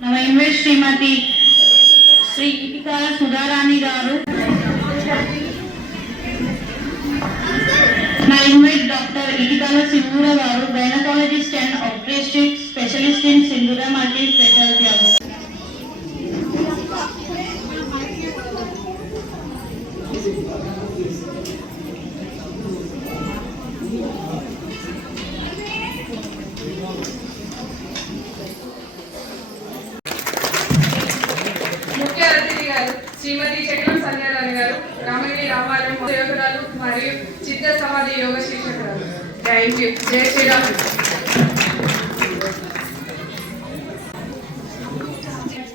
Now I invite Srimati Sri Itikala Sudharani Garu. Now I invite Dr. Itikala Simura Garu, gynecologist and obstetric specialist in Sindhura Multi Specialty Hospital. ముఖ్య అతిథి గారు శ్రీమతి చక్రం సంధ్యారాణి గారు, రామగిరి రామాలయం యోగురాలు మరియు చిత్త సమాధి యోగ శిక్షకురాలు. Thank you. జై Sriram.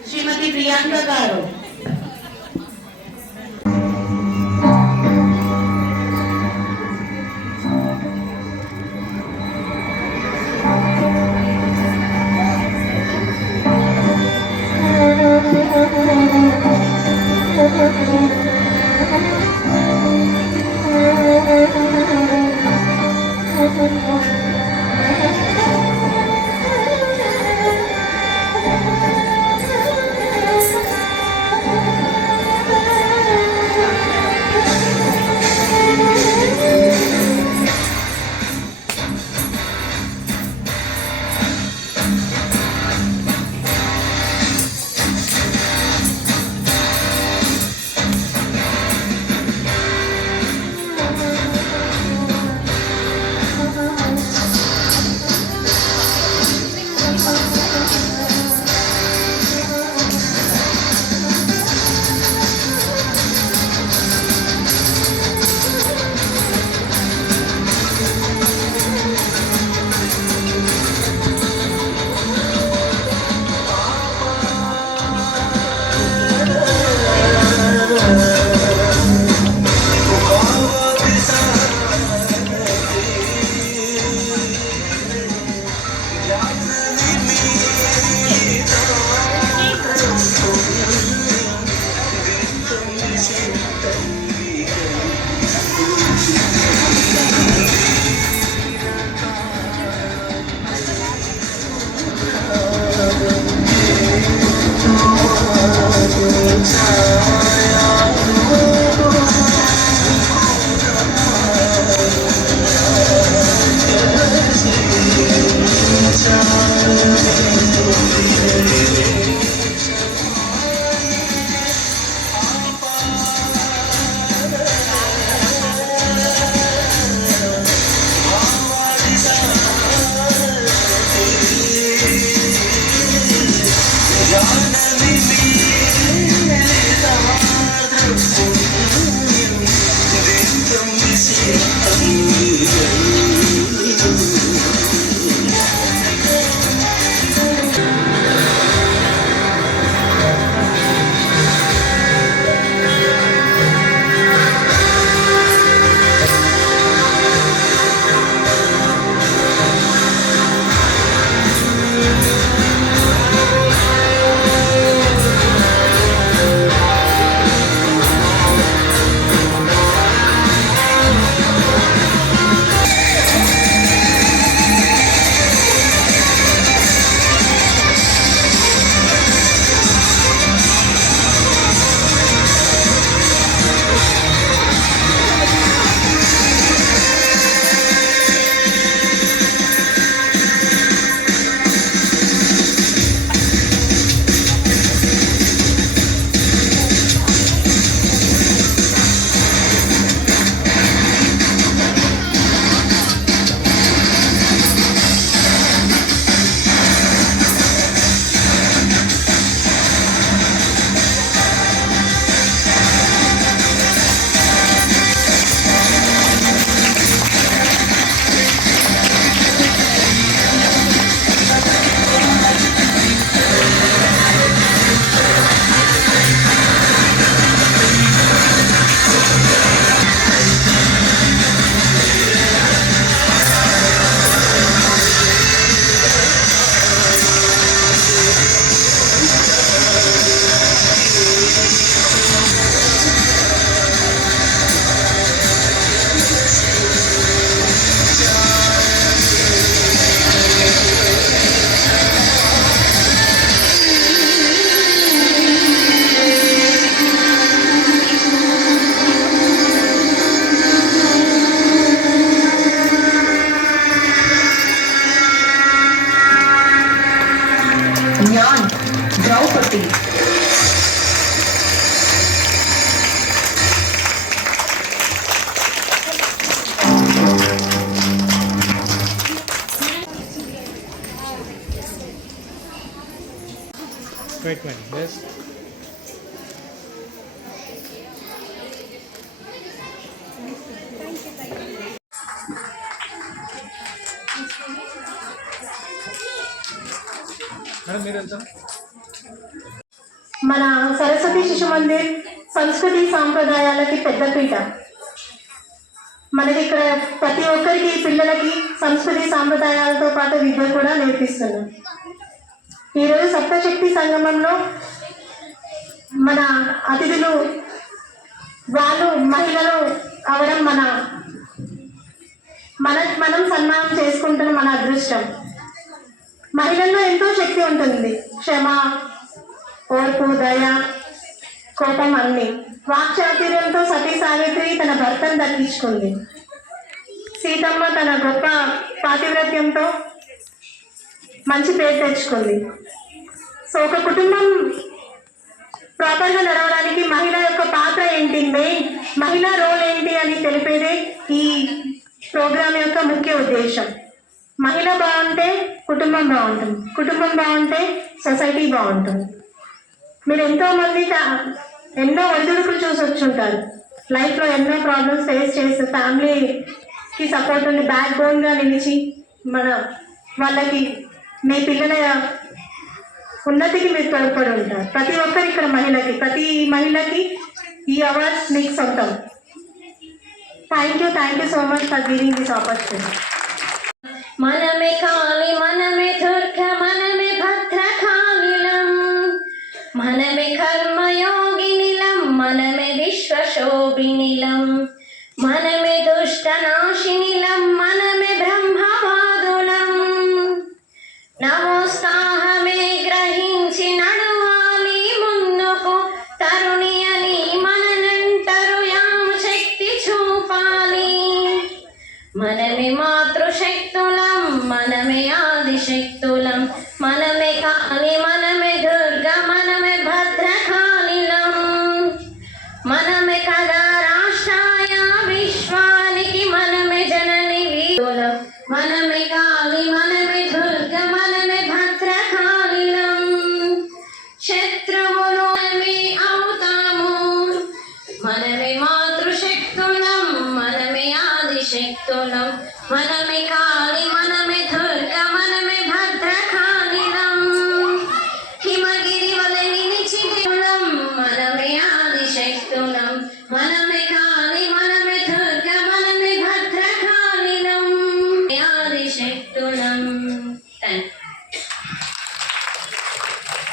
Shrimati Priyanka garu. Draupadi. Wait a minute. Yes. Madam మీరు ఎంత మన సరస్వతి శిశు మందిర్ సంస్కృతి సాంప్రదాయాలకి పెద్దపీట. మనకి ఇక్కడ ప్రతి ఒక్కరికి పిల్లలకి సంస్కృతి సాంప్రదాయాలతో పాటు విద్య కూడా నేర్పిస్తున్నాం. ఈరోజు సప్తశక్తి సంగమంలో మన అతిథులు వాళ్ళు మహిళలు అవడం మనం సన్మానం చేసుకుంటున్న మన అదృష్టం. మహిళల్లో ఎంతో శక్తి ఉంటుంది. క్షమ, ఓర్పు, దయ, కోపం అన్ని. వాక్చాతుర్యంతో సతీ సావిత్రి తన భర్తను దక్కించుకుంది. సీతమ్మ తన గొప్ప పాతివ్రత్యంతో మంచి పేరు తెచ్చుకుంది. సో ఒక కుటుంబం ప్రాపర్గా నడవడానికి మహిళ యొక్క పాత్ర ఏంటి, మెయిన్ మహిళా రోల్ ఏంటి అని తెలిపేదే ఈ ప్రోగ్రాం యొక్క ముఖ్య ఉద్దేశం. మహిళ బాగుంటే కుటుంబం బాగుంటుంది, కుటుంబం బాగుంటే సొసైటీ బాగుంటుంది. మీరు ఎంతోమంది ఎన్నో ఒడిదుడుకులు చూసి వచ్చుంటారు. లైఫ్లో ఎన్నో ప్రాబ్లమ్స్ ఫేస్ చేసి ఫ్యామిలీకి సపోర్ట్ ఉండి బ్యాక్ బోన్గా నిలిచి వాళ్ళకి మీ పిల్లల ఉన్నతికి మీరు తోడ్పడి ఉంటారు. ప్రతి ఒక్కరు ఇక్కడ ప్రతి మహిళకి ఈ అవార్డ్స్ మీకు సొంతం. Thank you so much for giving this opportunity. మనమే కాళి, మనమే దుర్గ, మనమే భద్రకాళిలం, మనమే కర్మయోగినిలం, మనమే విశ్వశోభినిలం, మనమే దుష్టనాశినిలం, మనమే బ్రహ్మవాదులం. నమోస్తాహమే గ్రహించి నడవాలి ముందుకు, తరుణి అని మననంటరు యామ శక్తి చూపాలి. మనమే మాతృశక్తులం, మనమే ఆదిశక్తులం, మనమే కాళి, మనమే దుర్గ, మనమే భద్రకాళిలం, మనమే కదా రాష్ట్రాయ విశ్వానికి, మనమే జనని వీరులం, మనమే కాళి, మనమే దుర్గ, మనమే భద్రకాళిలం. శత్రువులు మనమే అవుతాము, మనమే మాతృశక్తులం, మనమే ఆదిశక్తులం, మనమే కాళి, మనమే దుర్గ, మనమే భద్రకాళిలం. హిమగిరి వలె నిలిచితిలం, మనమే ఆదిశక్తులం, మనమే కాళి, మనమే దుర్గ, మనమే భద్రకాళిలం, ఆదిశక్తులం.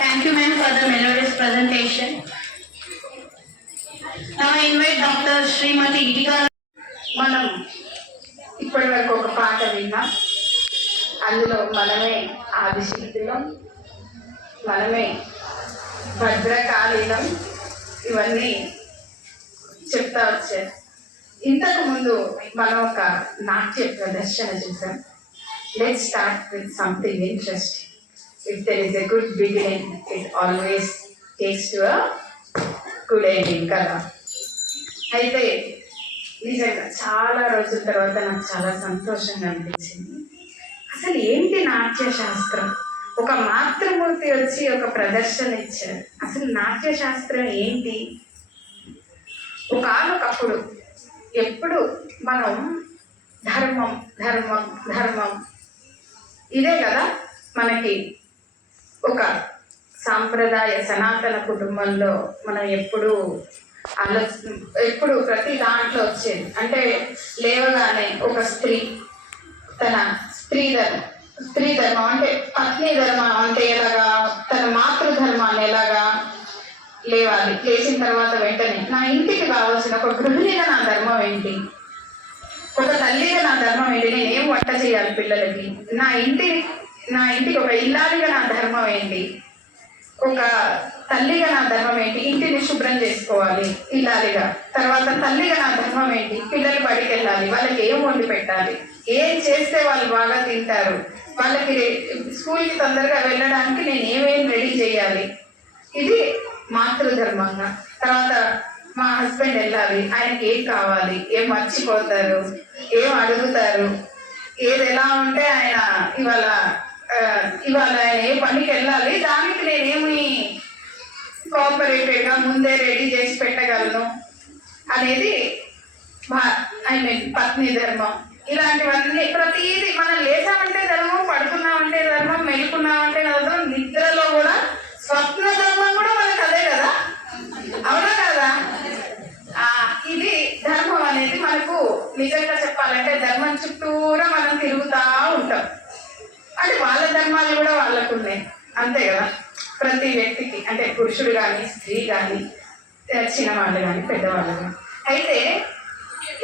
Thank you, ma'am, for the melodious presentation. Now I invite Dr. Srimati Idika. మనం ఇప్పటి వరకు ఒక పాట విన్నాం. అందులో మనమే ఆదిశక్తులం, మనమే భద్రకాళిలం, ఇవన్నీ చెప్తా వచ్చారు. ఇంతకు ముందు మనం ఒక నాట్య ప్రదర్శన చూసాం. Let's start with something interesting. If there is a good beginning, it always takes to a good ending కదా. అయితే నిజంగా చాలా రోజుల తర్వాత నాకు చాలా సంతోషంగా అనిపించింది. అసలు ఏంటి నాట్యశాస్త్రం? ఒక మాతృమూర్తి వచ్చి ఒక ప్రదర్శన ఇచ్చారు. అసలు నాట్యశాస్త్రం ఏంటి? ఒకనొకప్పుడు ఎప్పుడు మనం ధర్మం ధర్మం ధర్మం ఇదే కదా మనకి ఒక సాంప్రదాయ సనాతన కుటుంబంలో మనం ఎప్పుడు ప్రతి దాంట్లో వచ్చేది. అంటే లేవగానే ఒక స్త్రీ తన స్త్రీ ధర్మం అంటే పత్ని ధర్మం అంటే ఎలాగా, తన మాతృధర్మాన్ని ఎలాగా లేవాలి, లేచిన తర్వాత వెంటనే నా ఇంటికి కావాల్సిన ఒక గృహిణిగా నా ధర్మం ఏంటి, ఒక తల్లిగా నా ధర్మం ఏంటి, నేను ఏం వంట చేయాలి పిల్లలకి, నా ఇంటికి ఒక ఇల్లాలిగా నా ధర్మం ఏంటి, ఒక తల్లిగా నా ధర్మం ఏంటి, ఇంటిని శుభ్రం చేసుకోవాలి ఇల్లాలిగా, తర్వాత తల్లిగా నా ధర్మం ఏంటి, పిల్లలు బడికి వెళ్ళాలి, వాళ్ళకి ఏం వండి పెట్టాలి, ఏం చేస్తే వాళ్ళు బాగా తింటారు, వాళ్ళకి స్కూల్కి తొందరగా వెళ్ళడానికి నేను ఏమేం రెడీ చేయాలి, ఇది మాతృధర్మంగా. తర్వాత మా హస్బెండ్ వెళ్ళాలి, ఆయనకి ఏం కావాలి, ఏం మర్చిపోతారు, ఏం అడుగుతారు, ఏది ఎలా ఉంటే ఆయన ఇవాళ ఆయన ఏ పనికి వెళ్ళాలి, దానికి నేనేమి కోఆపరేటివ్గా ముందే రెడీ చేసి పెట్టగలను అనేది పత్ని ధర్మం. ఇలాంటివన్నీ ప్రతిదీ మనం లేచామంటే ధర్మం, పడుకున్నామంటే ధర్మం, మెలుకున్నామంటే ధర్మం, నిద్రలో కూడా స్వప్న ధర్మం కూడా మనకు అదే కదా, అవునా కదా? ఇది ధర్మం అనేది మనకు నిజంగా చెప్పాలంటే ధర్మం చుట్టూరా మనం తిరుగుతూ ఉంటాం. అంటే వాళ్ళ ధర్మాలు కూడా వాళ్ళకు ఉన్నాయి, అంతే కదా? ప్రతి వ్యక్తికి, అంటే పురుషుడు కానీ స్త్రీ కానీ చిన్నవాళ్ళు కానీ పెద్దవాళ్ళు కానీ. అయితే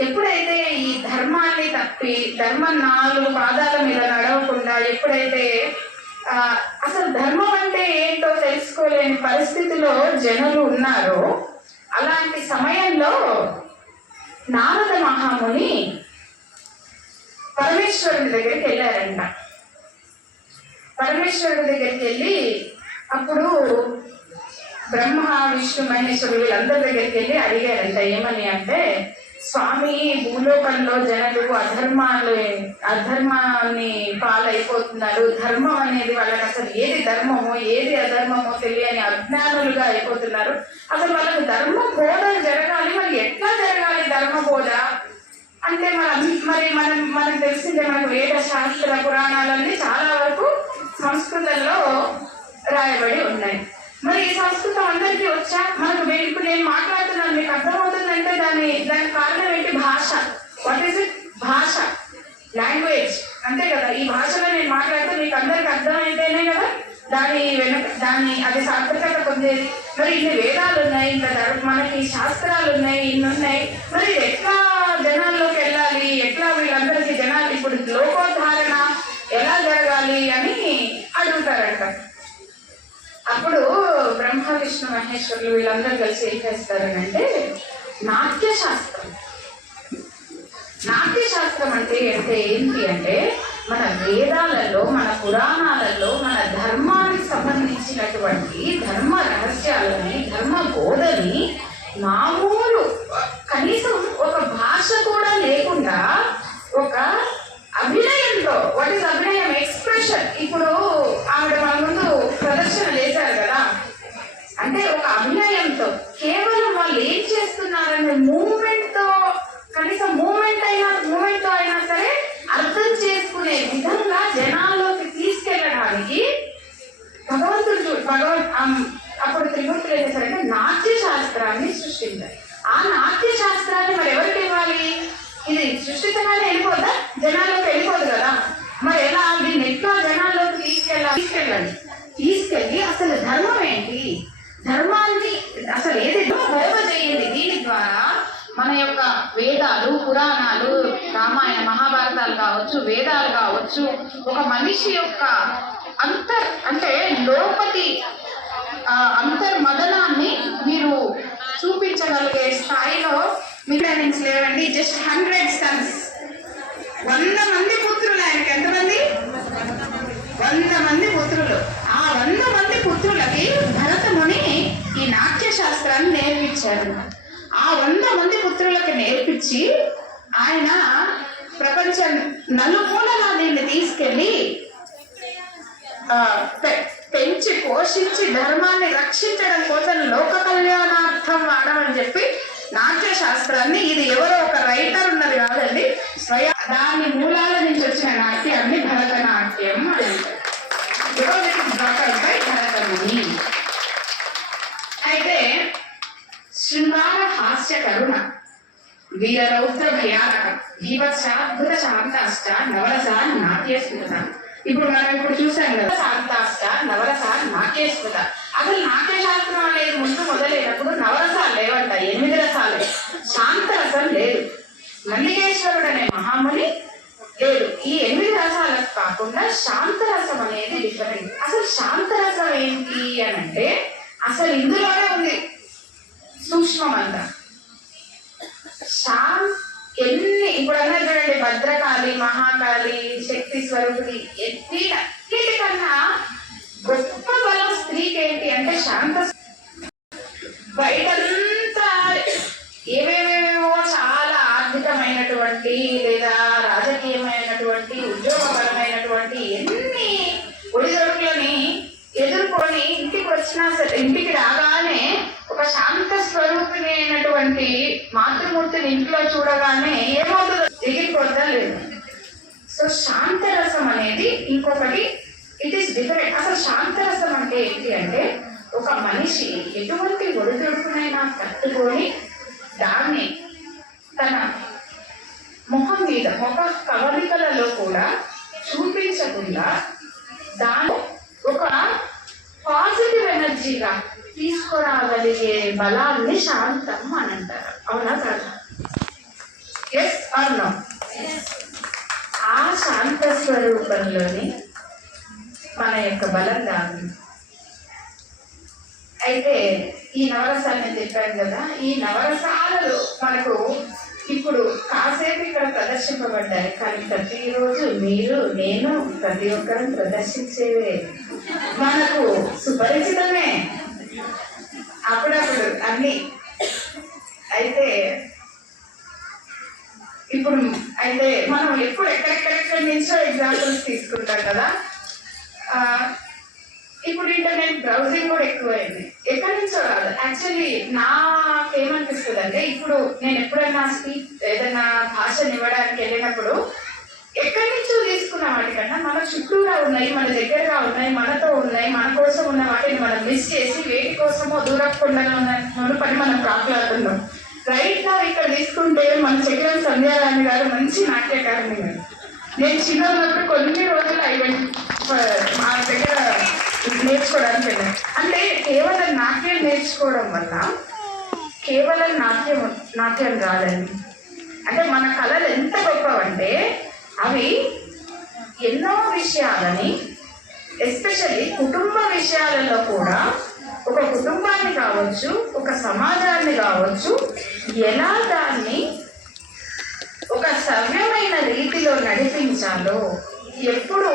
ఎప్పుడైతే ఈ ధర్మాన్ని తప్పి ధర్మం 4 పాదాల మీద నడవకుండా ఎప్పుడైతే అసలు ధర్మం అంటే ఏంటో తెలుసుకోలేని పరిస్థితిలో జనులు ఉన్నారో, అలాంటి సమయంలో నారద మహాముని పరమేశ్వరుడి దగ్గరికి వెళ్ళారంట. పరమేశ్వరుడి దగ్గరికి వెళ్ళి అప్పుడు బ్రహ్మ విష్ణు మహేశ్వరుడు వీళ్ళందరి దగ్గరికి వెళ్ళి అడిగారంట. ఏమని అంటే, స్వామి, భూలోకంలో జనులు అధర్మాన్ని పాలైపోతున్నారు, ధర్మం అనేది వాళ్ళకి అసలు ఏది ధర్మమో ఏది అధర్మమో తెలియని అజ్ఞానులుగా అయిపోతున్నారు. అసలు వాళ్ళకి ధర్మ బోధ జరగాలి, మరి ఎట్లా జరగాలి ధర్మ బోధ అంటే? మనకు తెలిసిందే, మనకు వేద శాస్త్ర పురాణాలన్నీ చాలా వరకు సంస్కృతంలో రాయబడి ఉన్నాయి. మరి ఈ సంస్కృతం అందరికీ వచ్చా? మనకు ఇప్పుడు నేను మాట్లాడుతున్నాను, మీకు అర్థమవుతుందంటే దాని కారణం ఏంటి? భాష. What is it? భాష, లాంగ్వేజ్, అంతే కదా? ఈ భాషలో నేను మాట్లాడితే మీకు అందరికి అర్థమైతేనే కదా అది సార్థకత పొందేది. మరి ఇన్ని వేదాలు ఉన్నాయి, ఇంకా మనకి శాస్త్రాలు ఉన్నాయి, ఇన్ని ఉన్నాయి, మరి ఇది ఎట్లా జనాల్లోకి వెళ్ళాలి, ఎట్లా వీళ్ళందరికీ జనాలు ఇప్పుడు లోకోద్ధారణ ఎలా జరగాలి అని అడుగుతారంట. అప్పుడు బ్రహ్మ విష్ణు మహేశ్వరులు వీళ్ళందరూ కలిసి ఏం చేస్తారనంటే, నాట్యశాస్త్రం అంటే ఏంటి అంటే, మన వేదాలలో, మన పురాణాలలో, మన ధర్మానికి సంబంధించినటువంటి ధర్మ రహస్యాలని, ధర్మ బోధని మామూలు కనీసం ఒక భాష కూడా లేకుండా ఒక అభినయంతో, వాట్ ఈస్ అభినయం? ఎక్స్ప్రెషన్. ఇప్పుడు ఆవిడ మన ముందు ప్రదర్శన చేశారు కదా, అంటే ఒక అభినయంతో కేవలం వాళ్ళు ఏం చేస్తున్నారనే మూమెంట్తో, కనీసం మూమెంట్తో అయినా సరే అర్థం చేసుకునే విధంగా జనాల్లోకి తీసుకెళ్ళడానికి అప్పుడు త్రిమూర్తులు ఏం చేశారంటే నాట్య శాస్త్రాన్ని సృష్టించారు. ఆ నాట్య శాస్త్రాన్ని మరి ఎవరికి ఇవ్వాలి? ఇది సృష్టించగానే వెళ్ళిపోద్దా? జనాల్లోకి వెళ్ళిపోదు కదా. మరి ఎలా దీన్ని ఎట్లా జనాల్లోకి తీసుకెళ్ళి అసలు ధర్మం ఏంటి, ధర్మాన్ని అసలు ఏది బోధ చేయండి. దీని ద్వారా మన యొక్క వేదాలు, పురాణాలు, రామాయణ మహాభారతాలు కావచ్చు, వేదాలు కావచ్చు, ఒక మనిషి యొక్క లోపటి అంతర్మదనాన్ని మీరు చూపించగలిగే స్థాయిలో మీ ట్రైనింగ్స్ లేవండి. జస్ట్ 100 sons, 100 మంది పుత్రులు. ఆయనకి ఎంతమంది? 100 మంది పుత్రులు. ఆ 100 మంది పుత్రులకి భరతముని ఈ నాట్య శాస్త్రాన్ని నేర్పించారు. ఆ 100 మంది పుత్రులకి నేర్పించి ఆయన ప్రపంచం నలుమూలలా దీన్ని తీసుకెళ్ళి పెంచి పోషించి ధర్మాన్ని రక్షించడం కోసం లోక కళ్యాణార్థం వాడమని చెప్పి నాట్య శాస్త్రాన్ని, ఇది ఎవరో ఒక రైటర్ ఉన్నది కాదండి, దాని మూలాల నుంచి వచ్చిన నాట్యాన్ని భరతనాట్యం అని అంటారు. భరతముని. అయితే శృంగార హాస్య కరుణ వీరరౌద్ర భయానక భీభత్సాద్భుత శాంతాష్ట నవరస నాట్యస్మృత. ఇప్పుడు చూసాం కదా, శాంతాష్ట నవరస నాట్యస్మృత. అసలు నాట్యశాస్త్రం అనేది ముందు మొదలైనప్పుడు నవరసాలు లేవంట, 8 రసాలే. శాంతరసం లేదు, నందికేశ్వరుడు అనే మహాముని లేదు. ఈ 8 రసాలకు కాకుండా శాంతరసం అనేది డిఫరెంట్. అసలు శాంతరసం ఏంటి అని అంటే, అసలు ఇందులోనే ఉంది సూక్ష్మం అంతా. ఇప్పుడు అన్నా చూడండి, భద్రకాళి, మహాకాళి, శక్తి స్వరూపిణి, అన్నిటికన్నా గొప్ప బలం స్త్రీకి ఏంటి అంటే శాంత ఇంటికి రాగానే ఒక శాంత స్వరూపిణి అయినటువంటి మాతృమూర్తిని ఇంట్లో చూడగానే ఏమవుతుందో ఎగిరిపోద్దా లేదు. సో శాంతరసం అనేది ఇంకొకటి, ఇట్ ఈస్ డిఫరెంట్. అసలు శాంతరసం అంటే ఏంటి అంటే, ఒక మనిషి ఎటువంటి ఒడిదుడుకునైనా తట్టుకొని దాన్ని తన ముఖం మీద ముఖ కవలికలలో కూడా చూపించకుండా దాని ఒక పాజిటివ్ ఎనర్జీగా తీసుకురాగలిగే బలాన్ని శాంతం అని అంటారు. అవునా కాదా? Yes or no? ఆ శాంత స్వరూపంలోని మన యొక్క బలం దాని. అయితే ఈ నవరసాన్ని చెప్పాను కదా, ఈ నవరసాలలో మనకు ఇప్పుడు కాసేపు ఇక్కడ ప్రదర్శింపబడ్డాయి, కానీ ప్రతిరోజు మీరు నేను ప్రతి ఒక్కరం ప్రదర్శించేవే మనకు సుపరిచితమే అప్పుడప్పుడు అన్ని. అయితే ఇప్పుడు మనం ఎప్పుడు ఎక్కడెక్కడెక్కడి నుంచో ఎగ్జాంపుల్స్ తీసుకుంటాం కదా. ఇప్పుడు ఇంటర్నెట్ బ్రౌజింగ్ కూడా ఎక్కువైంది, ఎక్కడి నుంచో రాదు. యాక్చువల్లీ నాకేమనిపిస్తుంది అంటే, ఇప్పుడు నేను ఎప్పుడైనా స్పీచ్ ఏదైనా భాషను ఇవ్వడానికి వెళ్ళినప్పుడు ఎక్కడి నుంచో తీసుకున్న వాటికన్నా మన చుట్టూరా ఉన్నాయి, మన దగ్గరగా ఉన్నాయి, మనతో ఉన్నాయి, మన కోసం ఉన్న వాటిని మనం మిస్ చేసి వేటి కోసమో దూరకుండా ఉన్న పని మనం ప్రాకులాడుతున్నాం. రైట్ నా ఇక్కడ తీసుకుంటే మన చక్రం సంధ్యారాణి గారు మంచి నాట్యకారిణి గారు. నేను చిన్న ఉన్నప్పుడు కొన్ని రోజులు మా దగ్గర నేర్చుకోవడానికి వెళ్ళాను. అంటే కేవలం నాట్యం నేర్చుకోవడం వల్ల కేవలం నాట్యం రాదండి. అంటే మన కళలు ఎంత గొప్పవంటే అవి ఎన్నో విషయాలని, ఎస్పెషల్లీ కుటుంబ విషయాలలో కూడా, ఒక కుటుంబాన్ని కావచ్చు, ఒక సమాజాన్ని కావచ్చు, ఎలా దాన్ని ఒక సవ్యమైన రీతిలో నడిపించాలో, ఎప్పుడు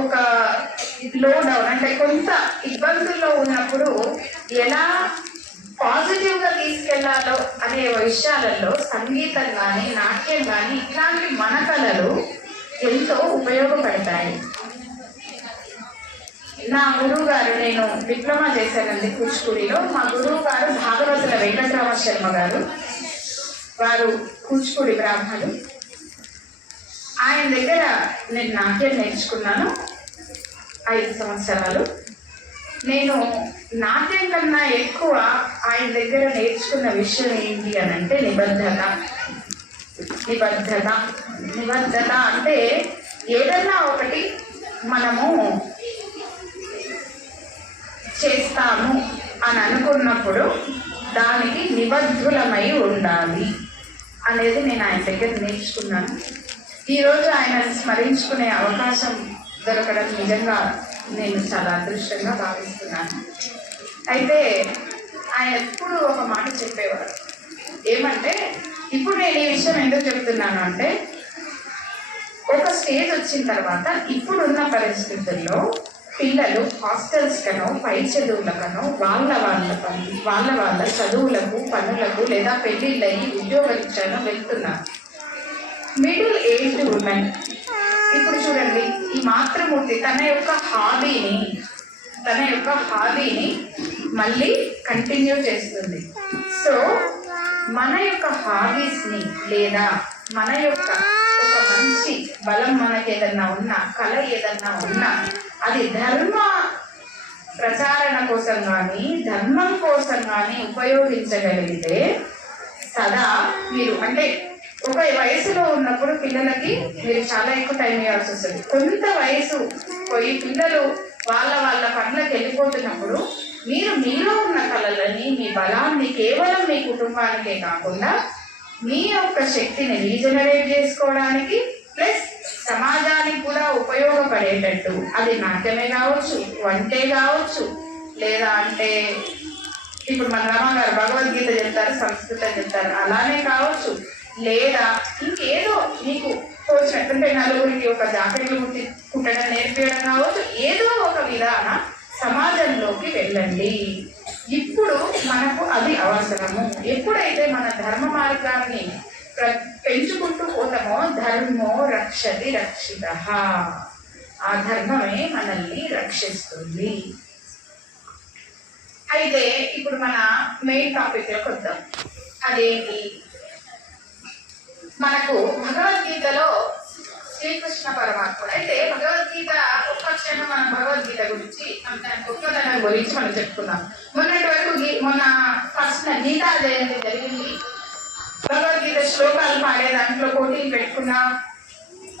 ఒక లో డౌన్ అంటే కొంత ఇబ్బందుల్లో ఉన్నప్పుడు ఎలా పాజిటివ్గా తీసుకెళ్లాలో అనే విషయాలలో సంగీతం కానీ నాట్యం కానీ ఇట్లాంటి మన కళలు ఎంతో ఉపయోగపడతాయి. నా గురువు గారు, నేను డిప్లొమా చేశానండి కూచిపూడిలో. మా గురువు గారు భాగవతుల వెంకటరామ శర్మ గారు. వారు కూచిపూడి బ్రాహ్మణులు. ఆయన దగ్గర నేను నాట్యం నేర్చుకున్నాను 5 సంవత్సరాలు. నేను నాట్యం కన్నా ఎక్కువ ఆయన దగ్గర నేర్చుకున్న విషయం ఏంటి అని అంటే నిబద్ధత. అంటే ఏదన్నా ఒకటి మనము చేస్తాము అని అనుకున్నప్పుడు దానికి నిబద్ధులమై ఉండాలి అనేది నేను ఆయన దగ్గర నేర్చుకున్నాను. ఈరోజు ఆయన స్మరించుకునే అవకాశం దొరకడం నిజంగా నేను చాలా అదృష్టంగా భావిస్తున్నాను. అయితే ఆయన ఎప్పుడు ఒక మాట చెప్పేవారు, ఏమంటే, ఇప్పుడు నేను ఈ విషయం ఎందుకు చెప్తున్నాను అంటే, ఒక స్టేజ్ వచ్చిన తర్వాత ఇప్పుడున్న పరిస్థితుల్లో పిల్లలు హాస్టల్స్ కనో పై చదువులకనో వాళ్ళ చదువులకు, పనులకు లేదా పెళ్లిళ్ళయి ఉద్యోగరీత్యానో వెళ్తున్నారు. మిడిల్ ఏజ్డ్ ఉమెన్ ఇప్పుడు చూడండి, ఈ మాతృమూర్తి తన యొక్క హాబీని మళ్ళీ కంటిన్యూ చేస్తుంది. సో మన యొక్క హాబీస్ని లేదా మన యొక్క ఒక మంచి బలం మనకి ఏదన్నా ఉన్నా, కళ ఏదన్నా ఉన్నా, అది ధర్మ ప్రచారణ కోసం కానీ ధర్మం కోసం కానీ ఉపయోగించగలిగితే సదా మీరు, అంటే ఒక వయసులో ఉన్నప్పుడు పిల్లలకి మీరు చాలా ఎక్కువ టైం ఇవ్వాల్సి వస్తుంది. కొంత వయసు పోయి పిల్లలు వాళ్ళ పనులకు వెళ్ళిపోతున్నప్పుడు మీరు మీలో ఉన్న కళలని, మీ బలాన్ని కేవలం మీ కుటుంబానికే కాకుండా మీ యొక్క శక్తిని రీజనరేట్ చేసుకోవడానికి ప్లస్ సమాజానికి కూడా ఉపయోగపడేటట్టు, అది నాట్యమే కావచ్చు, వంటే కావచ్చు, లేదా అంటే ఇప్పుడు మన రామ గారు భగవద్గీత చెప్తారు, సంస్కృతం చెప్తారు, అలానే కావచ్చు, లేదా ఇంకేదో మీకు తోచినట్టుంటే నలుగురికి ఒక జాకెట్లు కుట్టడం నేర్పించడం కావచ్చు, ఏదో ఒక విధాన సమాజంలోకి వెళ్ళండి. ఇప్పుడు మనకు అది అవసరము. ఎప్పుడైతే మన ధర్మ మార్గాన్ని పెంచుకుంటూ పోతామో, ధర్మో రక్షతి రక్షితః, ఆ ధర్మమే మనల్ని రక్షిస్తుంది. అయితే ఇప్పుడు మన మెయిన్ టాపిక్ లోకి వద్దాం. అదేంటి? మనకు భగవద్గీతలో శ్రీకృష్ణ పరమాత్ముడు అయితే భగవద్గీత ఒక్క క్షణం మనం భగవద్గీత గురించి దాని గొప్పదనం గురించి మనం చెప్పుకుందాం. మొన్నటి వరకు మొన్న ఫస్ట్ గీతా జయంతి జరిగింది. భగవద్గీత శ్లోకాలు పాడే దాంట్లో పోటీలు పెట్టుకున్నాం.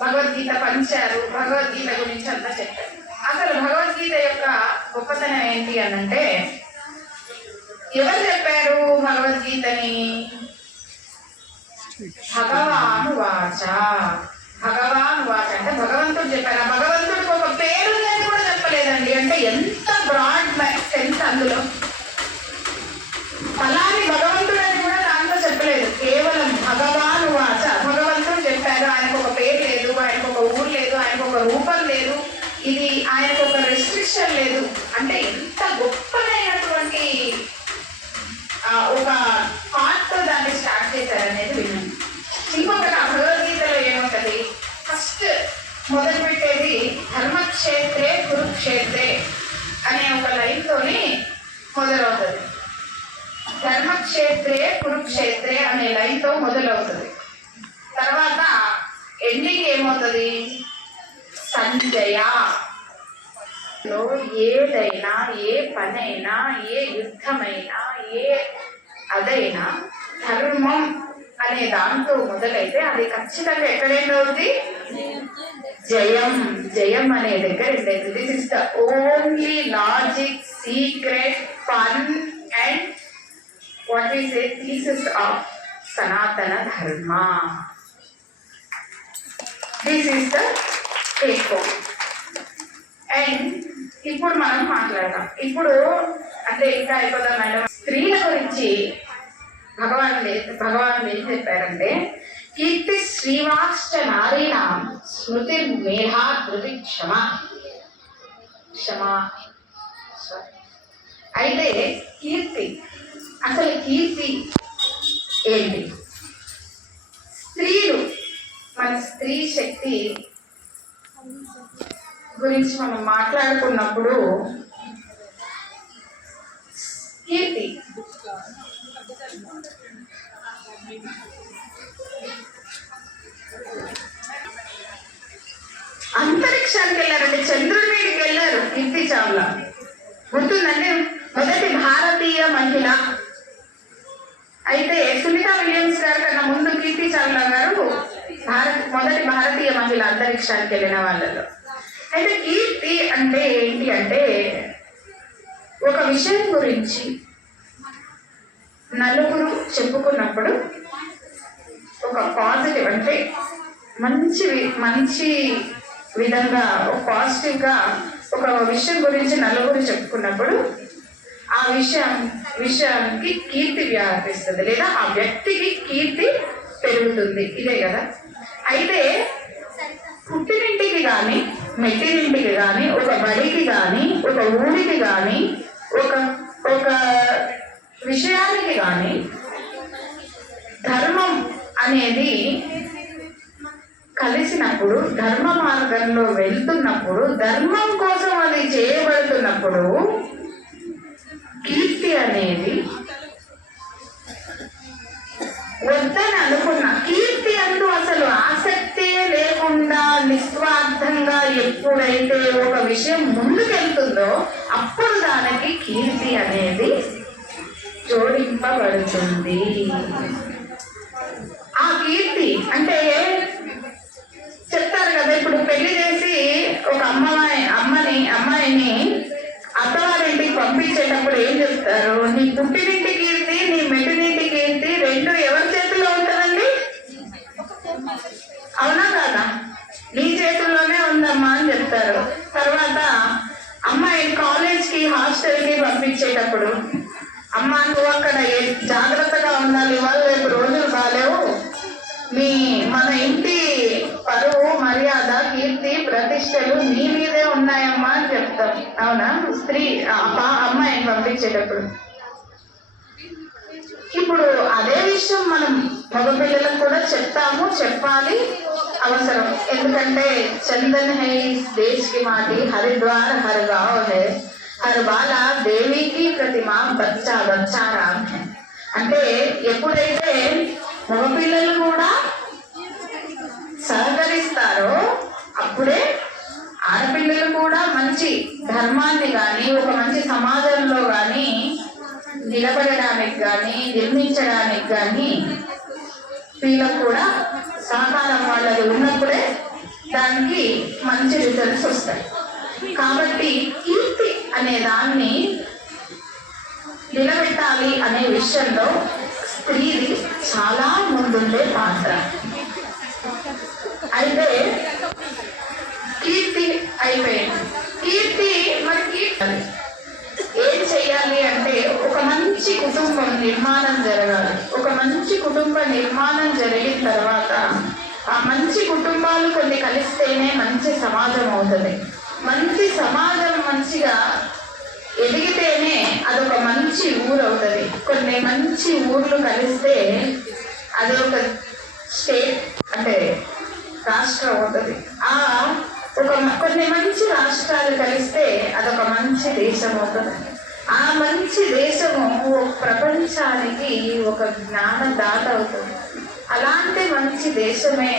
భగవద్గీత పంచారు, భగవద్గీత గురించి అంతా చెప్పారు. అసలు భగవద్గీత యొక్క గొప్పతనం ఏంటి అనంటే, ఎవరు చెప్పారు భగవద్గీతని? భగవాను వాచ. భగవాను వాచ అంటే భగవంతుడు చెప్పారు. ఆ భగవంతుడికి ఒక పేరు ఉందని కూడా చెప్పలేదండి. అంటే ఎంత బ్రాడ్ సెన్స్ అందులో. ఫలాని భగవంతుడు అని కూడా దాంట్లో చెప్పలేదు. కేవలం భగవాను వాచ, భగవంతుడు చెప్పారు. ఆయనకు ఒక పేరు లేదు, ఆయనకు ఒక ఊరు లేదు, ఆయనకు ఒక రూపం లేదు, ఇది ఆయనకు ఒక రెస్ట్రిక్షన్ లేదు. అంటే ఎంత గొప్పదైనటువంటి ఒక థాట్తో దాన్ని స్టార్ట్ చేశారనేది విన్నాను. ఇంకొకటి భగవద్గీతలో ఏముంటది? ఫస్ట్ మొదలు పెట్టేది ధర్మక్షేత్రే కురుక్షేత్రే అనే ఒక లైన్తోని మొదలవుతుంది. ధర్మక్షేత్రే కురుక్షేత్రే అనే లైన్తో మొదలవుతుంది. తర్వాత ఎండింగ్ ఏమవుతుంది? సంజయ. ఏదైనా, ఏ పనైనా, ఏ యుద్ధమైనా, ఏ అదైనా ధర్మం అనే దాంతో మొదలైతే అది ఖచ్చితంగా ఎక్కడేంటవుతుంది? జయం. జయం అనే దగ్గర ఏంటైతే this is the only logic, secret, fun and what we say thesis of Sanatana Dharma. This is the take home. And ఇప్పుడు మనం మాట్లాడదాం. ఇప్పుడు అంటే ఇంకా అయిపోదాం మేడం. స్త్రీల గురించి భగవాన్ ఏం చెప్పారంటే, కీర్తి శ్రీవాష్ట నారీణాం స్మృతి మేధా ధృతి క్షమ. అయితే కీర్తి, అసలు కీర్తి ఏంటి? స్త్రీలు, మన స్త్రీ శక్తి గురించి మనం మాట్లాడుకున్నప్పుడు కీర్తి అంతరిక్షానికి వెళ్ళారండి, చంద్రుడి మీదకి వెళ్ళారు కీర్తి చావ్లా. గుర్తుందండి? మొదటి భారతీయ మహిళ. అయితే సునీతా విలియమ్స్ గారు కన్నా ముందు కీర్తి చావ్లా గారు మొదటి భారతీయ మహిళ అంతరిక్షానికి వెళ్ళిన వాళ్ళలో. అయితే కీర్తి అంటే ఏంటి అంటే, ఒక విషయం గురించి నలుగురు చెప్పుకున్నప్పుడు ఒక పాజిటివ్ అంటే మంచి విధంగా పాజిటివ్గా ఒక విషయం గురించి నలుగురు చెప్పుకున్నప్పుడు ఆ విషయానికి కీర్తి వ్యాపిస్తుంది, లేదా ఆ వ్యక్తికి కీర్తి పెరుగుతుంది. ఇదే కదా. అయితే పుట్టినింటికి కానీ, మెట్టినింటికి కానీ, ఒక బడికి కానీ, ఒక ఊరికి కానీ, ఒక విషయానికి కానీ ధర్మం అనేది కలిసినప్పుడు, ధర్మ మార్గంలో వెళ్తున్నప్పుడు, ధర్మం కోసం అది చేయబడుతున్నప్పుడు కీర్తి అనేది వద్దని అనుకున్న కీర్తి అంటూ అసలు ఆసక్తే లేకుండా నిస్వార్థంగా ఎప్పుడైతే ఒక విషయం ముందుకెళ్తుందో అప్పుడు దానికి కీర్తి అనేది జోడింపబడుతుంది. ఆ కీర్తి అంటే చెప్తారు కదా, ఇప్పుడు పెళ్లి చేసి ఒక అమ్మాయిని అత్తవారింటికి పంపించేటప్పుడు ఏం చెప్తారు? నీ పుట్టినింటి కీర్తి, నీ మెట్టినింటి కీర్తి రెండు ఎవరి చేతిలో ఉంటుందండి? అవునా కాదా? నీ చేతుల్లోనే ఉందమ్మా అని చెప్తారు. తర్వాత అమ్మాయిని కాలేజ్కి, హాస్టల్కి పంపించేటప్పుడు, అమ్మ నువ్వు అక్కడ జాగ్రత్తగా ఉండాలి, ఇవాళ రేపు రోజులు బాలేవు, మన ఇంటి పరువు, మర్యాద, కీర్తి, ప్రతిష్టలు నీ మీదే ఉన్నాయమ్మా అని చెప్తాం. అవునా? స్త్రీ అమ్మాయిని పంపించేటప్పుడు. ఇప్పుడు అదే విషయం మనం మగపిల్లలకు కూడా చెప్తాము, చెప్పాలి, అవసరం. ఎందుకంటే చందన్ హై దేశ్ కి మాటి, హరిద్వార్ హర్ గావ్ హై, హర్ బాలా దేవి కి ప్రతిమ బచ్చా బచ్చా రామ్ హై. అంటే ఎప్పుడైతే మగపిల్లలు కూడా సహకరిస్తారో అప్పుడే ఆడపిల్లలు కూడా మంచి ధర్మాన్ని కానీ ఒక మంచి సమాజంలో కానీ నిలబడడానికి కానీ నిర్మించడానికి కానీ వీళ్ళకు కూడా సహకారం వాళ్ళది ఉన్నప్పుడే దానికి మంచి రిజల్ట్స్ వస్తాయి. కాబట్టి కీర్తి అనే దాన్ని నిలబెట్టాలి అనే విషయంలో స్త్రీది చాలా ముందుండే పాత్ర. అయితే కీర్తి అయిపోయింది. కీర్తి మనకి ఏం చెయ్యాలి అంటే ఒక మంచి కుటుంబం నిర్మాణం జరగాలి. ఒక మంచి కుటుంబ నిర్మాణం జరిగిన తర్వాత ఆ మంచి కుటుంబాలు కొన్ని కలిస్తేనే మంచి సమాజం అవుతుంది. మంచి సమాజం మంచిగా ఎదిగితేనే అదొక మంచి ఊరు అవుతుంది. కొన్ని మంచి ఊర్లు కలిస్తే అది ఒక స్టేట్ అంటే రాష్ట్రం అవుతుంది. కొన్ని మంచి రాష్ట్రాలు కలిస్తే అదొక మంచి దేశం అవుతుంది. ఆ మంచి దేశము ప్రపంచానికి ఒక జ్ఞానదాత అవుతుంది. అలాంటి మంచి దేశమే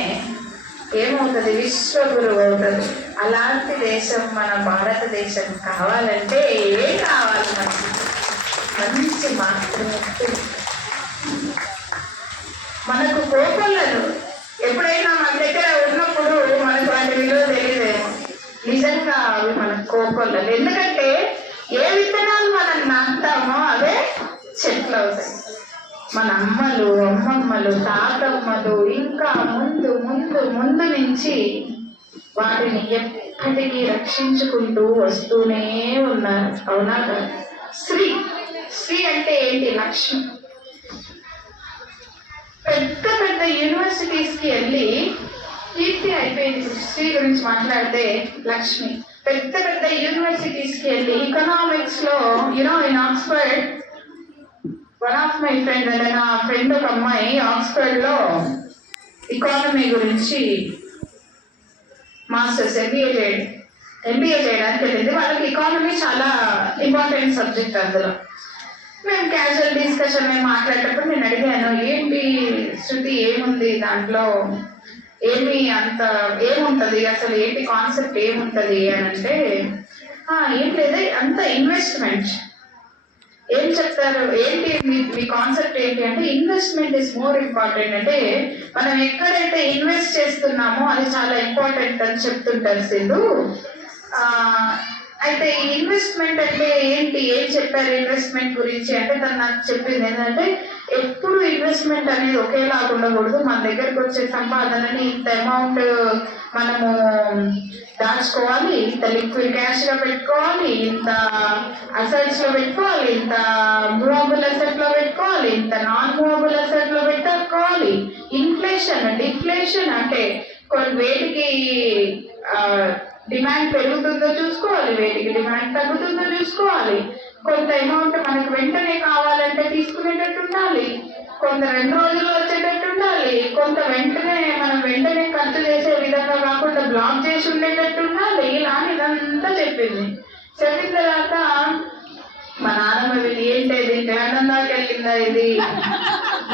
ఏమవుతుంది, విశ్వగురువు అవుతుంది. అలాంటి దేశం మన భారతదేశం కావాలంటే ఏం కావాలి, మంచి మాతృమూర్తి. మనకు కోపలను ఎప్పుడైనా మన దగ్గర ఉన్నప్పుడు మనకు వాటి విలువ తెలియదేమో. నిజంగా అవి మన కోపలను, ఎందుకంటే ఏ విత్తనాలు మనం నాటుతామో అవే చెట్లు అవుతాయి. మన అమ్మలు, అమ్మమ్మలు, తాతమ్మలు ఇంకా ముందు ముందు ముందు నుంచి వాటిని ఎప్పటికీ రక్షించుకుంటూ వస్తూనే ఉన్నారు. అవునా కదా? శ్రీ శ్రీ అంటే ఏంటి? లక్ష్మి. పెద్ద పెద్ద యూనివర్సిటీస్ కి వెళ్ళి కీర్తి అయిపోయింది. శ్రీ గురించి మాట్లాడితే లక్ష్మి. పెద్ద పెద్ద యూనివర్సిటీస్ కి వెళ్ళి ఎకనామిక్స్ లో in Oxford, one of my friend అంటే నా ఫ్రెండ్ ఒక అమ్మాయి ఆక్స్ఫర్డ్ లో ఎకానమీ గురించి మాస్టర్స్ ఎంబీఏ చేయడానికి వెళ్ళింది. వాళ్ళకి ఎకానమీ చాలా ఇంపార్టెంట్ సబ్జెక్ట్. అందులో మేము క్యాజువల్ డిస్కషన్ మేము మాట్లాడేటప్పుడు నేను అడిగాను, ఏంటి శృతి ఏముంది దాంట్లో, ఏముంటది అసలు, ఏంటి కాన్సెప్ట్ ఏముంటది అని అంటే, ఏం లేదు అంత ఇన్వెస్ట్మెంట్. ఏం చెప్తారు, ఏంటి మీ కాన్సెప్ట్ ఏంటి అంటే, ఇన్వెస్ట్మెంట్ ఇస్ మోర్ ఇంపార్టెంట్. అంటే మనం ఎక్కడైతే ఇన్వెస్ట్ చేస్తున్నామో అది చాలా ఇంపార్టెంట్ అని చెప్తుంటారు సింధు. అయితే ఈ ఇన్వెస్ట్మెంట్ అంటే ఏంటి, ఏం చెప్పారు ఇన్వెస్ట్మెంట్ గురించి అంటే, తను నాకు చెప్పింది ఏంటంటే, ఎప్పుడు ఇన్వెస్ట్మెంట్ అనేది ఒకేలాగా ఉండకూడదు. మన దగ్గరకు వచ్చే సంపాదనని ఇంత అమౌంట్ మనము దాచుకోవాలి, ఇంత లిక్విడ్ క్యాష్ గా పెట్టుకోవాలి, ఇంత అసెట్స్ లో పెట్టుకోవాలి, ఇంత మూవబుల్ అసెట్ లో పెట్టుకోవాలి, ఇంత నాన్ మూవబుల్ అసెట్ లో పెట్టుకోవాలి. ఇన్ఫ్లేషన్ డిఫ్లేషన్ అంటే కొన్ని వేటికి డిమాండ్ పెరుగుతుందో చూసుకోవాలి, వేటికి డిమాండ్ తగ్గుతుందో చూసుకోవాలి. కొంత అమౌంట్ మనకు వెంటనే కావాలంటే తీసుకునేటట్టు ఉండాలి, కొంత 2 రోజుల్లో వచ్చేటట్టు ఉండాలి, కొంత మనం వెంటనే ఖర్చు చేసే విధంగా కాకుండా బ్లాక్ చేసి ఉండేటట్టు ఉండాలి. ఇలా ఇదంతా చెప్పింది. చెప్పిన తర్వాత మా నాన్నమ్మ ఇది ఏంటది, లండన్ దాకా వెళ్ళిందా ఇది,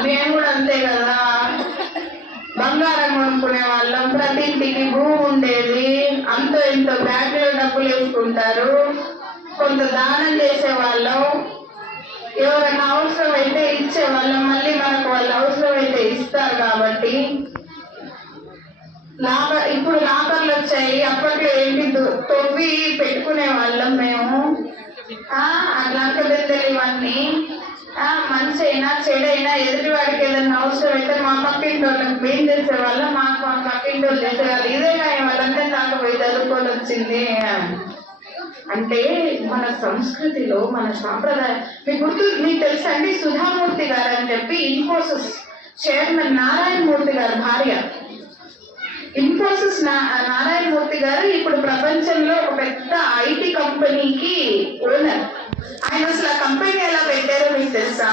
మేము కూడా అంతే కదా, బంగారం కొనుక్కునే వాళ్ళం, ప్రతి ఇంటికి భూమి ఉండేది, అంతో ఇంతో బ్యాంకులో డబ్బులు వేసుకుంటారు, కొంత దానం చేసేవాళ్ళం, ఎవరైనా అవసరం అయితే ఇచ్చేవాళ్ళం, మళ్ళీ మనకు వాళ్ళు అవసరం అయితే ఇస్తారు. కాబట్టి ఇప్పుడు లాకర్లు వచ్చాయి, అప్పట్లో ఏంటి తొవ్వి పెట్టుకునే వాళ్ళం మేము. లంక బిందెలు ఇవన్నీ మంచి అయినా చెడైనా ఎదుటి వాడికి ఏదైనా అవసరం అయితే మా పక్కింటి వాళ్ళకి మేము చేసేవాళ్ళం, మా పక్కింటి వాళ్ళు చేసేవాళ్ళు. ఇదేనా వాళ్ళంటే నాకు పోయి చదువుకొని వచ్చింది అంటే మన సంస్కృతిలో మన సాంప్రదాయం. మీకు తెలుసా అండి, సుధామూర్తి గారు అని చెప్పి ఇన్ఫోసిస్ చైర్మన్ నారాయణమూర్తి గారు భార్య. ఇన్ఫోసిస్ నారాయణమూర్తి గారు ఇప్పుడు ప్రపంచంలో ఒక పెద్ద ఐటీ కంపెనీకి ఓనర్. ఆయన అసలు ఆ కంపెనీ ఎలా పెట్టారో మీకు తెలుసా?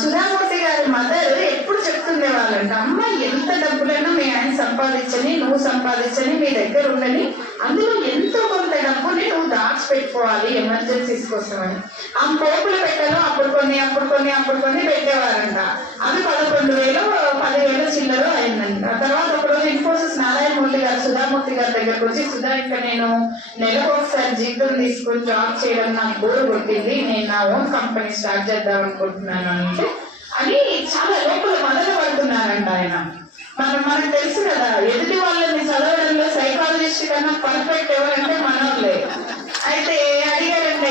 సుధామూర్తి గారి మదర్ ఎప్పుడు చెప్తుండే వాళ్ళంట, అమ్మ ఎంత డబ్బులైనా మీ ఆయన సంపాదించని, నువ్వు సంపాదించని, మీ దగ్గర ఉండని, అందులో ఎంతో కొంత డబ్బుని నువ్వు దాచిపెట్టుకోవాలి ఎమర్జెన్సీస్ కోసం అని. ఆ పోపుల పెట్టెలో అప్పుడు కొన్ని పెట్టేవారంట. అది 11,000 10,000 చిల్లర అయిందంట. తర్వాత ఒకరోజు ఇన్ఫోసిస్ నారాయణమూర్తి గారు సుధామూర్తి గారి దగ్గరకు వచ్చి, సుధా ఇంకా నేను నెలకు ఒకసారి జీతం తీసుకొని జాబ్ చేయడం నాకు బోర్ కొట్టింది, నేను నా ఓన్ కంపెనీ స్టార్ట్ చేద్దాం అనుకుంటున్నాను అంటే అని చాలా లోపల మొదలు పడుతున్నారంట ఆయన. మనకు తెలుసు కదా, ఎదుటి వాళ్ళని చదవడంలో సైకాలజిస్ట్ కన్నా పర్ఫెక్ట్ ఎవరంటే మనోళ్ళే. అయితే అడిగారంట,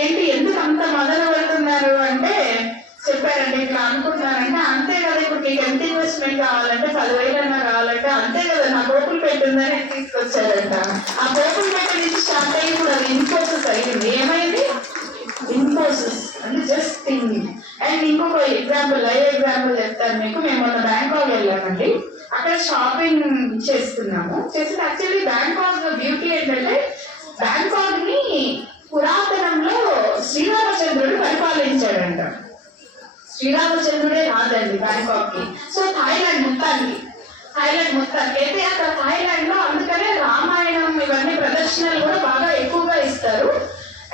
ఏంటి ఎందుకు అంత మొదలు పెడుతున్నారు అంటే చెప్పారంటే, ఇట్లా అనుకుంటున్నారంటే, అంతే కదా ఇప్పుడు నీకు ఎంత ఇన్వెస్ట్మెంట్ కావాలంటే 10,000 కావాలంటే అంతే కదా, నా పోపులు పెట్టిందని తీసుకొచ్చారంట. ఆ పోపులు పెట్టి నుంచి స్టార్ట్ అయ్యి ఇప్పుడు అది ఇన్ఫోసిస్ అయ్యింది. ఏమైంది? ఇన్ఫోసిస్ అంటే జస్ట్ థింగ్. అండ్ ఇంకొక ఎగ్జాంపుల్, లైవ్ ఎగ్జాంపుల్ చెప్తాను మీకు. మేము మొన్న బ్యాంకాక్ వెళ్ళామండి. అక్కడ షాపింగ్ చేస్తున్నాము. చేస్తే యాక్చువల్లీ బ్యాంకాక్ బ్యూటీ ఏంటంటే, బ్యాంకాక్ ని పురాతనంలో శ్రీరామచంద్రుడు పరిపాలించాడంట. శ్రీరామచంద్రుడే రాదండి బ్యాంకాక్ కి. సో థాయిలాండ్ మొత్తానికి అయితే అక్కడ థాయిలాండ్ లో అందుకనే రామాయణం ఇవన్నీ ప్రదర్శనలు కూడా బాగా ఎక్కువగా ఇస్తారు.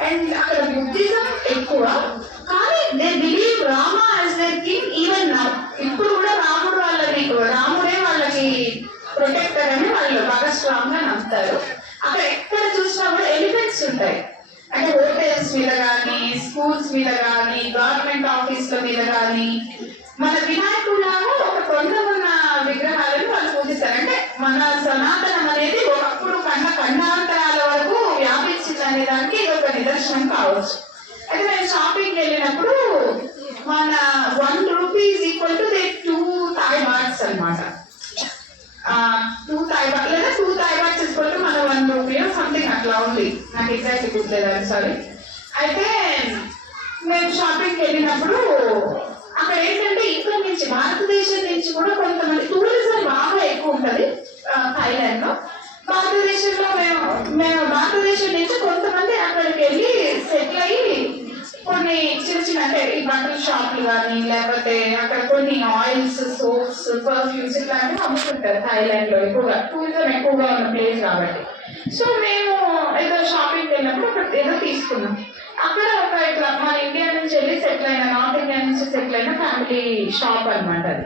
అండ్ అక్కడ బుద్ధిజం ఎక్కువ, కానీ they believe Rama as their king even now. ఇప్పుడు కూడా రాముడే వాళ్ళకి ప్రొటెక్టర్ అని వాళ్ళు బాగా స్ట్రాంగ్ గా నమ్ముతారు. అక్కడ ఎక్కడ చూసినా కూడా ఎలిఫెంట్స్ ఉంటాయి. అంటే హోటల్స్ మీద కానీ, స్కూల్స్ మీద కానీ, గవర్నమెంట్ ఆఫీసుల మీద కానీ. మన వినాయకులాగా ఒక కొండ ఉన్న విగ్రహాలను వాళ్ళు పూజిస్తారు. అంటే మన సనాతనం అనేది ఒకప్పుడు ఖండాంతరాల వరకు వ్యాపించింది అనే దానికి ఇది ఒక నిదర్శనం కావచ్చు. అయితే మేము షాపింగ్ వెళ్ళినప్పుడు మన 1 rupee equal to 2 Thai bahts అనమాట. 2 థాయ్ బాట్ లేదా 2 థాయ్ బాట్స్ ఈక్వల్ టు మన 1 రూపీ సంథింగ్ అట్లా ఉంది, నాకు ఎగ్జాక్ట్ గుర్తులేదు, సారీ. అయితే మేము షాపింగ్కి వెళ్ళినప్పుడు అక్కడ ఏంటంటే ఇక్కడ నుంచి భారతదేశం నుంచి కూడా కొంతమంది టూరిజం బాగా ఎక్కువ ఉంటుంది థాయిలాండ్ లో. భారతదేశంలో మేము భారతదేశం నుంచి కొంతమంది అక్కడికి వెళ్ళి సెటిల్ అయ్యి కొన్ని చిన్న అంటే ఈ బట్టల షాపులు కానీ, లేకపోతే అక్కడ కొన్ని ఆయిల్స్, సోప్స్, పర్ఫ్యూమ్స్ ఇట్లాంటివి అమ్ముతుంటారు థాయిలాండ్ లో. ఎక్కువగా టూరిజం ఎక్కువగా ఉన్న ప్లేస్ కాబట్టి. సో మేము ఏదో షాపింగ్కి వెళ్ళినప్పుడు అక్కడ ఏదో తీసుకున్నాం. అక్కడ ఒక ఇట్లా మన ఇండియా నుంచి వెళ్ళి సెటిల్ అయిన, నార్త్ ఇండియా నుంచి సెటిల్ అయిన ఫ్యామిలీ షాప్ అనమాట అది.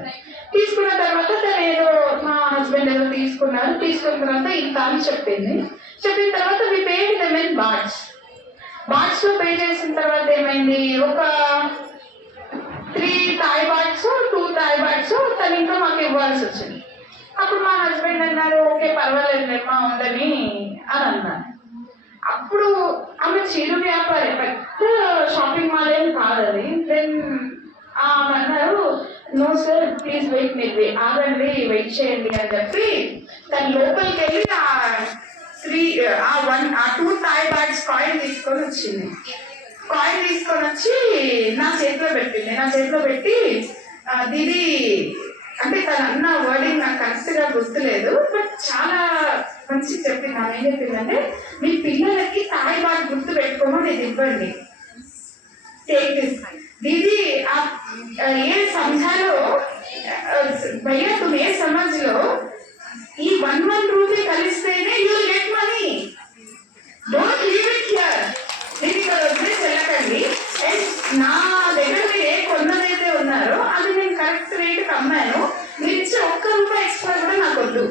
తీసుకున్న తర్వాత తను ఏదో మా హస్బెండ్ ఏదో తీసుకున్నారు. తీసుకున్న తర్వాత ఇంకా అని చెప్పిన తర్వాత వి పేడ్ దెమ్ ఇన్ బాట్స్ లో పే చేసిన తర్వాత ఏమైంది, ఒక 3 థాయ్ బాట్స్ 2 థాయ్ బాట్స్ తను ఇంకా మాకు ఇవ్వాల్సి వచ్చింది. అప్పుడు మా హస్బెండ్ అన్నారు, ఓకే పర్వాలేదు లేమ్మా ఉందని అని అన్నారు. అప్పుడు ఆమె చిరు వ్యాపారి, పెద్ద షాపింగ్ మాల్ ఏం కాదు అది. దెన్ అన్నారు, నో సార్ ప్లీజ్ వెయిట్, మీరు ఆగండి, వెయిట్ చేయండి అని చెప్పి తను లోపలికి వెళ్ళి ఆ 2 థాయ్ బాట్స్ కాయిన్ తీసుకొని వచ్చింది. కాయిన్ తీసుకొని వచ్చి నా చేతిలో పెట్టి దీది అంటే తను అన్న వర్డింగ్ నాకు కరెక్ట్ గా గుర్తులేదు, బట్ చాలా మంచి చెప్పింది. ఆమె ఏం చెప్పిందంటే, మీ పిల్లలకి థాయ్ బాట్ గుర్తు పెట్టుకోమని ఇది ఇవ్వండి, టేక్ దిస్. దీది ఏ సమझालो भैया, तुम ఏ సమజ్లో ఈ 1 రూపీ కలిస్తేనే you will get money. Don't leave it here. నేను ఇక్కడ వదిలేసి వెళ్ళకండి. అండ్ నా దగ్గర మీరు ఏ కొన్నదైతే ఉన్నారో అది నేను కరెక్ట్ రేట్కి అమ్మాను, మీరు ఇచ్చే 1 రూపాయి ఎక్స్ట్రా కూడా నాకు వద్దు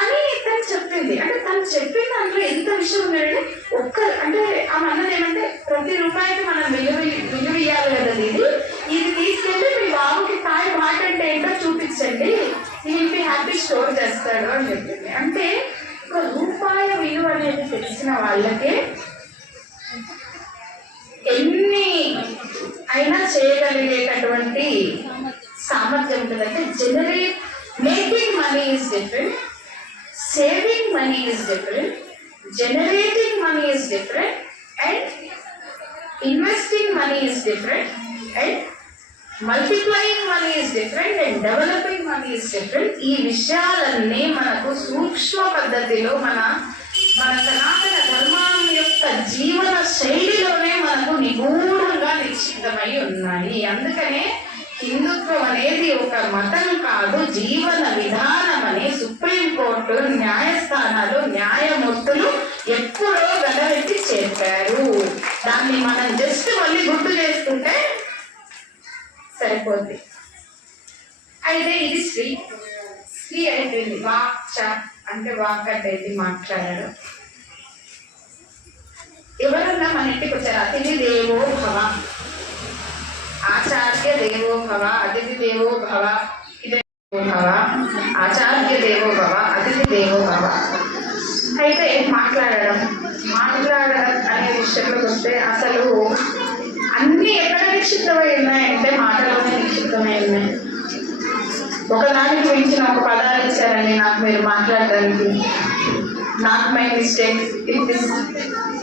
అని తను చెప్పింది. అంటే తను చెప్పిన దాంట్లో ఎంత విషయం ఉందంటే, అంటే ఆమె అన్నది ఏమంటే, ప్రతి రూపాయికి మనం విలువ ఇవ్వాలి కదా. ఇది తీసుకెళ్ళి మీ బాబుకి థాయ్ బాట్ అంటే ఏంటో చూపించండి, ఈ హ్యాపీ స్టోర్ చేస్తాడు అని చెప్పింది. అంటే 1 రూపాయి విలువ అనేది తెలిసిన వాళ్ళకే ఎన్ని అయినా చేయగలిగేటటువంటి సామర్థ్యం ఉంటుందంటే, making money is different, saving money is different, generating money is different, and investing money is different, and multiplying money is different, and developing money is different. ఈ విషయాలన్నీ మనకు సూక్ష్మ పద్ధతిలో మన సనాతన ధర్మం యొక్క జీవన శైలిలోనే మనకు నిగూఢంగా నిశ్చితమై ఉన్నాయి. అందుకనే హిందుత్వం అనేది ఒక మతం కాదు, జీవన విధానం అని సుప్రీంకోర్టు న్యాయస్థానాలు న్యాయమూర్తులు ఎప్పుడో గడవెత్తి చెప్పారు. దాన్ని మనం జస్ట్ మళ్ళీ గుర్తు చేసుకుంటే సరిపోద్ది. అయితే ఇది స్త్రీ అయిపోయింది. వాక్ అంటే వాక్ అంటే మాట్లాడడం. ఎవరన్నా మన ఇంటికి వచ్చారు, అతిథి దేవో భవ, ఆచార్య దేవో భవ, అతిథి దేవో భవ, ఇదే భవ, ఆచార్య దేవో భవ, అతిథి దేవో భవ. అయితే మాట్లాడడం అనే విషయంలోకి వస్తే అసలు అన్ని ఎక్కడ నిక్షిప్తమై ఉన్నాయంటే మాటలోనే నిక్షిప్తమై ఉన్నాయి. ఒకదానికి మించిన ఒక పదాలు ఇచ్చారండి నాకు మీరు మాట్లాడడానికి. నాట్ మై మిస్టేక్,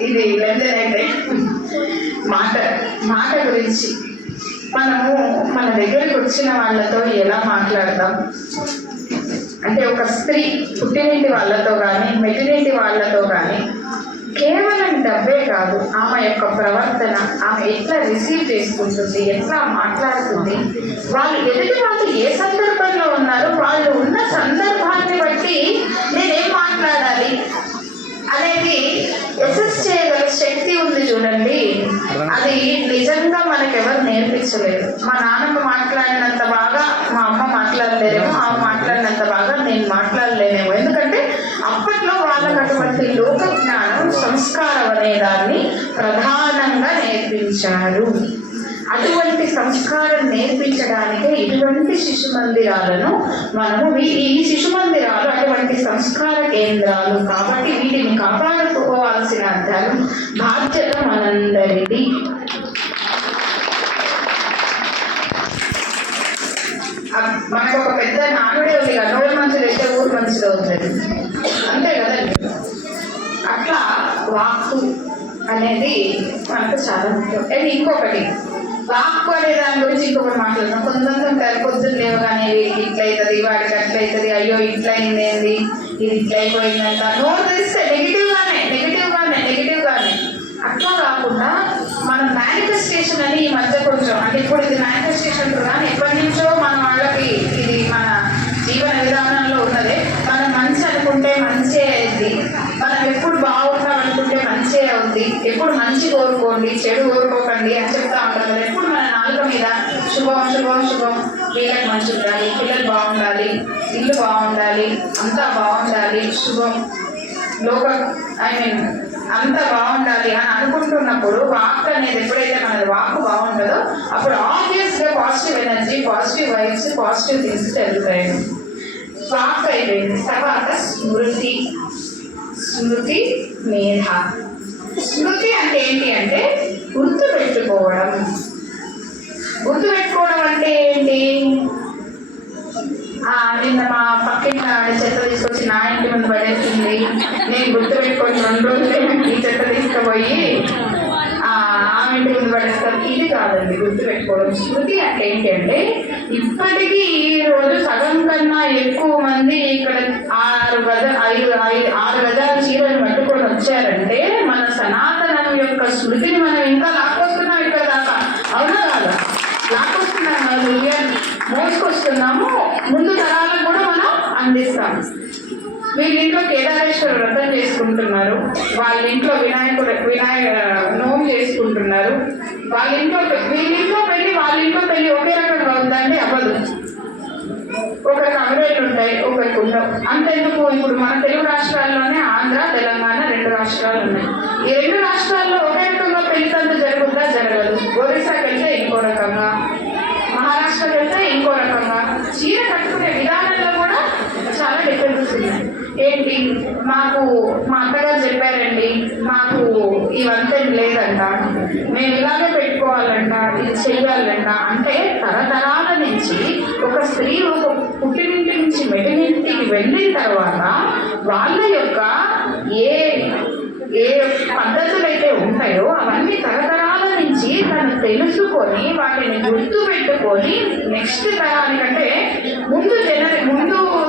ఇది లెంజన్ అయితే మాట గురించి మనము మన దగ్గరికి వచ్చిన వాళ్ళతో ఎలా మాట్లాడతాం అంటే, ఒక స్త్రీ పుట్టినింటి వాళ్ళతో కానీ మెట్టినింటి వాళ్ళతో కానీ కేవలం డబ్బే కాదు, ఆమె యొక్క ప్రవర్తన, ఆమె ఎట్లా రిసీవ్ చేసుకుంటుంది, ఎట్లా మాట్లాడుతుంది, వాళ్ళు ఎదుటి వాళ్ళు ఏ సందర్భంలో ఉన్నారు, వాళ్ళు ఉన్న సందర్భాన్ని బట్టి నేనేం మాట్లాడాలి అనేది ఎసెస్ చేయగల శక్తి ఉంది చూడండి. అది నిజంగా మనకెవరు నేర్పించలేదు. మా నాన్నమ్మ మాట్లాడినంత బాగా మా అమ్మ మాట్లాడలేదేమో, ఆమె మాట్లాడినంత బాగా నేను మాట్లాడలేనేమో. ఎందుకంటే అప్పట్లో వాళ్ళకి అటువంటి లోక జ్ఞానం, సంస్కారం అనే దాన్ని ప్రధానంగా నేర్పించారు. అటువంటి సంస్కారం నేర్పించడానికే ఇటువంటి శిశు మందిరాలను మనము ఈ శిశు మందిరాలు అటువంటి సంస్కార కేంద్రాలు కాబట్టి వీటిని కాపాడుకోవాల్సిన బాధ్యత మనందరిది. మనకు ఒక పెద్ద నానుడే ఉంది కదా, నోరు మంచిది అయితే ఊరు మంచిది అవుతుంది, అంతే కదండి. అట్లా వాక్కు అనేది మనకు చాలా ముఖ్యం. అండ్ ఇంకొకటి, వాక్కు అనే దాని గురించి ఇంకొకటి మాట్లాడుతున్నాం. కొంతమంది ఉంటారు, పొద్దున్న లేవగానే ఇట్లా అవుతుంది, వాడికి అట్లా అవుతుంది, అయ్యో ఇట్లా అయింది, ఏంది ఇది ఇట్లా అయిపోయిందంట, నోరు తెస్తే నెగిటివ్ గానే. అట్లా కాకుండా మనం మేనిఫెస్టేషన్ అని ఈ మధ్య కొంచెం, అంటే ఇప్పుడు ఇది మేనిఫెస్టేషన్ కానీ ఎప్పటి నుంచో మన వాళ్ళకి ఇది మన జీవన విధానంలో ఉన్నదే. మనం మంచి అనుకుంటే మంచే అయింది, మనం ఎప్పుడు బాగుంటాం అనుకుంటే మంచే అవుద్ది, ఎప్పుడు మంచి కోరుకోండి చెడు కోరుకోకండి అని చెప్తా ఉంటాం కదా. ఎప్పుడు మన నాలుక మీద శుభం శుభం శుభం, వీళ్ళకి మంచి ఉండాలి, పిల్లలు బాగుండాలి, ఇల్లు బాగుండాలి, అంతా బాగుండాలి, శుభం అంతా బాగుండాలి అని అనుకుంటున్నప్పుడు వాక్ అనేది ఎప్పుడైతే మన వాక్ బాగుంటుందో అప్పుడు ఆబ్వియస్ గా positive energy, positive vibes, positive things జరుగుతాయి. వాక్ అయిపోయింది. తర్వాత స్మృతి మేధ. స్మృతి అంటే ఏంటి అంటే గుర్తుపెట్టుకోవడం అంటే ఏంటి? నిన్న మా పక్కింటి చెత్త తీసుకొచ్చి నా ఇంటి ముందు పడేస్తుంది, నేను గుర్తుపెట్టుకొని 2 రోజులు ఈ చెత్త తీసుకుపోయి ఆమె ఇంటి ముందు పడేస్తాను. ఇది కాదండి గుర్తుపెట్టుకోవడం. స్మృతి అంటే ఏంటి అంటే, ఇప్పటికీ ఈ రోజు సగం కన్నా ఎక్కువ మంది ఇక్కడ 6 గజాల చీరలు పట్టుకొని వచ్చారంటే మన సనాతనం యొక్క స్మృతిని మనం ఇంకా లాక్కొస్తున్నాం ఇక్కడ దాకా. అవునా కాదా? లాక్కొస్తున్నాం, మోసుకొస్తున్నాము, ముందు తరాలకు కూడా మనం అందిస్తాం. వీళ్ళింట్లో కేదారేశ్వర వ్రతం చేసుకుంటున్నారు, వాళ్ళ ఇంట్లో వినాయక నోము చేసుకుంటున్నారు, వీళ్ళింట్లో పెళ్లి వాళ్ళ ఇంట్లో పెళ్లి ఒకే రకంగా ఉందండి? అవ్వదు. ఒకరికి అమరేళ్ళు ఉంటాయి, ఒకరికి ఉండవు. అంతెందుకు, ఇప్పుడు మన తెలుగు రాష్ట్రాల్లోనే ఆంధ్ర, తెలంగాణ 2 రాష్ట్రాలు ఉన్నాయి. ఈ 2 రాష్ట్రాల్లో ఒకే రకంగా పెళ్లి తంతు జరుగుతుందా? జరగదు. ఒరిస్సాకి వెళ్తే ఇంకో రకంగా, మహారాష్ట్రకి వెళ్తే ఇంకో రకంగా. చీర కట్టుకునే విధానంలో కూడా చాలా డిఫరెన్సెస్ ఉన్నాయి. ఏంటి, మాకు మా అత్తగారు చెప్పారండి, మాకు ఇవంతా లేదంట, మేము ఇలాగే పెట్టుకోవాలంట, ఇది చెయ్యాలంట. అంటే తరతరాల నుంచి ఒక స్త్రీ ఒక పుట్టినింటి నుంచి మెట్టినింటికి వెళ్ళిన తర్వాత వాళ్ళ యొక్క ఏ పద్ధతులు అయితే ఉంటాయో అవన్నీ తరతరాల నుంచి తను తెలుసుకొని వాటిని గుర్తు పెట్టుకొని నెక్స్ట్ తరానికంటే ముందు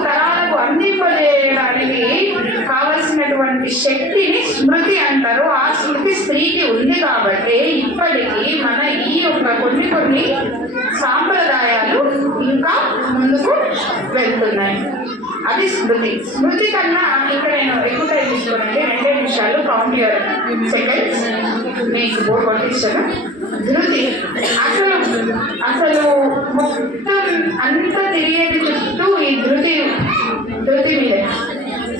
తరాలకు అందింపజేయడానికి కావలసినటువంటి శక్తిని స్మృతి అంటారు. ఆ స్మృతి స్త్రీకి ఉంది కాబట్టి ఇప్పటికీ మన ఈ యొక్క కొన్ని సాంప్రదాయాలు అది స్మృతి. స్మృతి కన్నా ఇక్కడ నేను ఎక్కువ టైం తీసుకోనండి, 2 నిమిషాలు. కౌంట్ యువర్ సెకండ్స్, మీకు బోర్డు కొట్టిస్తాను. ధృతి అసలు మొత్తం అంతా తిరిగేది చుట్టూ ఈ ధృతి మీద.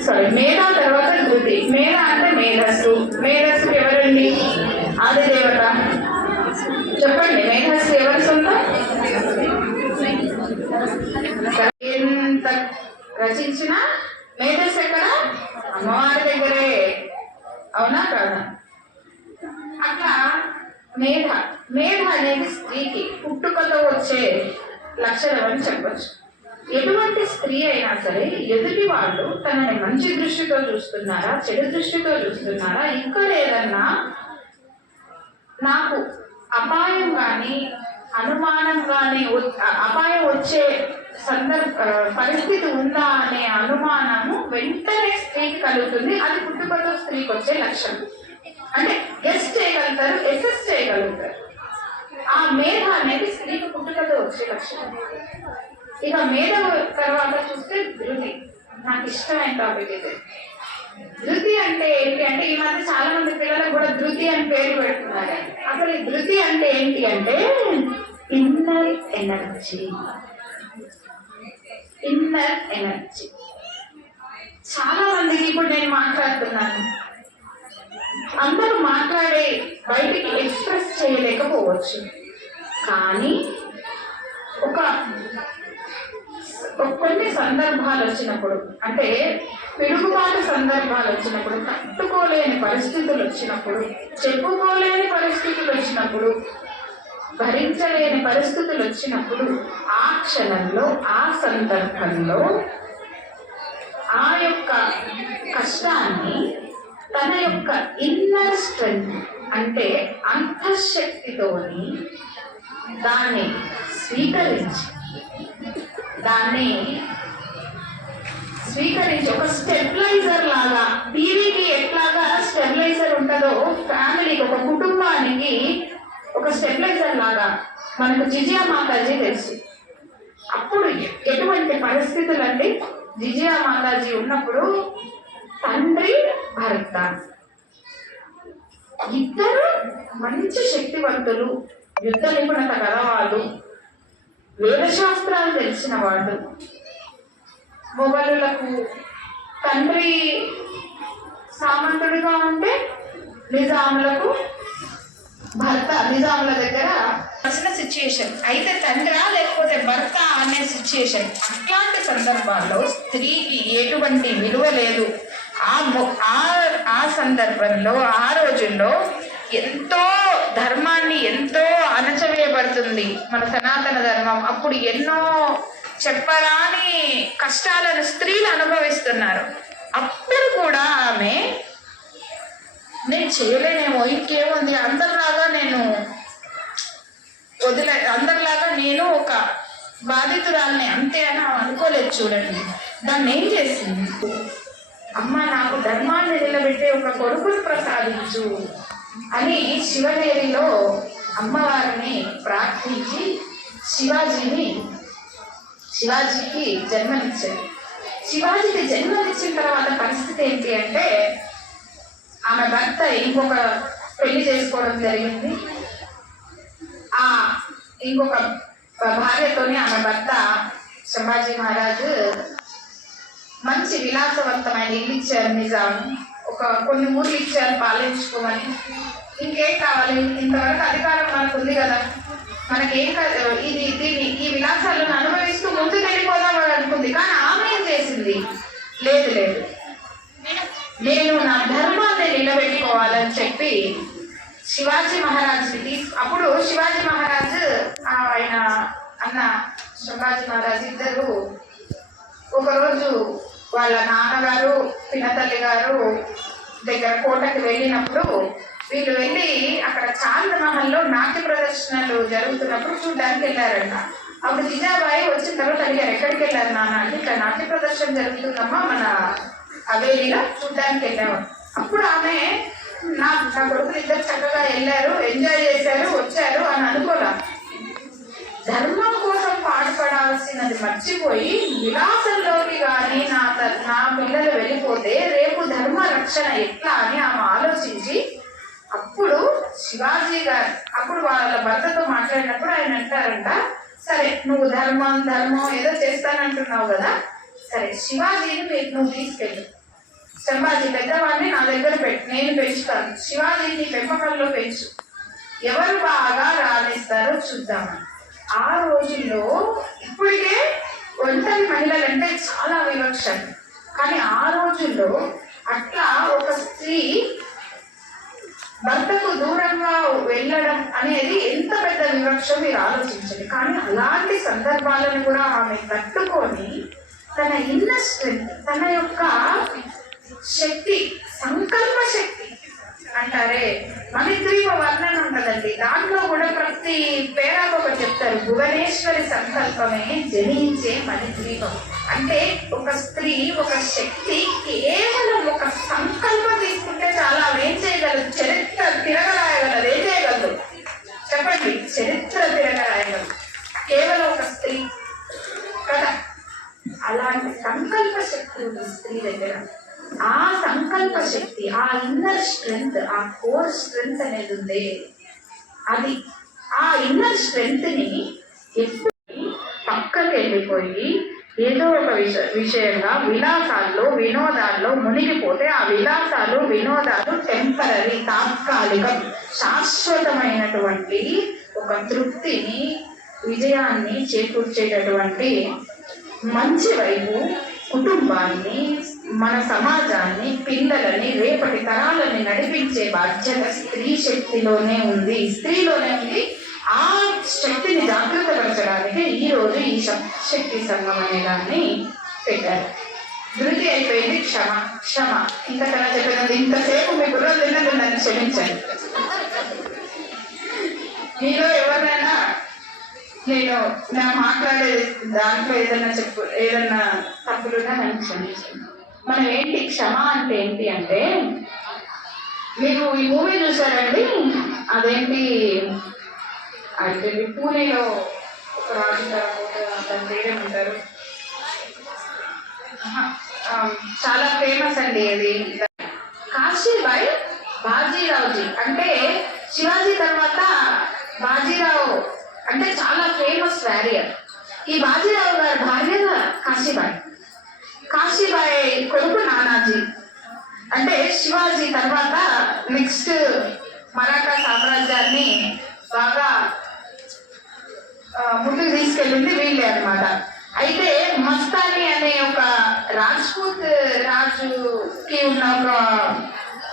సారీ, మేధ తర్వాత ధృతి. మేధ అంటే మేధస్సు. మేధస్సు ఎవరండి? ఆది దేవత. చెప్పండి, మేధస్సు ఎవరి సొంతం? ఎంత రచించినా మేధస్సు ఎక్కడ? అమ్మవారి దగ్గరే. అవునా కాదా? అట్లా మేధ అనేది స్త్రీకి పుట్టుకతో వచ్చే లక్షణం అని చెప్పచ్చు. ఎటువంటి స్త్రీ అయినా సరే ఎదుటి వాళ్ళు తనని మంచి దృష్టితో చూస్తున్నారా, చెడు దృష్టితో చూస్తున్నారా, ఇంకా లేదన్నా నాకు అపాయం కానీ అనుమానం కానీ అపాయం వచ్చే పరిస్థితి ఉందా అనే అనుమానము వెంటనే స్త్రీకి కలుగుతుంది. అది పుట్టుకతో స్త్రీకి వచ్చే లక్షణం. అంటే ఎస్ చేయగలుగుతారు, ఎస్ఎస్ చేయగలుగుతారు. ఆ మేధ అనేది స్త్రీకి పుట్టుకతో వచ్చే లక్షణం. ఇక మేధ తర్వాత చూస్తే ధృతి. నాకు ఇష్టమైన టాపిక్ ఇది. ధృతి అంటే ఏంటి అంటే, ఈ మధ్య చాలా మంది పిల్లలకు కూడా ధృతి అని పేరు పెడుతున్నారు. అసలు ఈ ధృతి అంటే ఏంటి అంటే ఇన్నర్ ఎనర్జీ. ఇన్నర్ ఎనర్జీ చాలా మందికి ఇప్పుడు నేను మాట్లాడుతున్నాను, అందరూ మాట్లాడే బయటికి ఎక్స్ప్రెస్ చేయలేకపోవచ్చు. కానీ కొన్ని సందర్భాలు వచ్చినప్పుడు, అంటే పిడుగుబాటు సందర్భాలు వచ్చినప్పుడు, తట్టుకోలేని పరిస్థితులు వచ్చినప్పుడు, చెప్పుకోలేని పరిస్థితులు వచ్చినప్పుడు, భరించలేని పరిస్థితులు వచ్చినప్పుడు, ఆ క్షణంలో ఆ సందర్భంలో ఆ యొక్క కష్టాన్ని తన యొక్క ఇన్నర్ స్ట్రెంగ్త్ అంటే అంతఃశక్తితోని దాన్ని స్వీకరించి ఒక స్టెబిలైజర్ లాగా, టీవీకి ఎట్లాగా స్టెబిలైజర్ ఉంటుందో ఫ్యామిలీకి, ఒక కుటుంబానికి ఒక స్టెబిలైజర్ లాగా మనకు జిజియా మాతాజీ తెలుసు. అప్పుడు ఎటువంటి పరిస్థితులు అంటే, జిజియా మాతాజీ ఉన్నప్పుడు తండ్రి భర్త ఇద్దరు మంచి శక్తివంతులు, యుద్ధ నిపుణత గలవాళ్ళు, వేదశాస్త్రాలు తెలిసిన వాళ్ళు. మొఘలులకు తండ్రి సామంతుడిగా ఉంటే నిజాములకు భర్త, నిజాముల దగ్గర అసలు సిచ్యుయేషన్ అయితే తండ్రా లేకపోతే భర్త అనే సిచ్యుయేషన్. అట్లాంటి సందర్భాల్లో స్త్రీకి ఎటువంటి విలువ లేదు. ఆ సందర్భంలో ఆ రోజుల్లో ఎంతో ధర్మాన్ని ఎంతో అణచవేయబడుతుంది మన సనాతన ధర్మం. అప్పుడు ఎన్నో చెప్పరాని కష్టాలను స్త్రీలు అనుభవిస్తున్నారు. అప్పుడు కూడా ఆమె నేను చేయలేనేమో, ఇంకేముంది, అందరిలాగా నేను ఒక బాధితురాల్ని అంతే అని అనుకోలేదు. చూడండి దాన్ని ఏం చేసింది, అమ్మ నాకు ధర్మాన్ని నిలబెట్టే ఒక కొడుకును ప్రసాదించు అని శివనేరిలో అమ్మవారిని ప్రార్థించి శివాజీకి జన్మనిచ్చారు. శివాజీకి జన్మనిచ్చిన తర్వాత పరిస్థితి ఏంటి అంటే, ఆమె భర్త ఇంకొక పెళ్లి చేసుకోవడం జరిగింది. ఆ ఇంకొక భార్యతోనే ఆమె భర్త సంభాజీ మహారాజు మంచి విలాసవంతమైన ఇల్లు ఇచ్చారు. నిజాం కొన్ని ఊర్లు ఇచ్చారు పాలించుకోమని. ఇంకేం కావాలి, ఇంతవరకు అధికారం మనకు ఉంది కదా, మనకేం ఈ విలాసాలను అనుభవిస్తూ ముందుకు వెళ్ళిపోదాం అనుకుంది. కానీ ఆమె ఏం చేసింది, లేదు నేను నా ధర్మాన్ని నిలబెట్టుకోవాలని చెప్పి శివాజీ మహారాజుకి అప్పుడు శివాజీ మహారాజు ఆయన అన్న సంభాజీ మహారాజు ఇద్దరు ఒకరోజు వాళ్ళ నాన్నగారు పినతల్లి గారు దగ్గర కోటకి వెళ్ళినప్పుడు వీళ్ళు వెళ్ళి అక్కడ చాంద్రమహల్లో నాట్య ప్రదర్శనలు జరుగుతున్నప్పుడు చూడడానికి వెళ్ళారంట. అప్పుడు జిజాబాయి వచ్చిన తర్వాత అడిగారు, ఎక్కడికి వెళ్ళారు నాన్న అంటే, ఇట్లా నాట్య ప్రదర్శన జరుగుతుందమ్మా మన హవేలీలో, చూడడానికి వెళ్ళాము. అప్పుడు ఆమె నా కొడుకులు ఇద్దరు చక్కగా వెళ్ళారు, ఎంజాయ్ చేశారు, వచ్చారు అని అనుకోలే. ధర్మం కోసం పాటుపడాల్సిన అన్నది మర్చిపోయి విలాసంలోకి కానీ నా పిల్లలు వెళ్ళిపోతే రేపు ధర్మ రక్షణ ఎట్లా అని ఆమె ఆలోచించి అప్పుడు శివాజీ గారు అప్పుడు వాళ్ళ భర్తతో మాట్లాడినప్పుడు ఆయన అంటారంట, సరే నువ్వు ధర్మం ఏదో చేస్తానంటున్నావు కదా, సరే శివాజీని నువ్వు తీసుకెళ్ళు, సంభాజీ పెద్దవాడిని నా దగ్గర నేను పెంచుతాను, శివాజీని పెంపకంలో పెంచు, ఎవరు బాగా రాణిస్తారో చూద్దామని. ఆ రోజుల్లో ఇప్పటికే ఒంటరి మహిళలంటే చాలా వివక్ష, కానీ ఆ రోజుల్లో అట్లా ఒక స్త్రీ భర్తకు దూరంగా వెళ్ళడం అనేది ఎంత పెద్ద వివక్ష మీరు ఆలోచించండి. కానీ అలాంటి సందర్భాలను కూడా ఆమె తట్టుకొని తన ఇన్నర్ స్ట్రెంత్, తన యొక్క శక్తి, సంకల్ప శక్తి అంటారే మణిద్వీప వర్ణన ఉంటదండి, దాంట్లో కూడా ప్రతి పేరాకు ఒక చెప్తారు, భువనేశ్వరి సంకల్పమే జనించే మణిద్వీపం. అంటే ఒక స్త్రీ, ఒక శక్తి కేవలం ఒక సంకల్పం తీసుకుంటే చాలా ఆమె ఏం చేయగలదు, చరిత్ర తిరగరాయగలదు. ఏం చేయగలదు చెప్పండి, చరిత్ర తిరగరాయగలదు కేవలం ఒక స్త్రీ కదా. అలాంటి సంకల్ప శక్తి ఉంది స్త్రీ దగ్గర. ఆ సంకల్ప శక్తి, ఆ ఇన్నర్ స్ట్రెంగ్త్, ఆ కోర్ స్ట్రెంగ్త్ అనేది ఉంది. అది ఆ ఇన్నర్ స్ట్రెంగ్త్ ని ఎప్పుడు పక్కకి వెళ్ళిపోయి ఏదో ఒక విషయంగా విలాసాల్లో వినోదాల్లో మునిగిపోతే ఆ విలాసాలు వినోదాలు టెంపరరీ, తాత్కాలికం, శాశ్వతమైనటువంటి ఒక తృప్తిని, విజయాన్ని చేకూర్చేటటువంటి మంచి వైపు కుటుంబాన్ని, మన సమాజాన్ని, పిల్లలని, రేపటి తరాలని నడిపించే బాధ్యత స్త్రీ శక్తిలోనే ఉంది, స్త్రీలోనే ఉంది. ఆ శక్తిని జాగృతపరచడానికి ఈ రోజు ఈ శక్తి సంఘం అనే దాన్ని పెట్టారు. ధృతి అయిపోయింది క్షమ. ఇంతకన్నా చెప్పినది ఇంతసేపు మీ బుర్ర తిన్నది నన్ను క్షమించండి. మీలో ఎవరైనా నేను మాట్లాడే దాంట్లో ఏదన్నా తప్పులున్నా నన్ను క్షమించండి. మనం ఏంటి క్షమ అంటే ఏంటి అంటే, మీరు ఈ మూవీ చూసారండి, అదేంటి అంటే పూణేలో ఒక రాజు తన పేరే ఉంటారు, చాలా ఫేమస్ అండి అది, కాశీబాయ్ బాజీరావుజీ. అంటే శివాజీ తర్వాత బాజీరావు అంటే చాలా ఫేమస్ వారియర్. ఈ బాజీరావు గారి భార్య కాశీబాయ్, కాశీబాయ్ కొడుకు నానాజీ. అంటే శివాజీ తర్వాత నెక్స్ట్ మరాఠా సామ్రాజ్యాన్ని బాగా ముందుకు తీసుకెళ్ళింది వీళ్ళే అనమాట. అయితే మస్తాని అనే ఒక రాజ్పూత్ రాజుకి ఉన్న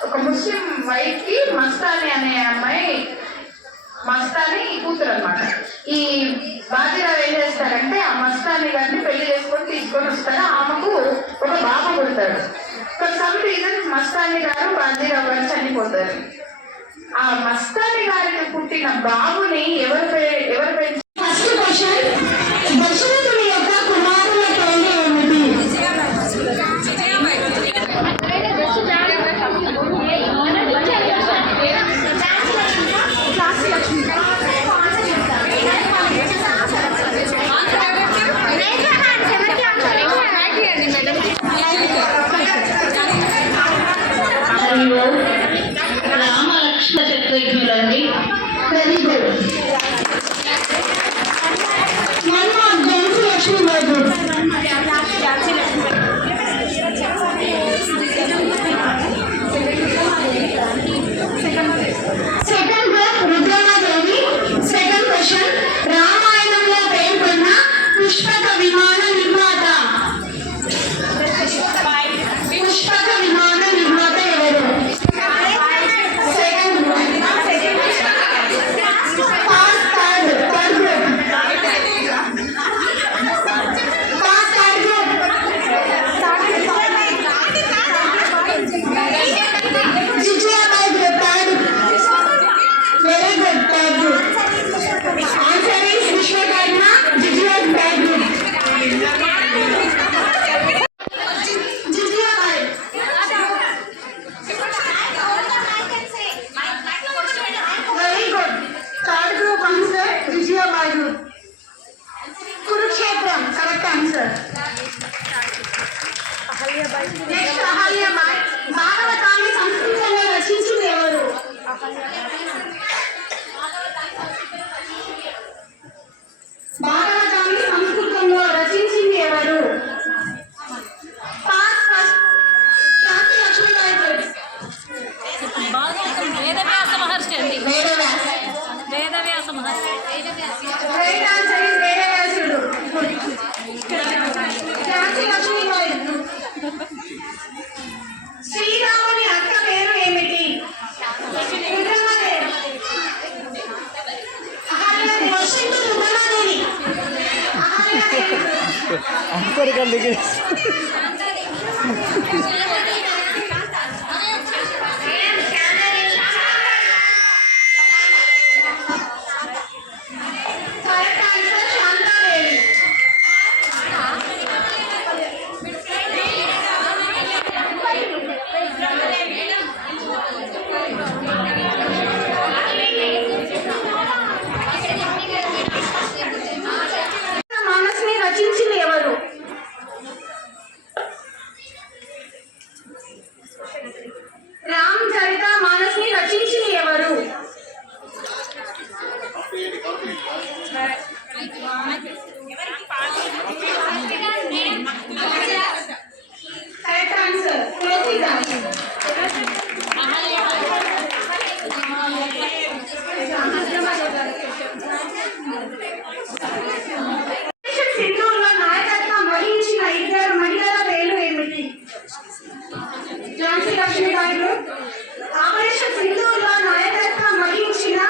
ఒక ముస్లిం వైఫ్ కి మస్తాని అనే అమ్మాయి, మస్తాని కూతురు అనమాట. ఈ బాజీరావు ఏం చేస్తారంటే ఆ మస్తాని గారిని పెళ్లి చేసుకొని తీసుకొని వస్తారు. ఆమెకు ఒక బాబు పుడతాడు. ఫర్ సమ్ రీజన్ మస్తాని గారు బాజీరావు గారు చనిపోతారు. ఆ మస్తాని గారికి పుట్టిన బాబుని ఎవరు పెంచారు? ఫస్ట్ క్వశ్చన్, దశరథుని యొక్క కుమారుల పేర్లు ఏమిటి? రామ లక్ష్మణ శత్రుఘ్నులండి. Very good. Second Rudramadevi. Second question, రామాయణంలో పేర్కొన్న పుష్పక విమాన నిర్మాత. పుష్పక విమాన నిర్మాత ఎవరు? సెకండ్ రైట్ ఆన్సర్ ఇస్ వేదవ్యాసుడు. ఝాన్సీ లక్ష్మీబాయి. శ్రీరాముని అక్క పేరు ఏమిటి? రుద్రమాదేవి. అహల్యాదేవి. రుద్రమాదేవి. అహల్యాదేవి. ఆన్సర్ ఇక్కడ దిగి కరెక్ట్ ఆన్సర్ శాంతాదేవి. మానస్ని రచించింది ఎవరు? రామ్ చరిత మానస్ని రచించింది ఎవరు? Correct answer Tulsidas. ఆపరేషన్ సింధూర్లో నాయకత్వం వహించిన ఇద్దరు మహిళల పేర్లు ఏమిటి? ఝాన్సీ లక్ష్మీబాయి. ఆపరేషన్ సింధూర్లో నాయకత్వం వహించిన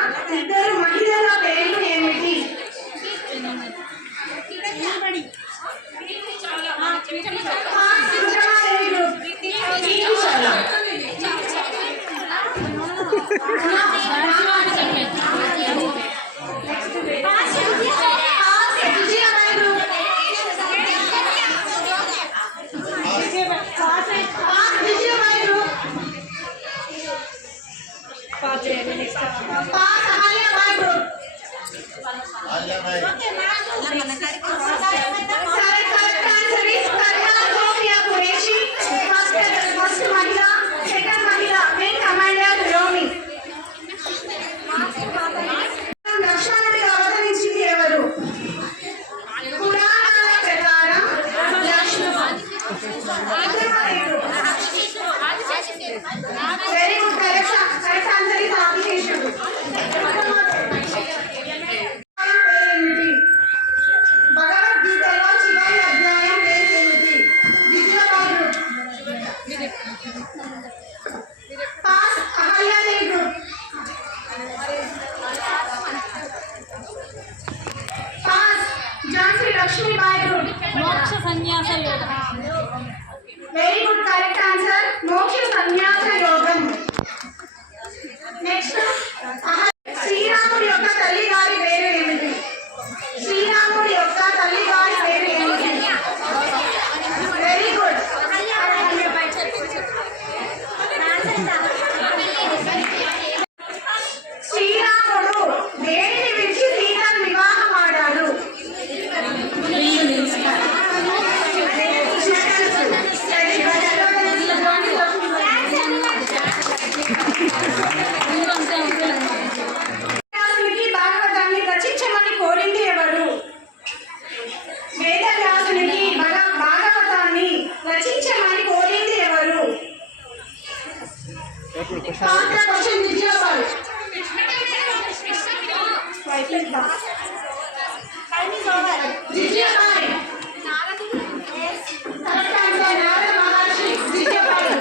ఇద్దరు మహిళల పేర్లు ఏమిటి? Rudramadevi group. Vijayabai group. Vijayabai group. Pass Ahalyabai group. Correct answer is colonel Sofiya Qureshi. First మహిళ, సెకండ్ మహిళ వింగ్ కమాండర్ రోమి. లక్ష్మణుడిగా అవతరించింది ఎవరు? పురాణాల ప్రకారం very good. Correct answer is ఆదిశేషుడు. పేరేమిటి? భగవద్గీతలో చివరి అధ్యాయం పేరేమిటి? Vidyabai group. Pass Ahalyadevi group. Pass Jhansi Lakshmibai group. Moksha Sanyasa Yoga. Very good. Correct answer Moksha Sanyasa యోగం. నెక్స్ట్ శ్రీరాముడి యొక్క తల్లి గారి పేరు ఏమిటి? శ్రీరాముడి యొక్క తల్లి గారి పేరు ఏమిటి? Very good. శ్రీరాముడు దేనిని విడిచి సీతను వివాహం ఆడాడు? వేదవ్యాసునికి భాగవతాన్ని రచించమని కోరింది ఎవరు? వేదవ్యాసునికి భాగవతాన్ని రచించమని కోరింది ఎవరు? Question Vijayabai. Vijayabai. Correct answer Narada మహర్షి. విజయబాయి.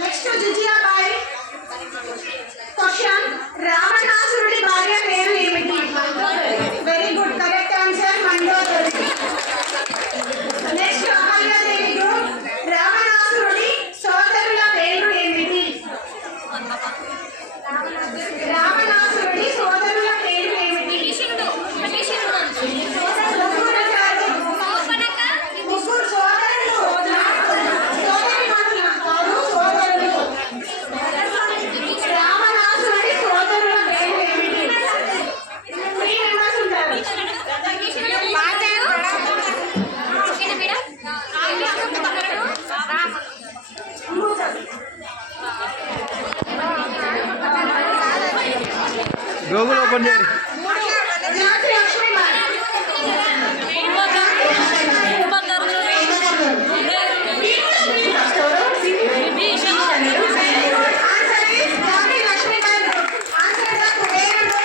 నెక్స్ట్ విజయబాయి. క్వశ్చన్ రావణాసురుడి భార్య పేరు ఏమిటి? Very good. Correct answer Mandodari. Next Ahalya Devi group. రావణాసురుడి సోదరుల పేరు ఏమిటి? రావణాసురుడి సోదరుల పేరు ఏమిటి? ముగ్గురు కాదు. ముగ్గురు సోదరులు. సోదరిమణులు కాదు, సోదరులు. రావణాసురుడి సోదరుల పేరు ఏమిటి? 3 members ఉంటారు. గూగుల్ ఓపెన్ చేయండి. Jhansi Lakshmibai. Answer is Jhansi Lakshmibai. Answer the కుబేరుడు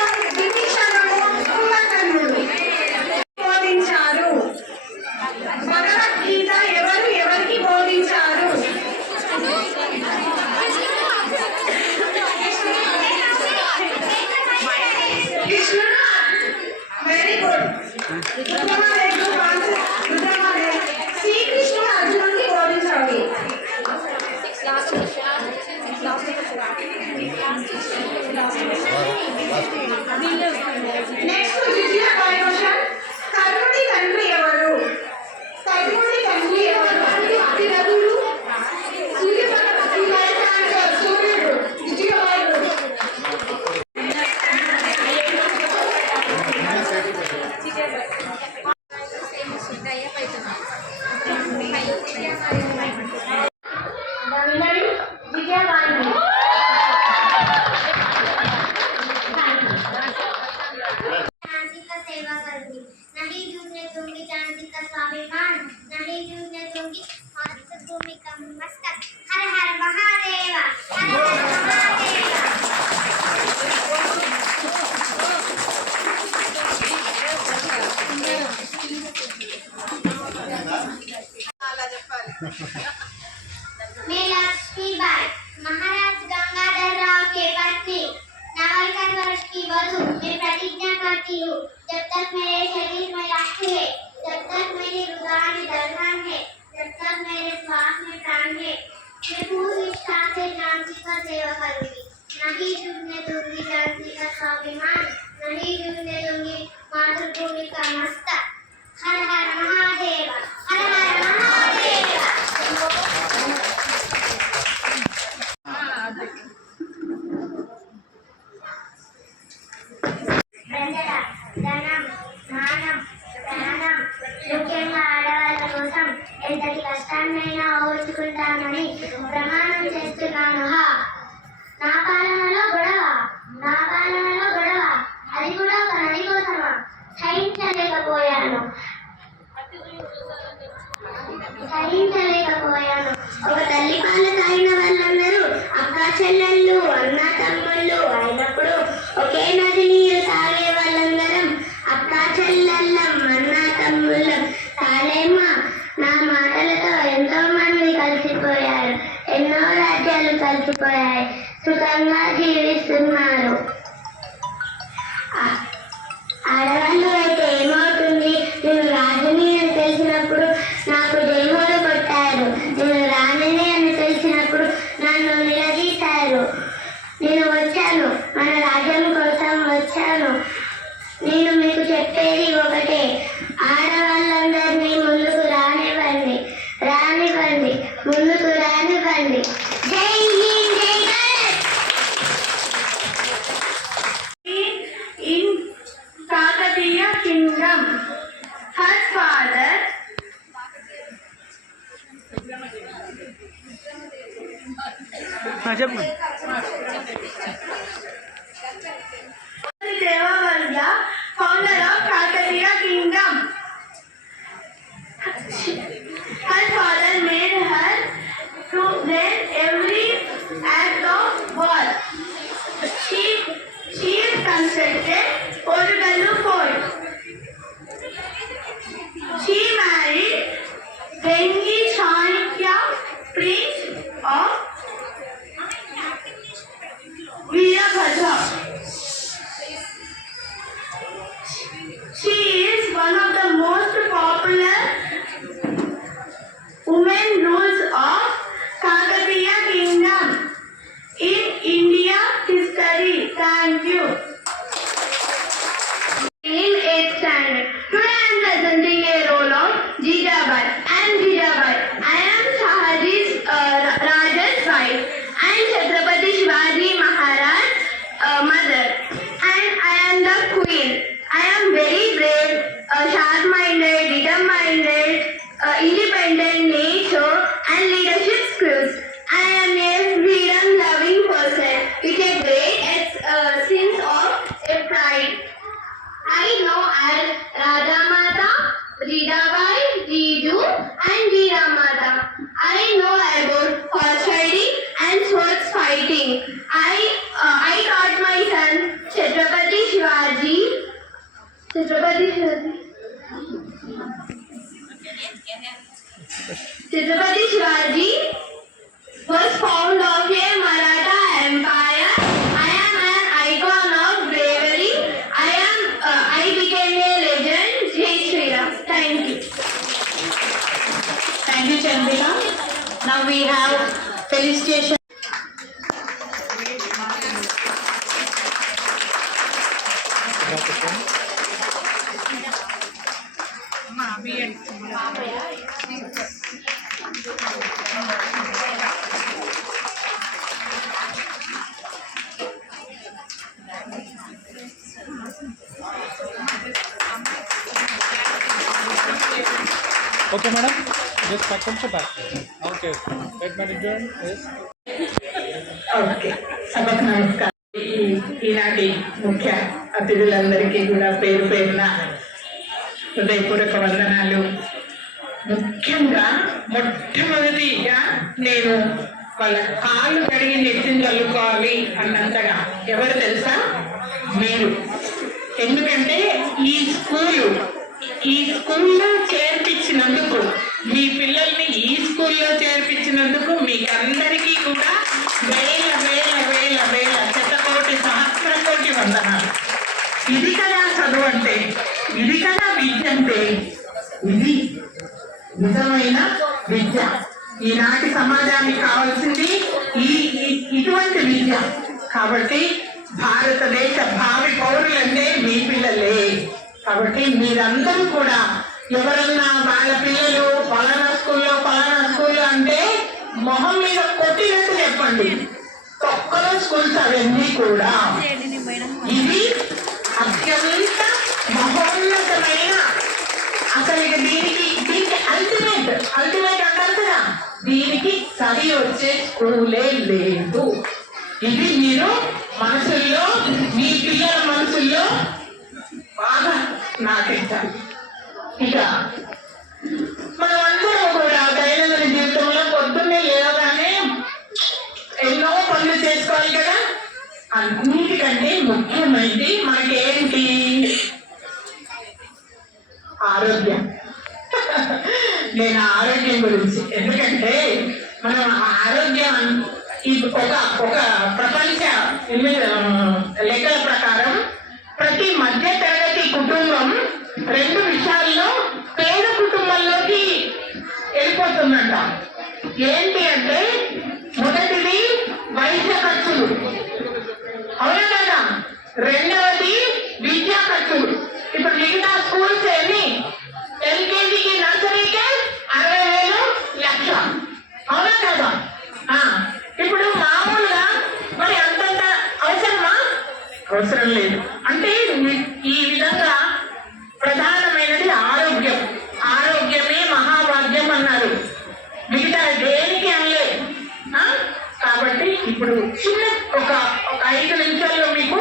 నెక్స్ట్ ద్వితీయ బాయ్ క్వశ్చన్. కర్ణుడి తండ్రి ఎవరు? కర్ణుడి తండ్రి ఎవరు? అతిరథుడు, సూర్యుడు, విజయవాడు. झांसी का सेवा करूंगी, नहीं जूझने दूंगी झांसी का स्वाभिमान, नहीं जूझने दूंगी मातृभूमि का मस्तक। हर हर महादेव, हर हर महादेव। मैं लक्ष्मीबाई, महाराज गंगाधर राव के पत्नी, 49 वर्ष की वधू, मैं प्रतिज्ञा करती हूँ, जब तक मेरे शरीर में रक्त है, जब तक मेरे हृदय में धड़कन है, जब तक मेरे श्वास में प्राण है, मैं पूरी निष्ठा से झांसी का सेवा करूंगी, नहीं झुकने दूंगी झांसी का स्वाभिमान, नहीं झुकने दूंगी मातृभूमि का मस्तक। हर हर महादेव, हर हर महादेव। ధనం, మానం, ప్రాణం, ముఖ్యంగా ఆడవాళ్ళ కోసం ఎంతటి కష్టాన్నైనా ఓర్చుకుంటానని ప్రమాణం చేస్తున్నాను. నా పాలనలో గొడవ, నా పాలనలో గొడవ, అది కూడా ఒక నది కోసమా? సహించలేకపోయాను. ఒక తల్లి పాలు తాగిన వాళ్ళందరూ అక్క చెల్లెళ్ళు, అన్న తమ్ముళ్ళు అయినప్పుడు ఒకే నది నీరు తాగే వాళ్ళందరం అక్క చెల్లెళ్ళం, అన్న తమ్ముళ్ళం కాలేమా? నా మాటలతో ఎంతో మంది కలిసిపోయారు, ఎన్నో రాజ్యాలు కలిసిపోయాయి, సుఖంగా జీవిస్తున్నారు. ఆడవాళ్ళు అయితే ఏమవుతుంది? నేను రాజుని అని తెలిసినప్పుడు నాకు జైమోలు కొట్టారు, నేను రాణిని అని తెలిసినప్పుడు నన్ను నిలదీశారు. నేను వచ్చాను, మన రాజ్యం కోసం వచ్చాను. నేను మీకు చెప్పేది ఒకటే, ఆడవాళ్ళందరినీ ముందుకు రానివ్వండి, రానివ్వండి, ముందుకు రానివ్వండి. జై హింద్, జై Bharat. In Kakatiya kingdom, her father చెప్పు. Devavarya, founder of Kakatiya kingdom. Her father made her to learn every act of war. She constructed Orugallu Fort. She married Vengi Chanakya, Prince of Virabhadra. She is one of the most popular women rulers of Kakatiya kingdom in India history. Thank you. In 8th standard. Today I am presenting a role of Jijabai. I am Jijabai. I am Shahaji's Raja's wife. I am Chhatrapati Shivaji Maharaj mother. And I am the queen. I am very brave, sharp-minded, determined, independent nature and leadership skills. I am a freedom-loving person with a great sense of pride. I know as Raja Mata, Jijabai, Jiju and Veera Mata. I know about horse riding and swords fighting. I taught my son Chhatrapati Shivaji was found of a Maratha empire. I am an icon of bravery. I became a legend. Jai Shri Ram. Thank you. Thank you, Chandrika. Now we have felicitation. Okay madam, just కొంచెం back. Okay, right madam, yes. Okay, సభకు నమస్కారం. ఈనాటి ముఖ్య అతిథులందరికీ కూడా పేరు పేరున హృదయపూర్వక వందనాలు. ముఖ్యంగా మొట్టమొదటిగా నేను వాళ్ళ కాళ్ళు కడిగి నెత్తిని చల్లుకోవాలి అన్నంతగా ఎవరు తెలుసా? మీరు. ఎందుకంటే ఈ స్కూల్లో చేర్పించినందుకు, మీ పిల్లల్ని ఈ స్కూల్లో చేర్పించినందుకు మీకు అందరికీ కూడా వేల వేల వేల వేల శతకోటి సహస్రకోటి వందనాలు. ఇది కదా చదువు అంటే, ఇది కదా విద్య అంటే, ఇది నిజమైన విద్య. ఈనాటి సమాజానికి కావాల్సింది ఇటువంటి విద్య. కాబట్టి భారతదేశ భావి పౌరులంటే మీ పిల్లలే. కాబట్టి మీరందరూ కూడా ఎవరన్నా వాళ్ళ పిల్లలు పలానా స్కూల్లో అంటే మొహం మీద కొట్టినట్టు చెప్పండి. ఒక్కరో స్కూల్స్ అవన్నీ కూడా ఇది అత్యంత మహోన్నతమైన, అసలు ఇక దీనికి అల్టిమేట్ అంటారు కదా, దీనికి సరి వచ్చే స్కూలే లేదు. ఇది మీరు మనసుల్లో, మీ పిల్లల మనసుల్లో బాగా నాటించాలి. ఇక మనమందరం కూడా దైనందిన జీవితంలో పొద్దున్నే లేవగానే ఎన్నో పనులు చేసుకోవాలి కదా. అన్నిటికంటే ముఖ్యమైనది మనకేంటి? ఆరోగ్యం. నేను ఆరోగ్యం గురించి, ఎందుకంటే మనం ఆరోగ్యం ఒక ప్రపంచ లెక్కల ప్రకారం ప్రతి మధ్య తరగతి కుటుంబం 2 విషయాల్లో పేద కుటుంబంలోకి వెళ్ళిపోతుందంట. ఏంటి అంటే, మొదటిది వైద్య ఖర్చులు, అవునా కదా? రెండవది విద్యా ఖర్చులు. ఇప్పుడు మిగతా స్కూల్స్ ఏమి ఎల్కేజీకి నర్సరీకే 60,000 లక్ష, అవునా కదా? ఇప్పుడు మామూలుగా మరి అంతంత అవసరమా? అవసరం లేదు. అంటే ఈ విధంగా ప్రధానమైనది ఆరోగ్యం. ఆరోగ్యమే మహాభాగ్యం అన్నారు, మిగతా దేనికి అనలేదు. కాబట్టి ఇప్పుడు చిన్న ఒక 5 నిమిషాల్లో మీకు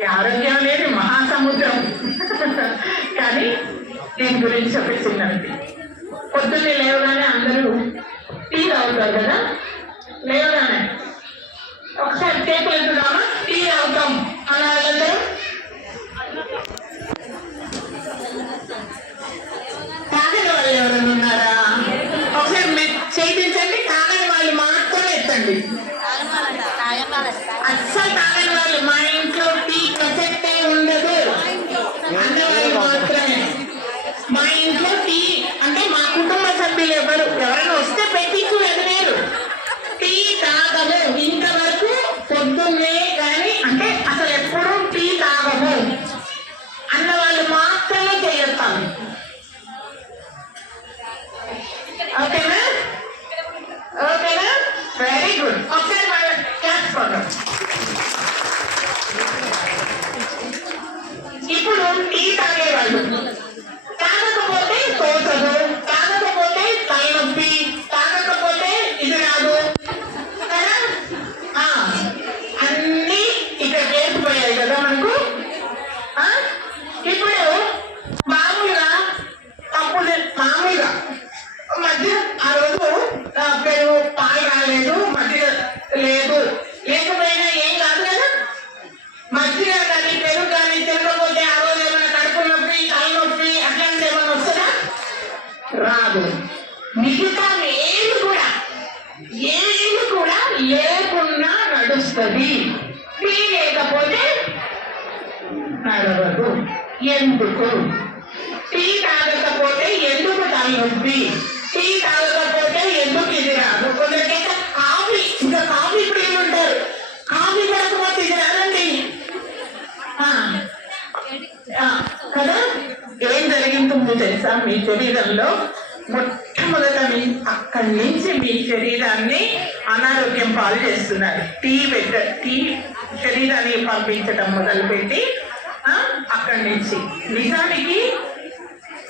ఈ ఆరోగ్యం అనేది మహాసముద్రం. కానీ దీని గురించి ఒక చిన్నది. పొద్దున్నే లేవగానే అందరూ టీ తాగుతారు కదా. లేవగానే ఒకసారి చేతులు ఎత్తుదామా? టీ తాగుతాం అన్న వాళ్ళందరూ తాగని వాళ్ళు ఎవరైనా ఉన్నారా? ఒకసారి చేయించండి. తాగని వాళ్ళు మాత్రం ఎత్తండి. అస్సలు తాగని వాళ్ళు, మా ఇంట్లో టీ ప్రసక్తే ఉండదు అన్నవాళ్ళు మాత్రమే. మా ఇంట్లో టీ అంటే మా కుటుంబ సభ్యులు ఎవరైనా వస్తే పెట్టించు ఎదురేరు. టీ తాగము ఇంతవరకు, పొద్దున్నే కానీ అంటే అసలు ఎప్పుడూ టీ తాగము అన్న వాళ్ళు మాత్రమే చేయొస్తాము. ఓకేనా? ఓకేనా? Very good. ఒకసారి మనం చేసుకోండి. ఇప్పుడు టీ తాగేవాళ్ళు తాగకపోతే తోచదు, తాగకపోతే తలనొప్పి, తాగకపోతే ఇది రాదు కదా. అన్నీ ఇక్కడ చేసిపోయాయి కదా మనకు. ఇప్పుడు మామూలుగా మధ్య ఆ రోజు పెరుగు పాలు రాలేదు, మధ్య లేదు, లేకపోయినా ఏం కాదు కదా. మధ్య కానీ పెరుగు కానీ తినకపోతే ఆ రోజు ఏమైనా కడుపు నొప్పి, తలనొప్పి అట్లాంటి ఏమైనా వస్తుందా? రాదు. మిగతా ఏమి కూడా లేకున్నా నడుస్తుంది. టీ లేకపోతే నడవదు. ఎందుకు? టీ తాగకపోతే ఎందుకు తలనొప్పి? టీ తాగకపోతే ఎందుకు ఇది రాదు? కొందరికైతే కాఫీ, ఇంకా కాఫీ ప్రియులు ఉంటారు, కాఫీ తాగకపోతే ఇది రాదండి. జరుగుతుంది తెలుసా మీ శరీరంలో? మొట్టమొదట అక్కడి నుంచి మీ శరీరాన్ని అనారోగ్యం పాలు చేస్తున్నారు. టీ శరీరాన్ని పంపించడం మొదలుపెట్టి అక్కడి నుంచి నిజానికి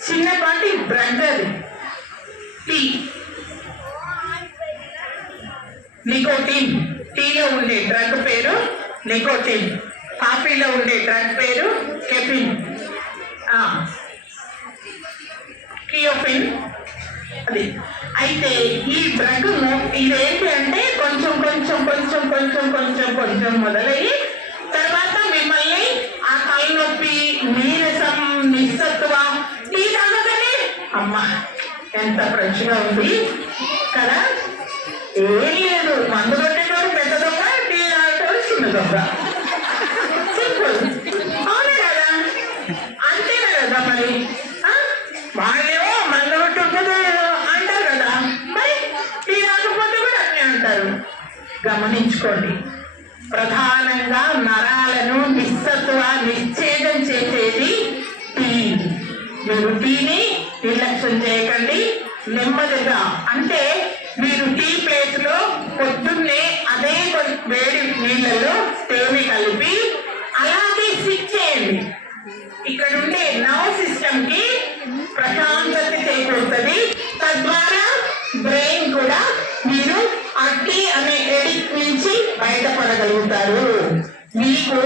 చిన్నపాటి డ్రగ్ అది. Tea nicotine. టీలో ఉండే డ్రగ్ పేరు నికోటిన్. కాఫీలో ఉండే డ్రగ్ పేరు కెఫిన్, కియోఫిన్. అది అయితే ఈ డ్రగ్ ఇదేంటి అంటే కొంచెం కొంచెం కొంచెం కొంచెం కొంచెం కొంచెం మొదలయ్యి తర్వాత మిమ్మల్ని ఆ తలనొప్పి, నీరసం, నిస్సత్వ, టీ తాగగానే అమ్మా ఎంత ఫ్రెష్గా ఉంది కదా, ఏం లేదు, మందు కొట్టేటోడు పెద్ద దొంగ, టీ తాగేటోడు చిన్న దొంగ. సింపుల్, అవునే కదా? అంతేనా కదా మరి? వాళ్ళేమో మందు కొట్టుంటుంది అంటారు కదా, మరి టీ తాగకపోతే కూడా అన్నీ అంటారు. గమనించుకోండి, ప్రధానంగా నరాలను నిస్సత్వ నిశ్చేదం చేసేది టీ. మీరు టీని నిర్లక్ష్యం చేయకండి. నెమ్మదిగా అంటే మీరు టీ ప్లేట్ లో పొద్దున్నే అదే వేడి నీళ్ళలో తేనె కలిపి అలాగే సిప్ చేయండి. ఇక్కడ ఉండే నర్వ్ సిస్టమ్ కి ప్రశాంతత చేకూరుతుంది. తద్వారా బ్రెయిన్ కూడా మీరు ఆ టీ అనే ఎడిక్ట్ నుంచి బయటపడగలుగుతారు. మీకు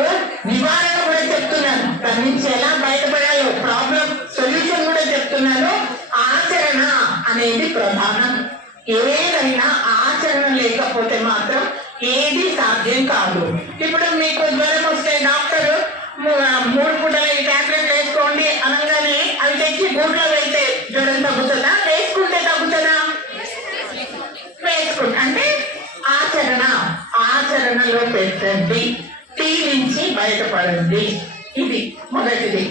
నివారణ కూడా చెప్తున్నాను, దాని నుంచి ఎలా బయటపడాలో ప్రాబ్లం సొల్యూషన్ కూడా చెప్తున్నాను. ఆచరణ అనేది ప్రధానం. ఏదైనా ఆచరణ లేకపోతే మాత్రం ఏది సాధ్యం కాదు. ఇప్పుడు మీకు జ్వరం వస్తే డాక్టర్ 3 పూటల ఈ టాబ్లెట్లు వేసుకోండి అనగానే అవి తెచ్చి గూట్లో వెళ్తే జ్వరం తగ్గుతుందా? వేసుకుంటే తగ్గుతుందా? వేసుకుంటే అంటే ఆచరణలో పెట్టండి. టీ నుంచి బయటపడండి. ఇది మొదటిది.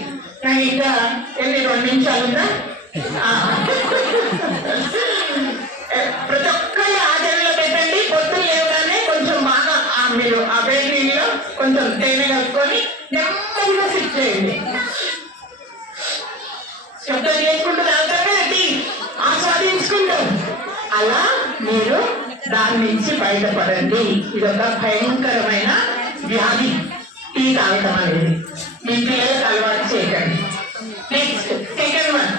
నాకు ఇంకా 2 నిమిషాలు ఉందా? ప్రతి ఒక్కరి ఆచరణలో పెట్టండి. పొద్దున్న లేవగానే కొంచెం బాగా మీరు ఆ వేడి నీళ్ళలో కొంచెం తేనె కలుపుకొని నెమ్మదిగా సిప్ చేయండి. శబ్దం చేసుకుంటూ తాగుతారు కదా టీ, ఆస్వాదించుకుంటూ. అలా మీరు దాని నుంచి బయటపడండి. ఇదొక భయంకరమైన వ్యాధి టీ తాగటం అనేది. మీ పిల్లలకు అలవాటు చేయకండి. నెక్స్ట్ సెకండ్ వన్,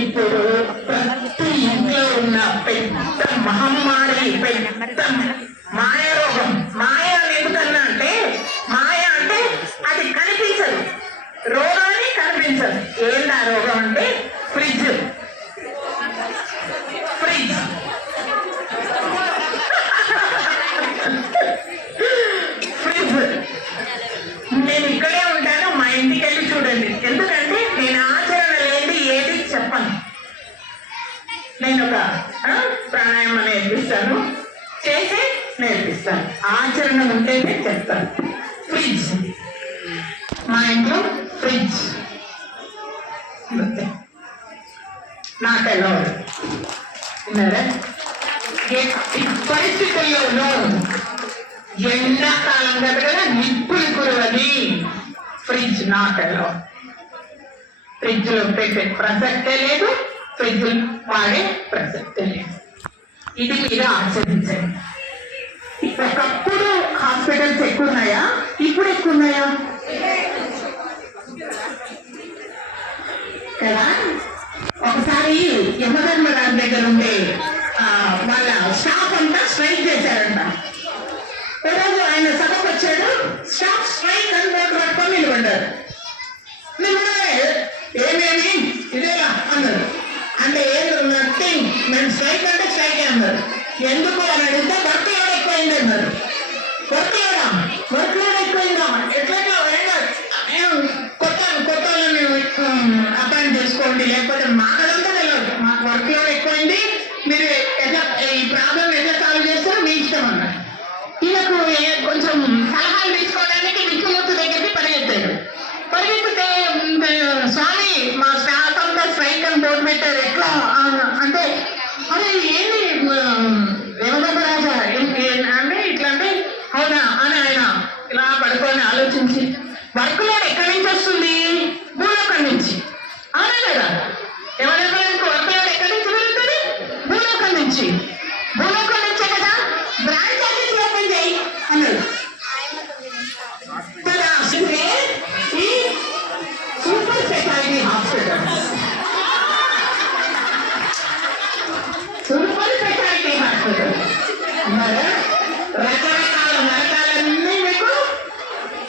ఇప్పుడు ప్రతి ఇంట్లో ఉన్న పెద్ద మహమ్మారి, పెద్ద మాయ రోగం. మాయ ఎందుకన్నా అంటే మాయ అంటే అది కనిపించదు, రోగాన్ని కనిపించదు. ఏంటి ఆ రోగం అంటే ఫ్రిడ్జ్. ఫ్రిడ్జ్ ఫ్రిడ్జ్ నేను ఇక్కడే ఉంటాను, మా ఇంటికి వెళ్ళి చూడండి. ఎందుకంటే నేను ఆచరణ లేని ఏది చెప్పను. నేను ఒక ప్రాణాయామం నేర్పిస్తాను, చేసే నేర్పిస్తాను. ఆచరణ ఉంటేనే చెప్తాను. ఫ్రిడ్జ్, మా ఇంట్లో ఫ్రిడ్జ్ నాకు ఎలా విన్నారా? పరిస్థితుల్లోనూ ఎండాకాలం కదా నిప్పులు కురవని ఫ్రిడ్జ్ నాట్ ఎలా. ఫ్రిడ్జ్ లో పెట్టే ప్రసక్తే లేదు, ఫ్రిడ్జ్ వాడే ప్రసక్తే లేదు. ఇది మీరు ఆచరించండి. ఒకప్పుడు హాస్పిటల్స్ ఎక్కువ ఉన్నాయా? ఇప్పుడు ఎక్కువ ఉన్నాయా కదా? ఒకసారి యమధర్మరాజు దగ్గర ఉండే వాళ్ళ స్టాఫ్ అంతా స్ట్రైక్ చేశారంట. ఈరోజు ఆయన సభకు వచ్చాడు, స్టాఫ్ స్ట్రైక్ అని బోర్డు పట్టుకొని నిలబడ్డారు. ఏమేమి ఇదేలా అన్నారు. అంటే ఏదో నథింగ్, మేము స్ట్రైక్ అంటే స్ట్రైక్ అన్నారు. ఎందుకు అని అడిగితే వర్క్ లోడ్ ఎక్కువైంది అన్నారు. వర్క్ లోడ్ ఎక్కువైందా? ఎట్లా కొత్త వాళ్ళని అపాయింట్ చేసుకోండి, లేకపోతే మాకదంతా తెలియదు. మాకు వర్క్ లోడ్ ఎక్కువైంది, మీరు ఎట్లా ఈ ప్రాబ్లం ఎట్లా సాల్వ్ చేస్తారో మీ ఇష్టం అన్నారు. ఈయనకు కొంచెం సలహాలు తీసుకోవడానికి విష్ణుమూర్తి దగ్గరికి పరిగెత్తాడు. పరిగెత్తితే స్వామి మా స్టాఫ్ అంతా స్ట్రైక్ అని బోర్డు పెట్టారు, ఎట్లా అంటే అదే ఏంది యమధర్మరాజా అంటే ఇట్లా అంటే అవునా అని ఆయన ఇలా పడుకొని ఆలోచించి వర్క్ లోడ్ ఎక్కడి నుంచి వస్తుంది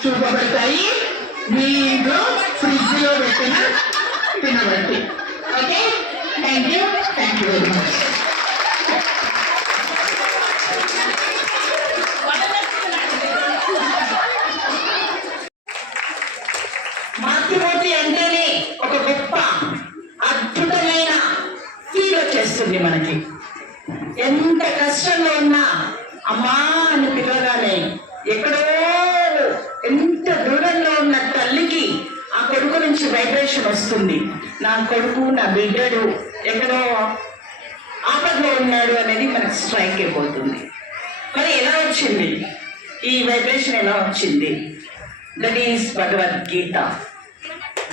చూపబడతాయి మీ ఇంట్లో ఫ్రిడ్జ్ లో పెట్టిన తినబట్టి. Okay, thank you very much. మాతృమూర్తి అంటేనే ఒక గొప్ప అద్భుతమైన ఫీల్ వచ్చేస్తుంది మనకి. ఎంత కష్టంలో ఉన్నా అమ్మా అని పిలవగానే ఎక్కడో ఎంత దూరంలో ఉన్న తల్లికి ఆ కొడుకు నుంచి వైబ్రేషన్ వస్తుంది. నా కొడుకు, నా బిడ్డడు ఎక్కడో ఆపదలో ఉన్నాడు అనేది మనకు స్ట్రైక్ అయిపోతుంది. మరి ఎలా వచ్చింది ఈ వైబ్రేషన్? ఎలా వచ్చింది? That is Bhagavad Gita.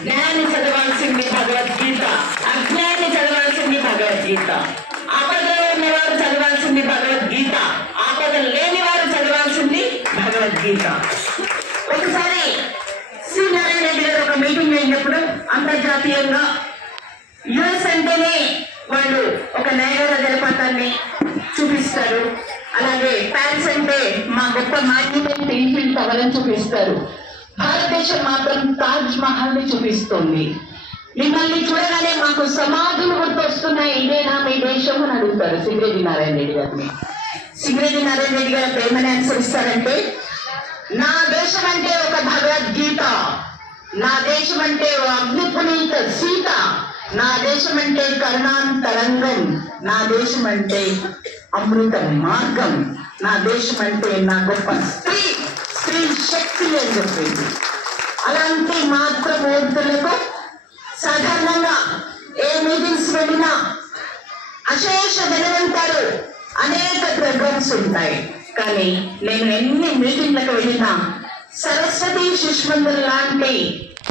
జ్ఞాని చదవాల్సింది భగవద్గీత, అజ్ఞాని చదవాల్సింది భగవద్గీత. ఆపదలో ఉన్నవారు చదవాల్సింది భగవద్గీత, ఆపద లేని వారు చదవాల్సింది భగవద్గీత. ఒకసారి శ్రీ నారాయణ రెడ్డి గారు ఒక మీటింగ్ అయినప్పుడు అంతర్జాతీయంగా యుఎస్ అంటేనే వాళ్ళు ఒక నయగర జలపాతాన్ని చూపిస్తారు. అలాగే ప్యారిస్ అంటే మా గొప్ప మాన్యుమెంట్ ఈఫిల్ టవర్ అని చూపిస్తారు. భారతదేశం మాత్రం తాజ్ మహల్ ని చూపిస్తుంది. మిమ్మల్ని చూడగానే మాకు సమాధులు గుర్తొస్తున్నాయి, ఇదేనా మీ దేశం అని అడుగుతారు సింగరేజి నారాయణ రెడ్డి గారిని. సింగరేజి నారాయణ రెడ్డి గారు ఏమని ఆన్సర్ ఇస్తారంటే, నా దేశం అంటే ఒక భగవద్గీత, నా దేశం అంటే ఓ అగ్నిపునీత సీత, నా దేశం అంటే కరుణాంతరంగం, నా దేశం అంటే అమృత మార్గం, నా దేశం అంటే నా గొప్ప స్త్రీ శక్తి అని చెప్పింది. అలాంటి మాతృమూర్తులకు సాధారణంగా ఏ మీటింగ్స్ వెళ్ళినా అశేష ధనవంతారు అనేక ప్రోగ్రామ్స్ ఉంటాయి. కానీ నేను ఎన్ని మీటింగ్లకు వెళ్ళినా సరస్వతి శిశుమందిర్ లాంటి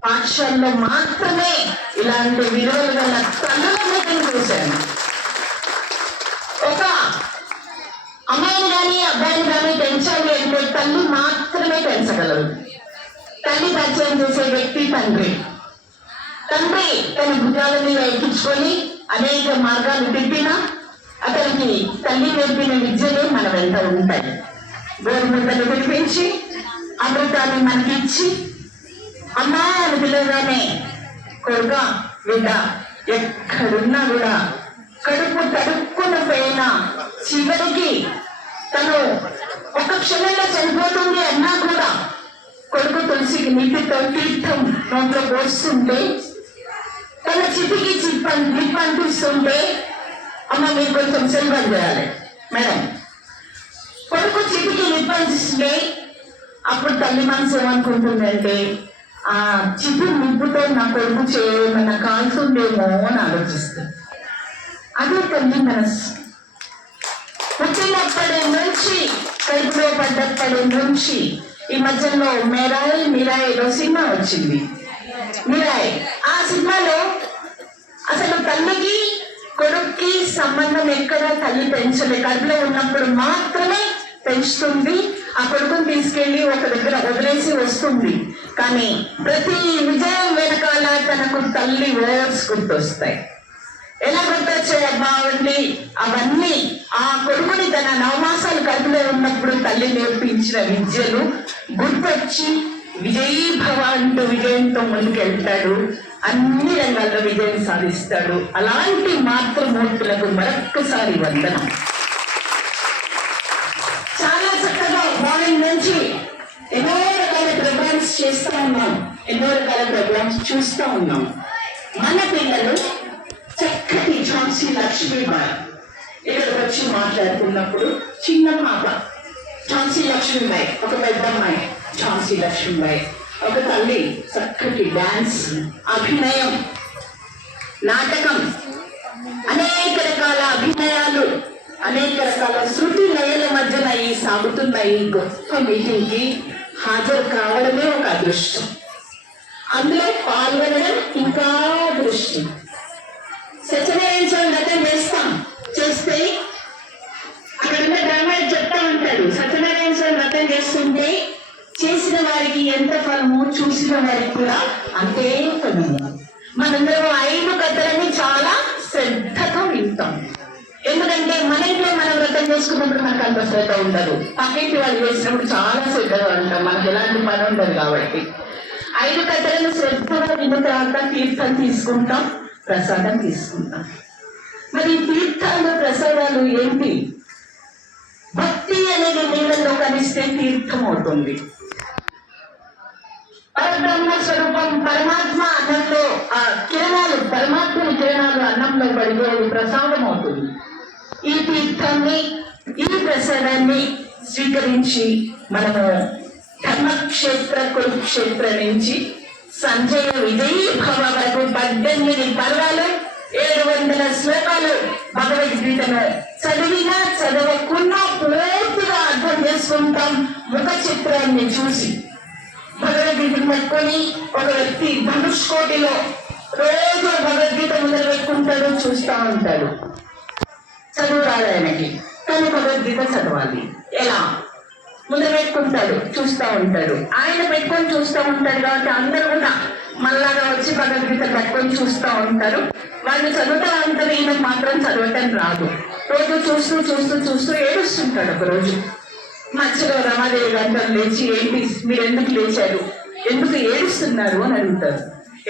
పాఠశాలలో మాత్రమే ఇలాంటి విలువలు గల తల్లుల మీటింగ్ చూశాను. ఒక అమ్మాయిని కానీ అబ్బాయిని కానీ పెంచాలి అంటే తల్లి మాత్రమే పెంచగలరు. తల్లి పరిచయం చేసే వ్యక్తి తండ్రి. తండ్రి తన భుజాల మీద ఎక్కించుకొని అనేక మార్గాలు తిప్పినా అతనికి తల్లి నేర్పిన విద్యలే మన వెంట ఉంటాయి. గోరుముద్దలు పిలిపించి అమృతాన్ని మనకిచ్చి అమ్మా అని పిలవగానే కొడుక బిడ్డ ఎక్కడున్నా కూడా కడుపు తడుక్కున పోయినా చివరికి తను ఒక క్షణంలో చనిపోతుంది అన్నా కూడా కొడుకు తులసికి నీటితో తీర్థం నోట్లో పోస్తుంటే, తన చితికి నిప్పంటిస్తుంటే, అమ్మ మీరు కొంచెం సెల్వం చేయాలి మేడం, కొడుకు చితికి నిప్పంటిస్తుంటే అప్పుడు తల్లి మనసు ఏమనుకుంటుందంటే, ఆ చితి నిప్పుతో నా కొడుకు చేయమన్నా కాల్తుందేమో అని ఆలోచిస్తుంది. అదే తల్లి మనసు. పుట్టినప్పటి నుంచి కడుపులో పడ్డప్పటి నుంచి ఈ మధ్యలో మీరాయ్ ఏదో సినిమా వచ్చింది. మీరాయ్ ఆ సినిమాలో అసలు తల్లికి కొడుక్కి సంబంధం ఎక్కడ తల్లి పెంచలే, కడుపులో ఉన్నప్పుడు మాత్రమే పెంచుతుంది. ఆ కొడుకుని తీసుకెళ్లి ఒక దగ్గర వదిలేసి వస్తుంది. కానీ ప్రతి విజయం వెనకాల తనకు తల్లి వర్డ్స్ గుర్తొస్తాయి. ఎలా గుర్తొచ్చాయి అబ్బాయి? అవన్నీ ఆ కొడుకుని తన 9 మాసాలు కడుపులో ఉన్నప్పుడు తల్లి నేర్పించిన విద్యలు గుర్తొచ్చి విజయీ భవ అంటూ విజయంతో ముందుకెళ్తాడు. అన్ని రంగాల్లో విజయం సాధిస్తాడు. అలాంటి మాతృమూర్తులకు మరొక్కసారి వందనం. చాలా చక్కగా మార్నింగ్ నుంచి ఎన్నో రకాల ప్రోగ్రామ్స్ చేస్తూ ఉన్నాం, ఎన్నో రకాల ప్రోగ్రామ్స్ చూస్తూ ఉన్నాం. మన పిల్లలు చక్కటి ఝాన్సీ లక్ష్మీబాయి ఇక్కడికి వచ్చి మాట్లాడుతున్నప్పుడు చిన్న పాప ఝాన్సీ లక్ష్మీబాయి, ఒక పెద్దమ్మాయి ఝాన్సీ లక్ష్మీబాయి, ఒక తల్లి చక్కటి డాన్స్, అభినయం, నాటకం, అనేక రకాల అభినయాలు, అనేక రకాల శృతి లయల మధ్యన ఈ సాగుతున్న ఈ గొప్ప మీటింగ్ కి హాజరు కావడమే ఒక అదృష్టం. అందులో పాల్గొనడం ఇంకా అదృష్టం. సత్యనారాయణ స్వామి వ్రతం చేస్తే అక్కడ ఉన్న డ్రామాలు చెప్తా ఉంటాడు. సత్యనారాయణ స్వామి వ్రతం చేస్తుంటే చేసిన వారికి ఎంత ఫలము, చూసిన వారికి కూడా అంతే ఫలము. మనందరం 5 కథలని చాలా శ్రద్ధగా వింటాం. ఎందుకంటే మన ఇంట్లో మనం వ్రతం చేసుకున్నప్పుడు మనకు అంత శ్రద్ధ ఉండదు, పక్కింటి వాళ్ళు చేసినప్పుడు చాలా శ్రద్ధగా ఉంటాం, మనకు ఎలాంటి పని ఉండదు. కాబట్టి 5 కథలను శ్రద్ధగా విన్న తర్వాత తీర్థం తీసుకుంటాం, ప్రసాదం తీసుకుంటాం. మరి తీర్థాలు ప్రసాదాలు ఏంటి? భక్తి అనేది నీళ్ళలో కలిస్తే తీర్థం అవుతుంది. పరబ్రహ్మ స్వరూపం పరమాత్మ అన్నంలో ఆ కిరణాలు, పరమాత్మని కిరణాలు అన్నంలో పడితే అది ప్రసాదం అవుతుంది. ఈ తీర్థాన్ని, ఈ ప్రసాదాన్ని స్వీకరించి మనము ధర్మక్షేత్ర కురుక్షేత్ర నుంచి సంజయ విజయీ భవ వరకు 18 పర్వాలు 700 శ్లోకాలు భగవద్గీతను చదివినా చదవకున్నా పూర్తిగా అర్థం చేసుకుంటాం ముఖ చిత్రాన్ని చూసి. భగవద్గీతను పట్టుకొని ఒక వ్యక్తి ధనుష్కోటిలో రోజు భగవద్గీత మొదలు పెట్టుకుంటాడు, చూస్తూ ఉంటాడు. చదువు రాదు ఆయనకి, కానీ భగవద్గీత చదవాలి. ఎలా? మొదలు పెట్టుకుంటాడు, చూస్తూ ఉంటాడు. ఆయన పెట్టుకొని చూస్తూ ఉంటాడు కాబట్టి అందరూ కూడా మళ్ళాగా వచ్చి భగవద్గీత పెట్టుకొని చూస్తూ ఉంటారు. వాళ్ళు చదువుతూ ఉంటారు, ఈయనకు మాత్రం చదవటం రాదు. రోజు చూస్తూ చూస్తూ చూస్తూ ఏడుస్తుంటాడు. ఒక రోజు మధ్యలో రమాదేవి గారు లేచి, ఏంటి మీరు ఎందుకు లేచారు, ఎందుకు ఏడుస్తున్నారు అని అడుగుతారు.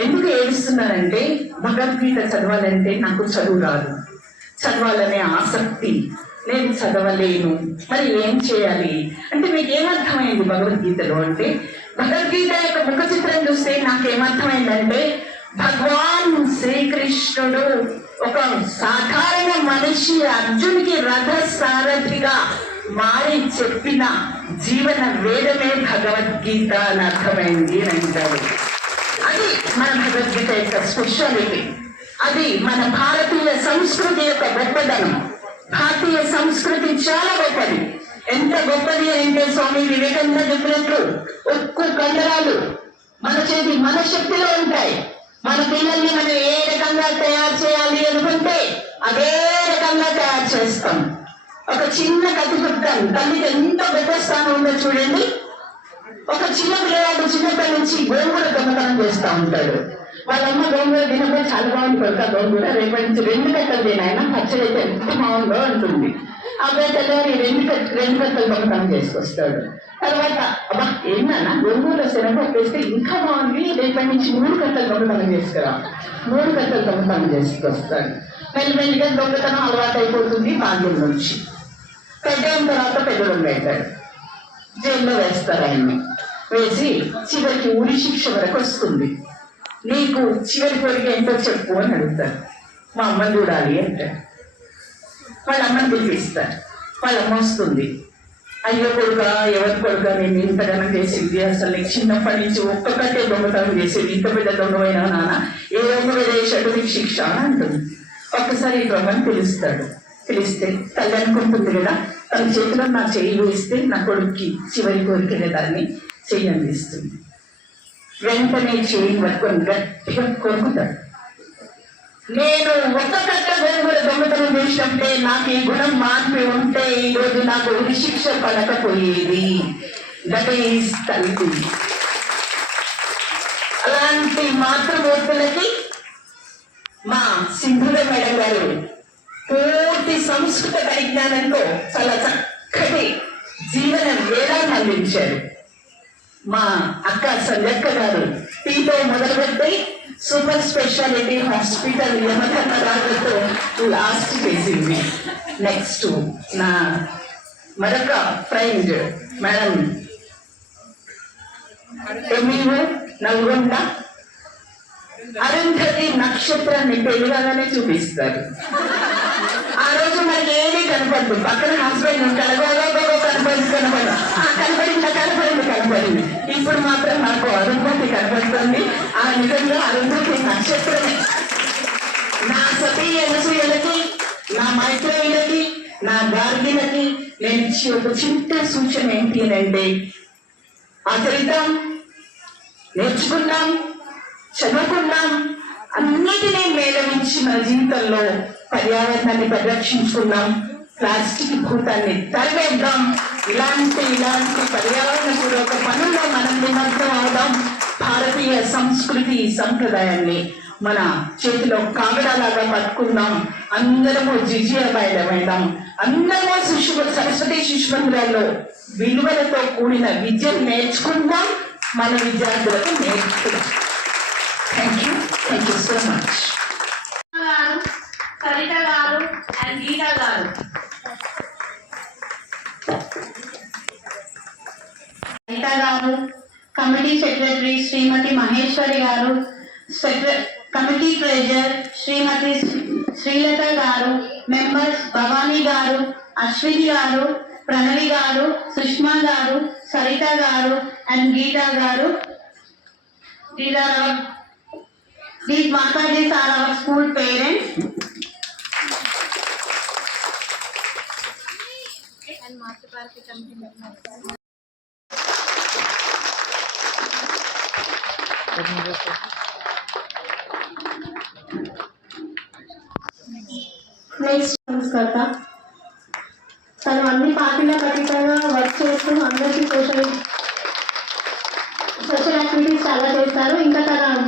ఎందుకు ఏడుస్తున్నారంటే భగవద్గీత చదవాలంటే నాకు చదువు రాదు, చదవాలనే ఆసక్తి, నేను చదవలేను, మరి ఏం చేయాలి అంటే మీకు ఏమర్థమైంది భగవద్గీతలో అంటే, భగవద్గీత యొక్క ముఖ చిత్రం చూస్తే నాకేమర్థమైందంటే భగవాన్ శ్రీకృష్ణుడు ఒక సాధారణ మనిషి అర్జునికి రథ సారథిగా మారి చెప్పిన జీవన వేదమే భగవద్గీత అని అర్థమైంది అని అంటారు. అది మన భగవద్గీత యొక్క స్పెషాలిటీ. అది మన భారతీయ సంస్కృతి యొక్క గొప్పదనం. భారతీయ సంస్కృతి చాలా గొప్పది. ఎంత గొప్పది అంటే స్వామి వివేకానంద చెప్పినట్లు ఉక్కు కండరాలు మన చేతి మన శక్తిలో ఉంటాయి. మన పిల్లల్ని మనం ఏ రకంగా తయారు చేయాలి అనుకుంటే అదే రకంగా తయారు చేస్తాం. ఒక చిన్న కత్తి పుట్టాను, తల్లికి ఎంత పెద్ద స్థానం ఉందో చూడండి. ఒక చిన్న పిల్లవాడు చిన్నప్పటి నుంచి గోంగూర దొంగతనం చేస్తూ ఉంటాడు. వాళ్ళమ్మ గోంగూర తినకపోతే చాలా బాగుంది కొడుక గోంగూర, రేపటి నుంచి 2 కట్టలు తినాయన, పచ్చడి అయితే ఎంత బాగుందో అంటుంది. అబ్బాయి తెల్లవారి 2 కట్టలు దొంగతనం చేసుకొస్తాడు. తర్వాత అబ్బా ఏమన్నా గోంగూర శనగపప్పు వేస్తే ఇంకా బాగుంది, రేపటి నుంచి 3 కట్టలు దొంగతనం చేసుకురా, 3 కట్టలు దొంగతనం చేసుకొస్తాడు. మెల్లిమెల్లిగా దొంగతనం అలవాటు అయిపోతుంది. బాల్యం నుంచి పెద్దయిన తర్వాత పెద్దలు పెడతాడు, జైల్లో వేస్తారు. ఆయన్ని వేసి చివరికి ఉరి శిక్ష వరకు వస్తుంది. నీకు చివరి కోరిక ఎంతో చెప్పు అని అడుగుతారు. మా అమ్మని చూడాలి అంటాడు. వాళ్ళ అమ్మని పిలిపిస్తారు. వాళ్ళ అమ్మ వస్తుంది. అయ్యో కొడుక, ఎవరి కొడుక, నేను ఇంతగానం చేసింది, అసలు నీకు చిన్నప్పటి నుంచి ఒక్కొక్కటే దొంగతనం చేసేది, ఇంత పెద్ద దొంగమైనా నాన్న, ఏ ఒక్క వేసేటట్టు నీకు శిక్ష అని అంటుంది. ఒక్కసారి ఈ దొంగని పిలుస్తాడు. పిలిస్తే తల్లి అనుకుంటుంది కదా, తన చేతిలో నా చెయ్యి వేస్తే నా కొడుక్కి చివరి కోరిక దాన్ని చెయ్యి అందిస్తుంది. వెంటనే చెయ్యి పట్టుకొని గట్టిగా కొరుకుతాడు. నేను ఒక్క కట్ట గోంగూర దొంగతనం చేసినట్టే నాకు ఈ గుణం మార్పి ఉంటే ఈరోజు నాకు ఉరి శిక్ష పడకపోయేది. దట్ ఈస్ తల్లి. అలాంటి మాతృమూర్తులకి మా సింధుల మేడం గారు పూర్తి సంస్కృత పరిజ్ఞానంతో చాలా చక్కటి జీవన వేదాన్ని అందించారు. మా అక్క సంజక్క గారు టీతో మొదలుపెట్టి సూపర్ స్పెషాలిటీ హాస్పిటల్ యమధర్మరాజుతో లాస్ట్ చేసింది. నెక్స్ట్ నా మరొక friend madam MEO Nalgonda Arundhati నక్షత్రాన్ని తెలియగానే చూపిస్తారు. ఆ రోజు మనకి ఏమీ కనపడదు, పక్కన హస్బెండ్ ఉంటాడు, కనపడింది. ఇప్పుడు మాత్రం నాకు అరుంధతి కనపడుతుంది. ఆ నిజంగా అరుంధతి నక్షత్రమే. నా సతీ అనసూయలకి, నా మైత్రేయులకి, నా గార్గిలకి నేను ఇచ్చి ఒక చిన్న సూచన ఏంటి అంటే, ఆచరిద్దాం, నేర్చుకున్నాం, చదువుకున్నాం, అన్నిటినీ మేళవించి మన జీవితంలో పర్యావరణాన్ని పరిరక్షించుకున్నాం, ప్లాస్టిక్ భూతాన్ని తరివేద్దాం. ఇలాంటి పర్యావరణ పూర్వక పనుల్లో మనం నిమగ్నం అవుదాం. భారతీయ సంస్కృతి సంప్రదాయాన్ని మన చేతిలో కాగడాలాగా పట్టుకుందాం, అందరము జిజియా బయలుదేరదాం, అందరము సరస్వతి శిశు మందిరాల్లో విలువలతో కూడిన విద్యను నేర్చుకుందాం, మన విద్యార్థులకు నేర్చుకుందాం. Thank you so much. గారు, సరిత గారు అండ్ గీత గారు. సరిత గారు, కమిటీ సెక్రటరీ శ్రీమతి మహేశ్వరి గారు, కమిటీ ట్రెజరర్ శ్రీమతి శ్రీలత గారు, మెంబర్స్ భవానీ గారు, అశ్విని గారు, ప్రణవి గారు, సుష్మా గారు, సరిత గారు అండ్ గీతా గారు. These Mataji's are our school parents. And Master Party Committee members. Let me just next సంస్కర్త. తను అన్ని పార్టీలకు అతీతంగా వర్క్ చేస్తూ అందరికీ సోషల్ యాక్టివిటీస్ చాలా చేస్తారు. ఇంకా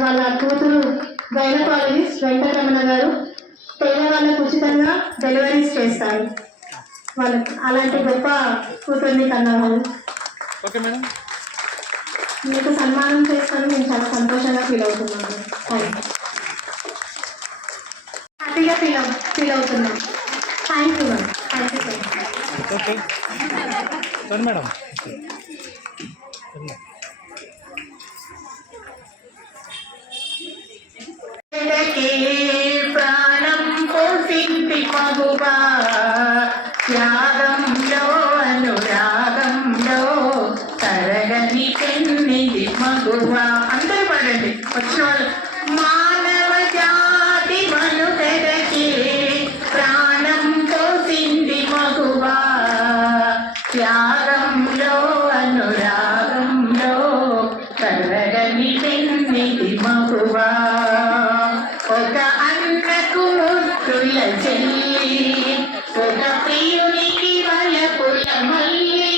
వాళ్ళ కూతురు గైనకాలజిస్ట్ వెంకటరమణ గారు పేదవాళ్ళకు ఉచితంగా డెలివరీస్ చేస్తారు. వాళ్ళకి అలాంటి గొప్ప కూతుర్ని కన్నా వాళ్ళు. ఓకే మేడం, మీకు సన్మానం చేస్తాను, నేను చాలా సంతోషంగా ఫీల్ అవుతున్నాను. హ్యాపీగా ఫీల్ అవుతున్నాను. Thank you ma'am. Thank you so much. Okay sir madam. ప్రాణం పోసింది మగువా, త్యాగంలో అనురాగంలో తరగని పెన్నిది మగువా. అందరూ పాడండి వచ్చిన వాళ్ళు. మానవ జాతి మనుగడకి ప్రాణం పోసింది మగువా, త్యాగంలో అనురాగంలో తరగని పెన్నిది మగువా. ఒక అన్నకు ముద్దుల చెల్లి, ఒక ప్రియునికి వలపుల మల్లి,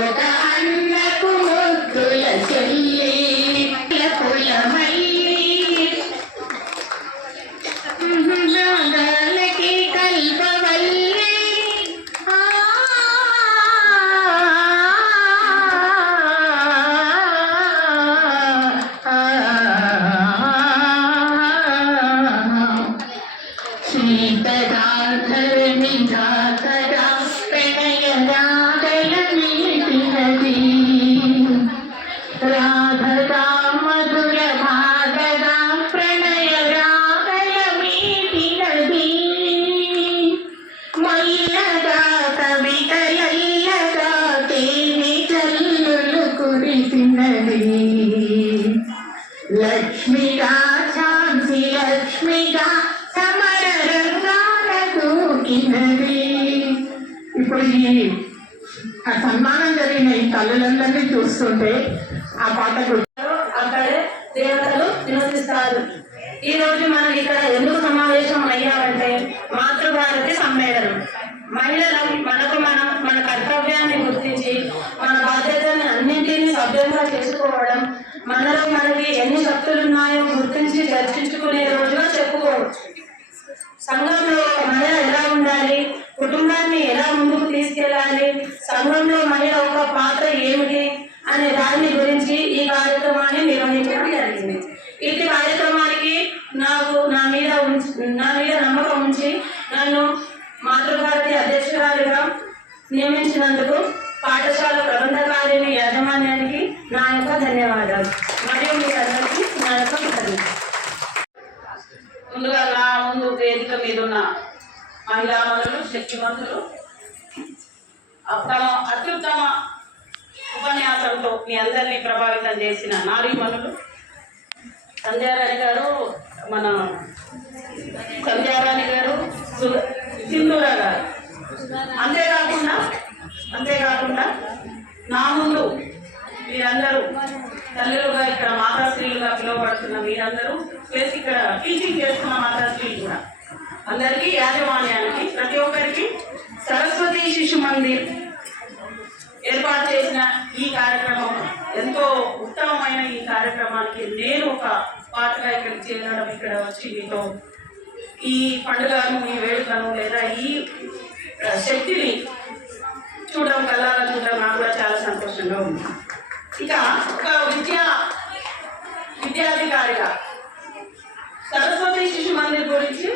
ఒక అన్నకు ముద్దుల చెల్లి, వలపుల మల్లి, రాగాలకి కల్పవల్లి. శ్రీధరాధరణి ధాతరా ప్రణయ రాగల నీతినది, రాధగా మధుర భాగగా ప్రణయ రాగల మీటినది, మల్లగా కవితలల్లగా తేనె జల్లులు కురిసినది, లక్ష్మిగా ఝాన్సీ లక్ష్మిగా సమర రంగాల దూకినది. ఇప్పుడు ఈ సన్మానం జరిగిన ఈ తల్లులందరినీ చూస్తుంటే ఆ పాట అక్కడే దేవతలు నివసిస్తారు. ఈ రోజు మనం ఇక్కడ ఎందుకు సమావేశం అయ్యామంటే మాతృభారతి సమ్మేళనం. మహిళలు మన కర్తవ్యాన్ని గుర్తించి మన బాధ్యతలను అన్నింటినీ సభ్యంగా చేసుకోవడం, మనలో మనకి ఎన్ని శక్తులు ఉన్నాయో గుర్తించి చర్చించుకునే రోజుగా చెప్పుకోవచ్చు. సంఘంలో ఒక మహిళ ఎలా ఉండాలి, కుటుంబాన్ని ఎలా ముందుకు తీసుకెళ్ళాలి, సంఘంలో మహిళ ఒక పాత్ర ఏమిటి అనే దాని గురించి ఈ కార్యక్రమాన్ని నిర్వహించడం జరిగింది. ఇటు కార్యక్రమానికి నా మీద నమ్మకం ఉంచి నన్ను మాతృభారతి అధ్యక్షురాలిగా నియమించినందుకు పాఠశాల ప్రబంధకారిణి యాజమాన్యానికి నా యొక్క ధన్యవాదాలు మరియు మీ అందరికీ నా యొక్క కృతజ్ఞతలు. ముందుగా నా ముందు వేదిక మీద ఉన్న మహిళామణులు, శక్తివంతులు, అత్యుత్తమ ఉపన్యాసంతో మీ అందరినీ ప్రభావితం చేసిన నారీమణులు సంధ్యారాణి గారు, మన సంధ్యారాణి గారు, సింధూర గారు. అంతేకాకుండా నా ముందు మీరందరూ తల్లులుగా ఇక్కడ మాతాశ్రీలుగా పిలువబడుతున్న మీరందరూ ప్లస్ ఇక్కడ టీచింగ్ చేస్తున్న మాతాశ్రీలు కూడా అందరికీ, యాజమాన్యానికి, ప్రతి ఒక్కరికి సరస్వతి శిశు మందిర్ ఏర్పాటు చేసిన ఈ కార్యక్రమం ఎంతో ఉత్తమమైన ఈ కార్యక్రమానికి నేను ఒక పాటగా ఇక్కడికి చేరడం, ఇక్కడ వచ్చి మీతో ఈ పండుగను, ఈ వేడుకను లేదా ఈ శక్తిని చూడడం, కళ్ళారా చూడడం నాకు కూడా చాలా సంతోషంగా ఉంది. ఇక ఒక విద్యాధికారిగా సరస్వతి శిశు మందిర్ గురించి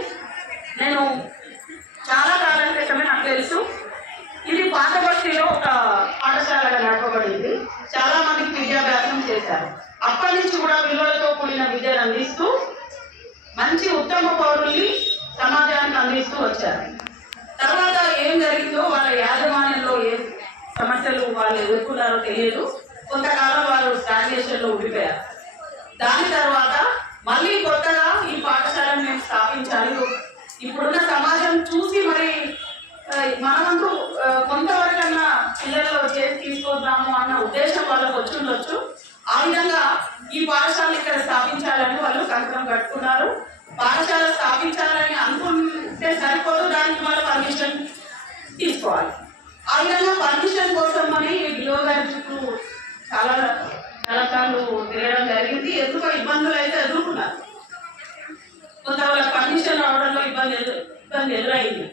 నేను చాలా కాలం క్రితమే నాకు తెలుసు. ఇది పాతబస్తీలో ఒక పాఠశాలగా నడపబడింది. చాలా మందికి విద్యాభ్యాసం చేశారు. అప్పటి నుంచి కూడా విలువలతో కూడిన విద్యను అందిస్తూ మంచి ఉత్తమ పౌరుల్ని సమాజానికి అందిస్తూ వచ్చారు. తర్వాత ఏం జరిగిందో, వాళ్ళ యాజమాన్యంలో ఏ సమస్యలు వాళ్ళు ఎదుర్కొన్నారో తెలియదు. కొంతకాలం వాళ్ళు స్టాగ్నేషన్లో ఉండిపోయారు. దాని తర్వాత మళ్ళీ కొత్తగా ఈ పాఠశాలను మేము స్థాపించాలి. ఇప్పుడున్న సమాజం చూసి మరి మనమంటూ కొంతవరకన్నా పిల్లల్లో చేసి తీసుకొద్దాము అన్న ఉద్దేశం వాళ్ళకు వచ్చి ఉండొచ్చు. ఆ విధంగా ఈ పాఠశాల ఇక్కడ స్థాపించాలని వాళ్ళు కంకణం కట్టుకున్నారు. పాఠశాల స్థాపించాలని అనుకుంటే సరిపోదు, దానికి వాళ్ళు పర్మిషన్ తీసుకోవాలి. ఆ విధంగా పర్మిషన్ కోసం అని డిఓ గారి చుట్టూ చాలా సార్లు తిరగడం జరిగింది. ఎందుకో ఇబ్బందులు అయితే ఎదుర్కొన్నారు. కొంత వాళ్ళకి పర్మిషన్ రావడంలో ఇబ్బంది ఎదురైంది.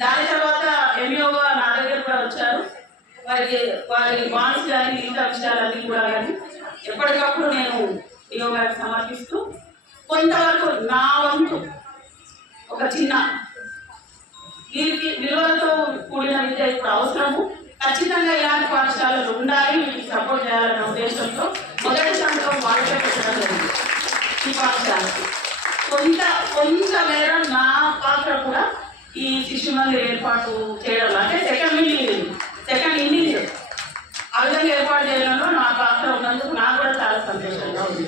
దాని తర్వాత ఎంఈఓ నా దగ్గర కూడా వచ్చారు. వారి బాండ్స్ కానీ మిగతా విషయాలన్నీ కూడా కానీ ఎప్పటికప్పుడు నేను డిఓ గారికి సమర్పిస్తూ కొంతవరకు నా వంతు ఒక చిన్న వీరికి విలువలతో కూడిన విద్య ఇప్పుడు అవసరము, ఖచ్చితంగా ఇలాంటి పాఠశాలలు ఉండాలి, వీటికి సపోర్ట్ చేయాలనే ఉద్దేశంతో మొదటి సంవత్సరం వాళ్ళకే పెట్టడం జరిగింది. ఈ పాఠశాలకి కొంత మేర నా పాత్ర కూడా ఈ శిశు మందిర్ ఏర్పాటు చేయడంలో, అంటే సెకండ్ ఇన్నింగ్ ఆ విధంగా ఏర్పాటు చేయడంలో నా పాత్ర ఉన్నందుకు నాకు కూడా చాలా సంతోషంగా ఉంది.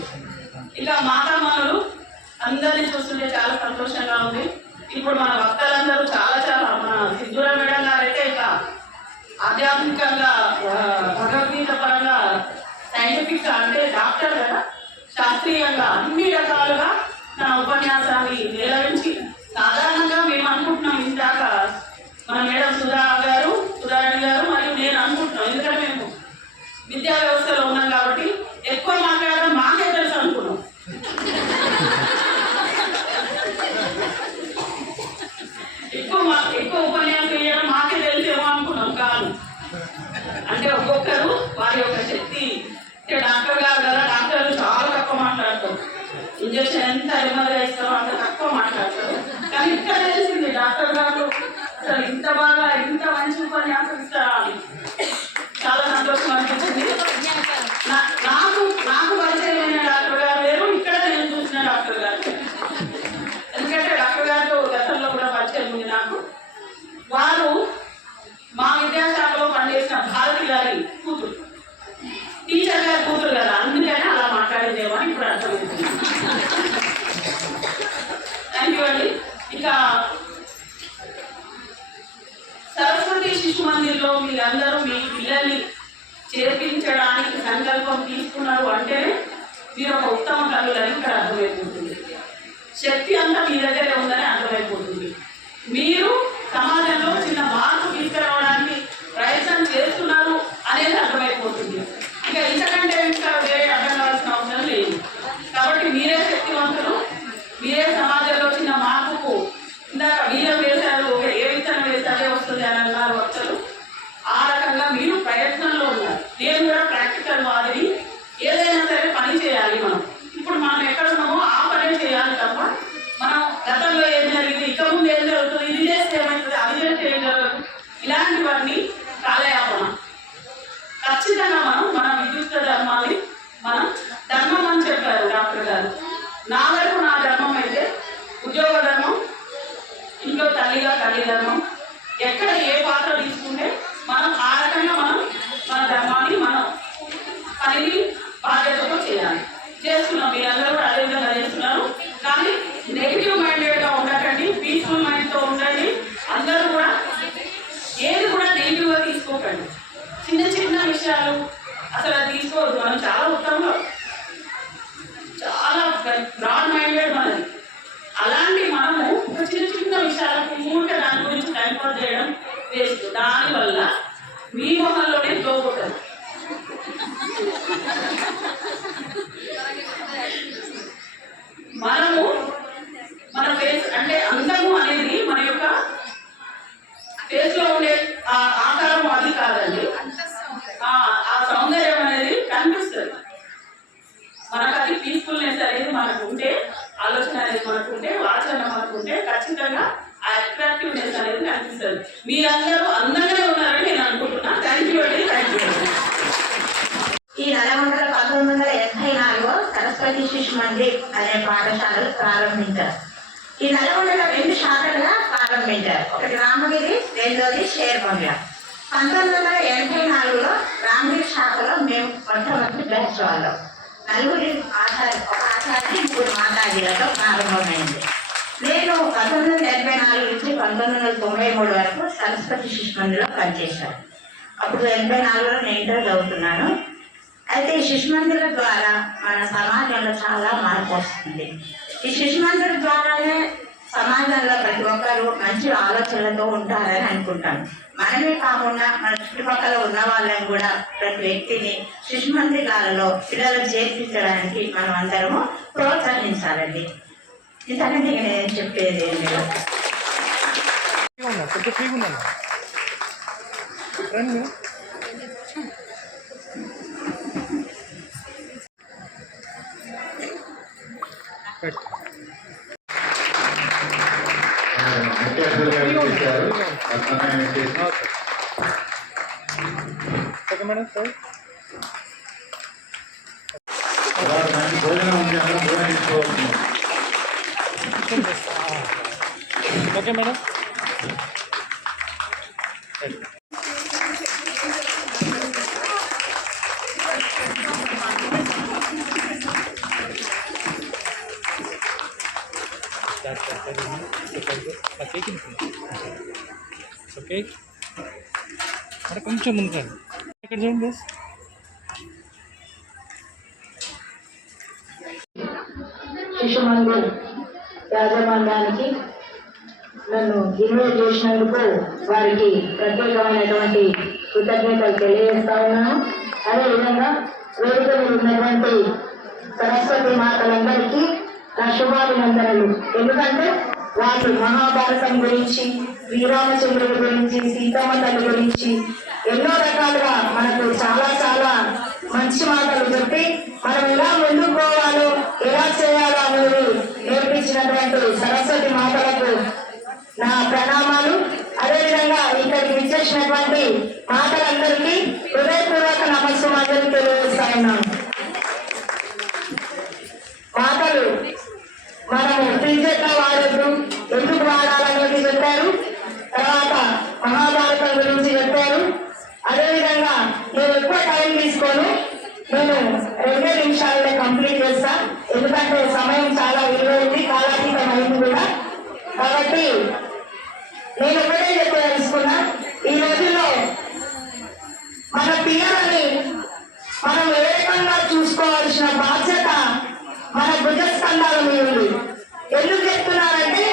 ఇక మాతామణులు అందరినీ చూస్తుంటే చాలా సంతోషంగా ఉంది. ఇప్పుడు మన భక్తులందరూ చాలా మన సిద్ధుల మేడం గారు అయితే ఇక ఆధ్యాత్మికంగా, భగవద్గీత పరంగా, సైంటిఫిక్ అంటే డాక్టర్ కదా, శాస్త్రీయంగా అన్ని రకాలుగా నా ఉపన్యాసాన్ని నిలవించి, సాధారణంగా మేము అనుకుంటున్నాం ఇందాక మన మేడం సుధారాణి గారు మరియు నేను అనుకుంటున్నాం, ఎందుకంటే మేము విద్యా వ్యవస్థలో ఉన్నాం కాబట్టి ఎక్కువ మాట్లాడడం మాకే తెలుసు అనుకున్నాం. ఎక్కువ ఉపన్యాసం చేయడం మాకే తెలిసేమో అనుకున్నాం. కాదు, అంటే ఒక్కొక్కరు వారి యొక్క శక్తి. డాక్టర్ గారు కదా, డాక్టర్లు చాలా తక్కువ మాట్లాడతారు. ఇంజక్షన్ ఎంత ఎమర్గా ఇస్తారో అంత తక్కువ మాట్లాడతారు. కానీ ఇక్కడ తెలిసింది డాక్టర్ గారు అసలు ఇంత మంచి ఉపన్యాసం ఇస్తారా అని చాలా సంతోషం అనిపించింది. నాకు పరిచయమైన డాక్టర్ గారు వేరు, ఇక్కడ నేను చూసిన డాక్టర్ గారు. ఎందుకంటే డాక్టర్ గారు గతంలో కూడా పరిచయం ఉంది నాకు. వారు మా విద్యాశాఖలో పనిచేసిన భారతి గారి కూతురు, టీచర్ గారి కూతురు కదా, అందుకనే అలా మాట్లాడేదేమో అని ఇప్పుడు అర్థమవుతుంది. థ్యాంక్ యూ అండి. ఇక సరస్వతి శిశు మందిర్లో మీరందరూ మీ పిల్లల్ని చేర్పించడానికి సంకల్పం తీసుకున్నారు అంటేనే మీరు ఒక ఉత్తమ తల్లులని ఇక్కడ అర్థమైపోతుంది. శక్తి అంతా మీ దగ్గరే ఉందని అర్థమైపోతుంది. మీరు సమాజంలో చిన్న మార్పు తీసుకురావడానికి ప్రయత్నం చేస్తున్నారు అనేది అర్థమైపోతుంది. ఇక ఇంతకంటే ఇంకా వేరే అర్థం కావాల్సిన అవసరం లేదు. కాబట్టి మీరే శక్తివంతులు, మీరే సమాజంలో చిన్న మార్పుకు, ఇందాక బీజం వేశారు, ఏ విత్తనం వేస్తే అదే వస్తుంది అని అన్నారు వక్తలు. ఆ రకంగా మీరు ప్రయత్నంలో ఉన్నారు. నేను కూడా ప్రాక్టికల్ వారిని, ఏదైనా సరే పని చేయాలి. ఇప్పుడు మనం ఎక్కడ ఉన్నామో ఆ పని చేయాలి తప్ప మనం గతంలో ఏం జరిగింది, ఇక ముందు ఏం జరుగుతుంది, ఇది చేస్తే ఏమవుతుంది, అది చేస్తే ఏం జరగదు, ఇలాంటివన్నీ కాలయాపన. ఖచ్చితంగా మన విద్యుత్ ధర్మాన్ని, మనం ధర్మం అని చెప్పారు డాక్టర్ గారు. నా వరకు నా ధర్మం అయితే ఉద్యోగ ధర్మం, ఇంట్లో తల్లి ధర్మం. ఎక్కడ ఏ పాత్ర తీసుకుంటే మనం ఆ రకంగా మన ధర్మాన్ని, మనం పనిని బాధ్యతతో చేయాలి. చేస్తున్నాం, మీరందరూ కూడా అదే విధంగా చేస్తున్నారు. కానీ నెగిటివ్ మైండెడ్గా ఉండకండి, పీస్ఫుల్ మైండ్తో ఉండండి. అందరూ కూడా ఏది కూడా నెగిటివ్గా తీసుకోకండి. చిన్న విషయాలు అసలు అది తీసుకోవద్దు. మనం చాలా ఉత్తమంగా, చాలా బ్రాడ్ మైండెడ్ మనది. అలాంటి మనము ఒక చిన్న విషయాలకు ఊరికే దాని గురించి టైం పాస్ చేయడం వేస్ట్. దానివల్ల మీ మొహంలోనే దోగుతుంది. మనము మన ఫేస్ అంటే అందము అనేది మన యొక్క ఫేస్ లో ఉండే ఆ ఆకారం అది కాదండి, ఆ సౌందర్యం అనేది కనిపిస్తుంది. మనకు అది పీస్ఫుల్నెస్ అనేది మనకు ఉంటే, ఆలోచన అనేది మనకు ఉంటే, ఆచరణ మనకు ఉంటే ఖచ్చితంగా ఆ అట్రాక్టివ్నెస్ అనేది కనిపిస్తుంది. మీరందరూ అందంగానే ఉన్నారని నేను అనుకుంటున్నాను. థ్యాంక్ యూ అండి, థ్యాంక్ యూ. ఈ నల్లగొండల 1984లో సరస్వతి శిశు మందిర్ అనే పాఠశాలలు ప్రారంభించారు. ఈ నల్లగొండలో 2 శాఖలుగా ప్రారంభించారు. ఒకటి రామగిరి, రెండోది షేర్బంగ్లా. 1984లో రామగిరి శాఖలో మేము మొట్టమొదటి బ్యాచ్ వాళ్ళం. 4 ఆచార్య 3 మాతాజీలతో ప్రారంభమైంది. నేను 1984 నుంచి 1993 వరకు సరస్వతి శిశు మందిర్లో పనిచేశాను. అప్పుడు 84లో నేను ఇంటర్ చదువుతున్నాను. అయితే ఈ శిశు మందిర ద్వారా మన సమాజంలో చాలా మార్పు వస్తుంది. ఈ శిశు మందిర ద్వారానే సమాజంలో ప్రతి ఒక్కరు మంచి ఆలోచనలతో ఉంటారని అనుకుంటాను. మనమే కాకుండా మన చుట్టుపక్కల ఉన్న వాళ్ళని కూడా, ప్రతి వ్యక్తిని శిశు మందిరాలలో పిల్లలకు చేర్పించడానికి మనం అందరము ప్రోత్సహించాలండి. ఇంతకంటే నేను చెప్పేది ఏం లేదు. మేడం సార్ భోజనం ఉంది, అందరూ భోజనం తీసుకోవచ్చు. Okay madam. ఓకే అంటే కొంచెం ముందు ఇక్కడ చూడండి. శిశు మందిర్ యాజమాన్యానికి నన్ను ఇన్వైట్ చేసినందుకు వారికి ప్రత్యేకమైనటువంటి కృతజ్ఞతలు తెలియజేస్తా ఉన్నాను. అదేవిధంగా వేదిక మీద ఉన్నటువంటి సరస్వతి మాతలందరికీ నా శుభాభినందనలు. ఎందుకంటే వాళ్ళు మహాభారతం గురించి, శ్రీరామచంద్రుడి గురించి, సీతమ్మ తల్లి గురించి ఎన్నో రకాలుగా మనకు చాలా చాలా మంచి మాటలు చెప్పి మనం ఎలా ముందుకు పోవాలో, ఎలా చేయాలో అనేది నేర్పించినటువంటి సరస్వతి మాతలకు నా ప్రణామాలు. అదేవిధంగా ఇక్కడికి విచ్చేసినటువంటి మాతలందరికీ హృదయపూర్వక నమస్సుమాంజలి తెలియజేస్తా ఉన్నాను. మాటలు మనము టీచర్గా వాడద్దు, ఎందుకు వాడాలనేది చెప్పారు. తర్వాత మహాభారతం గురించి చెప్పారు. అదేవిధంగా నేను ఎక్కువ టైం తీసుకోను, నేను 2 నిమిషాలనే కంప్లీట్ చేస్తా. ఎందుకంటే సమయం చాలా విలువైంది, కాలాతీతం అయింది కూడా. కాబట్టి నేను ఒకటే చెప్పదలుచుకున్నా, ఈ రోజుల్లో మన పిల్లలని మనం ఏ రకంగా చూసుకోవాల్సిన బాధ్యత మన భుజస్కంధాల మీద ఉంది. ఎందుకు చెప్తున్నారంటే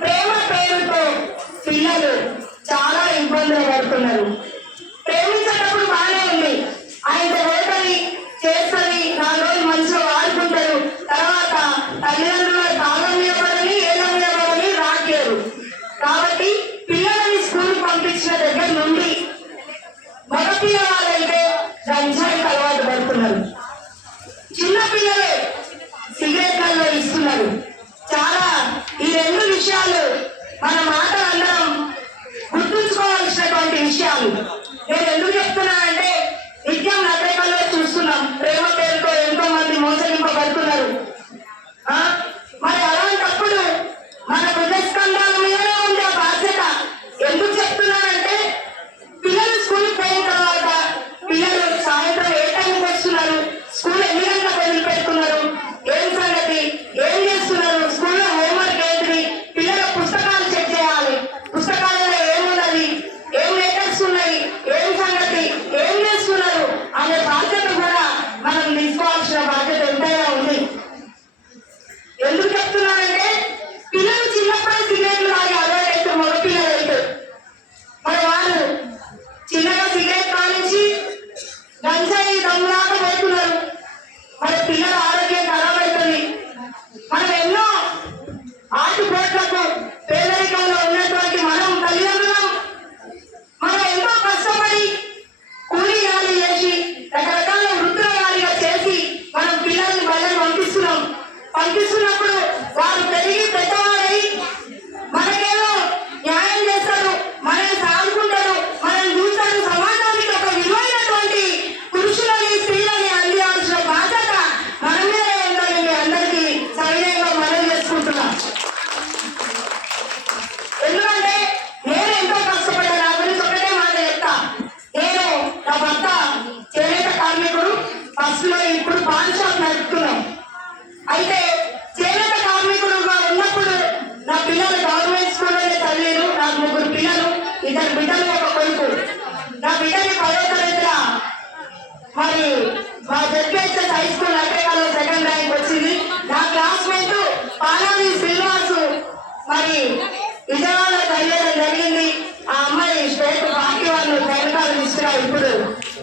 ప్రేమ పేరుతో పిల్లలు చాలా ఇబ్బందులు పడుతున్నారు. ప్రేమించేటప్పుడు బాగానే ఉంది, ఆయన పోతుంది చేస్తుంది, 4 రోజులు మంచిగా వాడుకుంటారు. తర్వాత తల్లిదండ్రుల కాలం ఇవ్వబడని, ఏలం ఇవ్వబడని రాకేరు. కాబట్టి పిల్లలని స్కూల్ పంపించిన దగ్గర నుండి మగ పిల్లవాళ్ళైతే గంజాయికి అలవాటు పడుతున్నారు. చిన్న పిల్లలే సిగరెట్లలో ఇస్తున్నారు. చాలా ఈ 2 విషయాలు మన మాటలందరం గుర్తుంచుకోవాల్సినటువంటి విషయాలు. నేను ఎందుకు చెప్తున్నానంటే నిత్యం నగరికల్లో చూస్తున్నాం, ప్రేమ పేరుతో ఎంతో మంది మోసగింపబడుతున్నారు. మరి అలాంటప్పుడు మన భుజస్కంధాల మీదనే ఉంది ఆ బాధ్యత. ఎందుకు చెప్తున్నానంటే పిల్లలు స్కూల్కి పోయిన తర్వాత పిల్లలు సాయంత్రం ఏ టైంకి వస్తున్నారు, స్కూల్ ఎన్ని గంటలకు వదిలిపెడుతున్నారు, ఏం సంగతి, ఏం చేస్తున్నారు, స్కూల్లో హోంవర్క్ ఏంటిది, పిల్లల పుస్తకాలు చెక్ చేయాలి. పుస్తకాలలో ఏమున్నది, ఏం లెటర్స్ ఉన్నాయి, ఏం సంగతి, ఏం ఫస్ట్ లో ఇప్పుడు పాన్ షాప్ నడుపుతున్నాం. అయితే చేనేత కార్మికుడుగా ఉన్నప్పుడు నా పిల్లలు గవర్నమెంట్ స్కూల్లోనే చదివారు. నాకు 3 పిల్లలు, 2 బిడ్డలు, 1 కొడుకు. నా బిడ్డని 10వ తరగతిలో మరి మా జడ్పిహెచ్ఎస్ హై స్కూల్ అటేకాలో 2nd ర్యాంక్ వచ్చింది. నా క్లాస్మేట్ పాలావి శ్రీనివాసు మరి విజయవాడలో చదివేయడం జరిగింది. ఆ అమ్మాయి స్టేట్ పార్టీ వాళ్ళు గైనకాలజిస్ట్గా ఇప్పుడు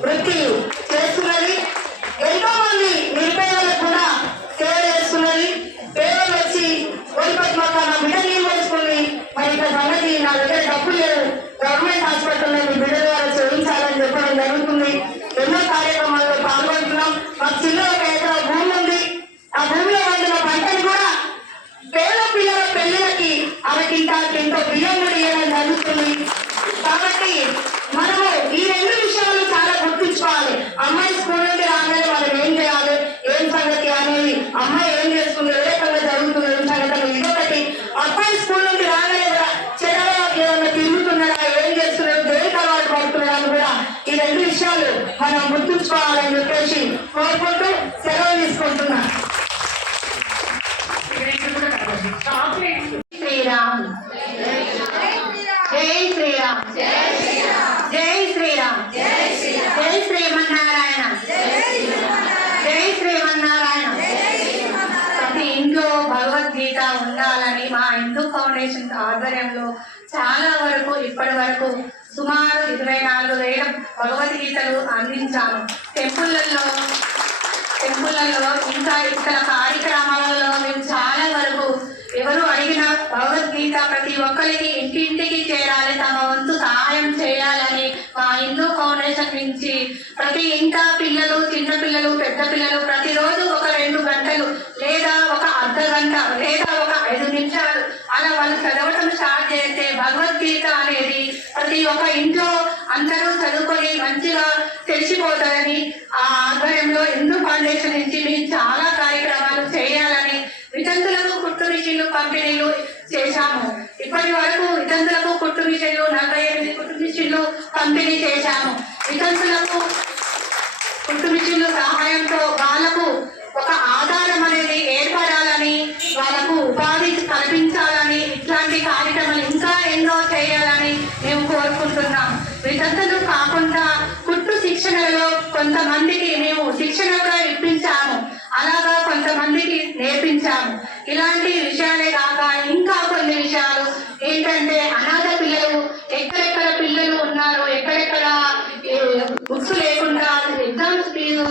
వృత్తి చేస్తున్నది. ఎంతో మంది నిరుపేదలకు కూడా సేవ చేస్తున్నది. పేదలు వచ్చి కోల్పట్మాక నా బిడ్డ నీళ్ళు వేసుకుంది. మరి ఇక్కడ సంగతి నా దగ్గర డబ్బులు లేవు, గవర్నమెంట్ హాస్పిటల్లో మీ బిడ్డ ద్వారా చేయించాలని చెప్పడం జరుగుతుంది. ఎన్నో కార్యక్రమాల్లో పాల్గొంటున్నాం. మాకు చిన్న 1 ఎకరా భూమి ఉంది. ఆ భూమిలో వండిన పంటను కూడా పేద పిల్లల పెళ్లిలకి అరకింటో బియ్యం కూడా ఇవ్వడం జరుగుతుంది. కాబట్టి మనము ఈ 2 విషయాలు చాలా గుర్తుంచుకోవాలి. అమ్మాయి స్కూల్ నుండి రాగానే మనం ఏం చేయాలి, ఏం సంగతి అనేది, అమ్మాయి ఏం చేస్తుంది, ఏ రకంగా జరుగుతుంది, ఏం సంగతి అనేది ఇదొకటి. అబ్బాయి స్కూల్ నుండి రాగానే కూడా చెరలో ఏదైనా తిరుగుతున్నాడా, ఏం చేస్తున్నాడు, దేనికి అలవాటు పడుతున్నాడా అని కూడా ఈ 2 విషయాలు మనం గుర్తుంచుకోవాలని చెప్పేసి కోరుకుంటూ సెలవు తీసుకుంటున్నా. శ్రీరామ్ జై శ్రీరామ్ జై శ్రీరామ్ జై శ్రీమన్నారాయణ జై శ్రీమన్నారాయణ. ప్రతి ఇంట్లో భగవద్గీత ఉండాలని మా హిందూ ఫౌండేషన్ ఆధ్వర్యంలో చాలా వరకు ఇప్పటి వరకు సుమారు 24,000 భగవద్గీతలు అందించాము. టెంపుల్లలో ఇంకా ఇతర కార్యక్రమాలలో మేము చాలా వరకు ఎవరు అడిగిన భగవద్గీత ప్రతి ఒక్కరికి ఇంటింటికి చేరాలి, తమ వంతు సహాయం చేయాలని మా హిందూ ఫౌండేషన్ నుంచి ప్రతి ఇంట పిల్లలు, చిన్న పిల్లలు, పెద్ద పిల్లలు ప్రతిరోజు ఒక 2 గంటలు లేదా ఒక అర్ధ గంట లేదా ఒక 5 నిమిషాలు అలా వాళ్ళు చదవటం స్టార్ట్ చేస్తే భగవద్గీత అనేది ప్రతి ఒక్క ఇంట్లో అందరూ చదువుకొని మంచిగా తెలిసిపోతారని ఆ ఆధ్వర్యంలో హిందూ ఫౌండేషన్ నుంచి మేము చాలా కార్యక్రమాలు చేయాలని వితంతులకు కుట్టు మిషన్లు పంపిణీలు చేశాము. ఇప్పటి వరకు వితంతులకు కుట్టు మిషన్లు 48 కుట్టు మిషన్లు పంపిణీ చేశాము. వితంతులకు కుట్టు మిషన్లు సహాయంతో వాళ్ళకు ఒక ఆధారం అనేది ఏర్పడాలని, వాళ్ళకు ఉపాధి కల్పించాలని, ఇట్లాంటి కార్యక్రమాలు ఇంకా ఎన్నో చేయాలని మేము కోరుకుంటున్నాం. వితంతులు కాకుండా కుట్టు శిక్షణలో కొంతమందికి మేము శిక్షణ కూడా ఇప్పించాము, అలాగా కొంతమందికి నేర్పించాము. ఇలాంటి విషయాలే కాక ఇంకా కొన్ని విషయాలు ఏంటంటే అనాథ పిల్లలు, ఎక్కడెక్కడ పిల్లలు ఉన్నారు, ఎక్కడెక్కడ బుక్స్ లేకుండా ఎగ్జామ్స్ ఫీజు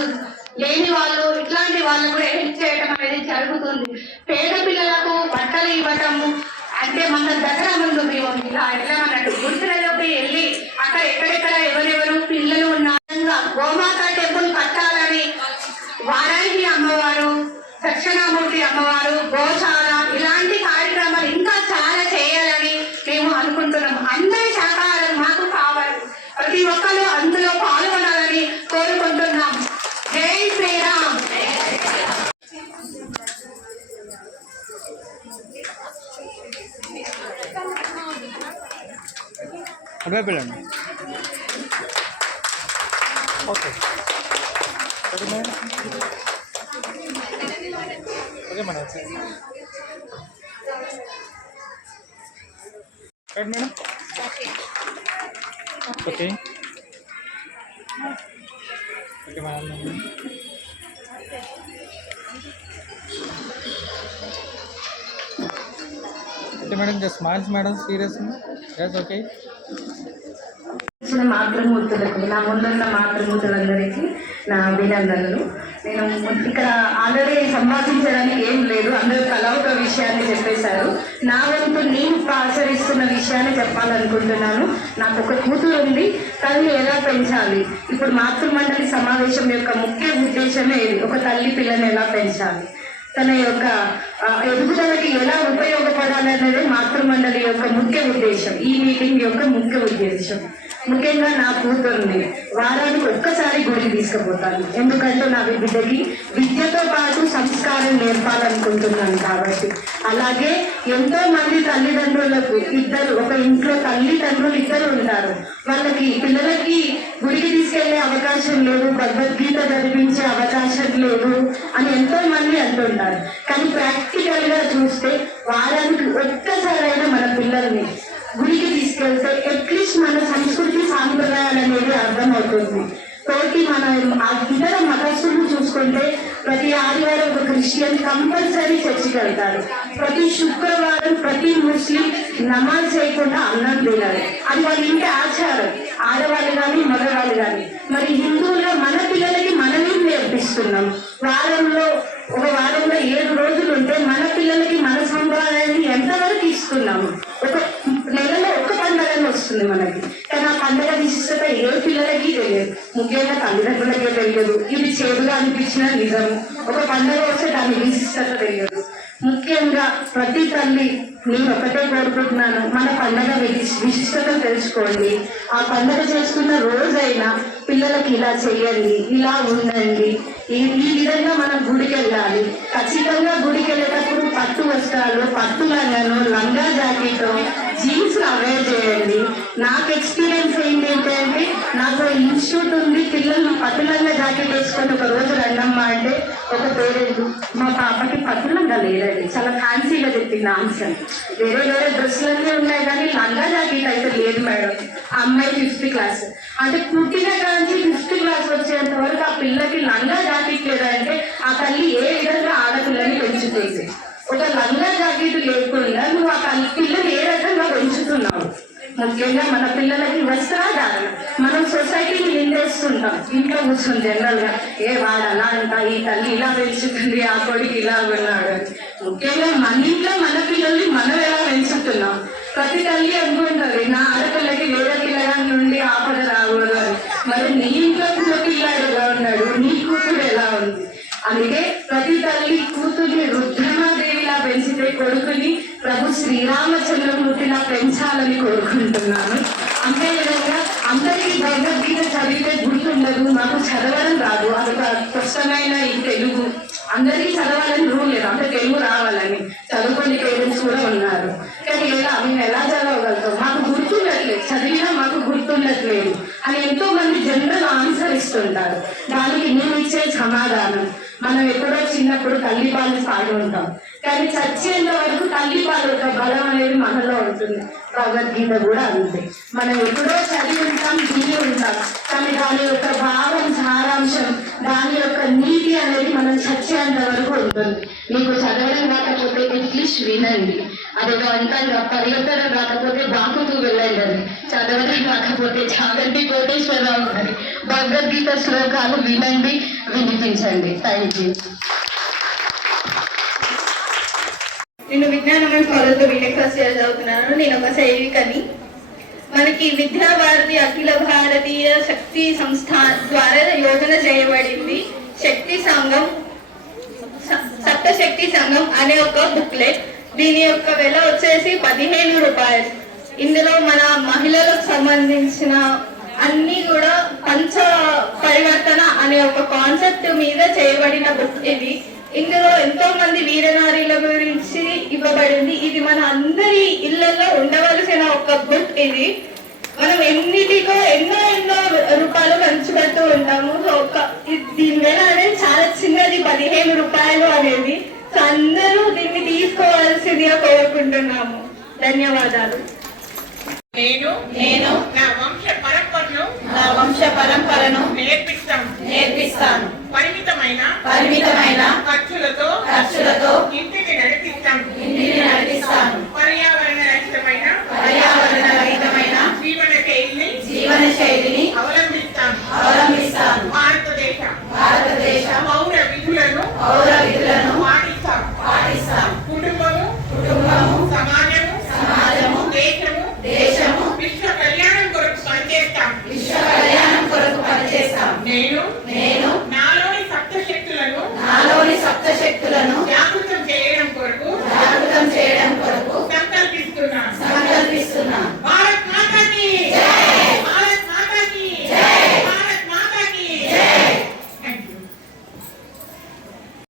లేని వాళ్ళు, ఇట్లాంటి వాళ్ళు కూడా హెల్ప్ చేయడం అనేది జరుగుతుంది. పేద పిల్లలకు బట్టలు ఇవ్వటము అంటే మన దసరా ముందు మేము ఇలా వెళ్ళామన్నట్టు గుడిసెలలోకి వెళ్ళి అక్కడ ఎక్కడెక్కడ ఎవరెవరు పిల్లలు ఉన్న గోమాత టెంపుల్ కట్టాలని, వారాహి అమ్మవారు, దక్షిణామూర్తి అమ్మవారు, గోశాల ఇలాంటి కార్యక్రమాలు ఇంకా చాలా చేయాలని మేము అనుకుంటున్నాము. అందరి సహకారం మాకు కావాలి, ప్రతి ఒక్కరు అందులో పాల్గొనాలని కోరుకుంటున్నాం. జై శ్రీరామ్. అటువైపు వెళ్ళండి. Okay okay madam, okay madam, right madam, okay okay madam. Okay madam, just smiles madam, serious. Yes okay. మాతృమూర్తులకు, నా ముందున్న మాతృమూర్తులందరికీ నా అభినందనలు. నేను ఇక్కడ ఆల్రెడీ సంభాషించడానికి ఏం లేదు, అందరూ తలా ఒక విషయాన్ని చెప్పేశారు. నా వంతు నేను ఆచరిస్తున్న విషయాన్ని చెప్పాలనుకుంటున్నాను. నాకు ఒక కూతురు ఉంది, తల్లి ఎలా పెంచాలి, ఇప్పుడు మాతృమండలి సమావేశం యొక్క ముఖ్య ఉద్దేశమే ఇది. ఒక తల్లి పిల్లని ఎలా పెంచాలి, తన యొక్క ఎదుగుదలకి ఎలా ఉపయోగపడాలనేది మాతృమండలి యొక్క ముఖ్య ఉద్దేశం, ఈ మీటింగ్ యొక్క ముఖ్య ఉద్దేశం. ముఖ్యంగా నా కూతురుంది, వారానికి ఒక్కసారి గుడికి తీసుకుపోతాను, ఎందుకంటే నా బిడ్డకి విద్యతో పాటు సంస్కారం నేర్పాలనుకుంటున్నాను కాబట్టి. అలాగే ఎంతో మంది తల్లిదండ్రులకు ఒక ఇంట్లో తల్లిదండ్రులు 2 ఉంటారు, వాళ్ళకి పిల్లలకి గుడికి తీసుకెళ్లే అవకాశం లేదు, భగవద్గీత చదివించే అవకాశం అని ఎంతో మంది అంటుంటారు. కానీ ప్రాక్టికల్ గా చూస్తే వారానికి ఒక్కసారైనా మన పిల్లల్ని గుడికి తీసుకెళ్తే అట్లీస్ట్ మన సంస్కృతి సాంప్రదాయాలు అనేది అర్థమవుతుంది. తోటి మన ఇతర మతస్థులు చూసుకుంటే ప్రతి ఆదివారం ఒక క్రిస్టియన్ కంపల్సరీ చర్చికి వెళ్తారు. ప్రతి శుక్రవారం ప్రతి ముస్లిం నమాజ్ చేయకుండా అన్నం తినాలి. అది వాళ్ళ ఇంటి ఆచారం, ఆడవాళ్ళు కానీ మగవాళ్ళు కానీ. మరి హిందువుల్లో మన పిల్లలకి మనమే నేర్పిస్తున్నాం. వారంలో 7 రోజులు ఉంటే మన పిల్లలకి మన సంప్రదాయాన్ని ఎంతవరకు ఇస్తున్నాము? ఒక నెలలో ఒక్క పండుగ వస్తుంది మనకి, కానీ ఆ పండుగ విశిష్టత ఏ పిల్లలకి తెలియదు, ముఖ్యంగా తల్లిదండ్రులకే తెలియదు. ఇది చేదుగా అనిపించిన నిజము. ఒక పండుగ వస్తే దాని విశిష్టత తెలియదు. ముఖ్యంగా ప్రతి తల్లి నేను ఒకటే కోరుకుంటున్నాను, మన పండుగ విశిష్టత తెలుసుకోండి. ఆ పండుగ చేసుకున్న రోజైనా పిల్లలకి ఇలా చేయండి, ఇలా ఉండండి, ఈ విధంగా మనం గుడికి వెళ్ళాలి. ఖచ్చితంగా గుడికి వెళ్ళేటప్పుడు పట్టు వస్త్రాలు, పట్టు లంగా జాకెట్, జీన్స్ అవాయిడ్ చేయండి. నాకు ఎక్స్పీరియన్స్ ఏంటంటే నాకు ఇన్స్టిట్యూట్ ఉంది, పిల్లల్ని పట్టు లంగా జాకెట్ వేసుకొని ఒక రోజు రండమ్మా అంటే ఒక పేరెంట్ మా పాపకి పట్టు లంగా లేదండి, చాలా ఫ్యాన్సీగా చెప్పింది ఆన్సర్. వేరే డ్రెస్సులన్నీ ఉన్నాయి కానీ లంగా జాకెట్ అయితే లేదు మేడం. అమ్మాయి 5th క్లాస్ అంటే పుట్టిన కాంచి 5th క్లాస్ వచ్చేంత వరకు ఆ పిల్లకి లంగా జాకెట్ లేదంటే ఆ తల్లి ఏ విధంగా ఆడపిల్లని పెంచుతుంది? ఒక లంగా జాకెట్ లేకుండా నువ్వు ఆ పిల్లని ఏ రకంగా పెంచుతున్నావు? ముఖ్యంగా మన పిల్లలకి వస్త్రాధారణ. మనం సొసైటీని నిందేస్తుంటాం ఇంట్లో కూర్చొని జనరల్ గా, వాడు అలా అంట, ఈ తల్లి ఇలా పెంచుతుంది, ఆ కొడుకు ఇలా ఉన్నాడు. ముఖ్యంగా మన ఇంట్లో మన పిల్లల్ని మనం ఎలా పెంచుతున్నాం? ప్రతి తల్లి అనుకుంటుంది నా ఆడపిల్లకి వేరే పిల్లగా నుండి ఆపద రాకూడదు అని. మరి నీ ఇంట్లో పిల్లాడు ఎలా ఉన్నాడు, నీ కూతురు ఎలా ఉంది? అందుకే ప్రతి తల్లి కూతుర్ని రుద్రమాదేవిలా పెంచితే కొడుకుని ప్రభు శ్రీరామచంద్రమూర్తిలా పెంచాలని కోరుకుంటున్నాను. అంతే విధంగా అందరికీ భగవద్గీత చదివితే గుర్తుండదు, నాకు చదవడం రాదు, అదొక కష్టమైన ఈ తెలుగు. అందరికీ చదవాలని రూల్ లేదు, అంటే తెలుగు రావాలని చదువుకునే పేరెంట్స్ కూడా ఉన్నారు. కానీ మేము ఎలా చదవగలుగుతాం? మాకు గుర్తుండట్లేదు, చదివినా మాకు గుర్తుండట్లేదు అని ఎంతో మంది జనరల్ ఆన్సర్ ఇస్తుంటారు. దానికి మేము ఇచ్చే సమాధానం, మనం ఎప్పుడో చిన్నప్పుడు తల్లిపాలు తాగి ఉంటాం, కానీ చచ్చేంత వరకు తల్లిపాలు యొక్క బలం అనేది మనలో ఉంటుంది. భగవద్గీత కూడా అంతే, మనం ఎప్పుడో చదివి ఉంటాం, విని ఉంటాం, కానీ దాని యొక్క భావం, సారాంశం, దాని యొక్క నీతి అనేది మనం చచ్చేంత వరకు ఉంటుంది. మీకు చదవడం రాకపోతే అట్లీస్ట్ వినండి. అదేదో అంటారు, పరిగెత్తడం రాకపోతే బాకుతూ వెళ్ళండి అని. చదవడం రాకపోతే చాగంటి కోటేశ్వరరావు గారి భగవద్గీత శ్లోకాలు వినండి, వినిపించండి. Thank you. నేను విజ్ఞానమైన కాలేజ్లో బీటెక్ ఫస్ట్ ఇయర్ చదువుతున్నాను. నేను ఒక సేవికని. మనకి విద్యాభారతి అఖిల భారతీయ శక్తి సంస్థ ద్వారా యోజన చేయబడింది శక్తి సంఘం, సప్తశక్తి సంఘం అనే ఒక బుక్లెట్. దీని యొక్క వెల వచ్చేసి 15 రూపాయలు. ఇందులో మన మహిళలకు సంబంధించిన అన్ని కూడా పంచ పరివర్తన అనే ఒక కాన్సెప్ట్ మీద చేయబడిన బుక్ ఇది. ఇందులో ఎంతో మంది వీరనారీల గురించి ఇవ్వబడింది. ఇది మన అందరి ఇళ్లలో ఉండవలసిన ఒక బుక్ ఇది. మనం ఎన్నో రూపాయలు ఖర్చు పెడుతూ ఉంటాము. సో దీని వెల అనేది చాలా చిన్నది, 15 రూపాయలు అనేది. సో అందరూ దీన్ని తీసుకోవాల్సిందిగా కోరుకుంటున్నాము. ధన్యవాదాలు. నేను నా వంశ పరంపరను నేర్పిస్తాను. పరిమితమైన ఖర్చులతో ఇంటిని నడిపిస్తాను. పర్యావరణ రహితమైన జీవన శైలిని అవలంబిస్తాను. భారతదేశ పౌర విధులను పాటిస్తాను. కుటుంబము సమాజము దేశము విశ్వ కళ్యాణం కొరకు పనిచేస్తాం. నేను నాలోని సప్తశక్తులను జాగృతం చేయడం కొరకు సంకల్పిస్తున్నాను.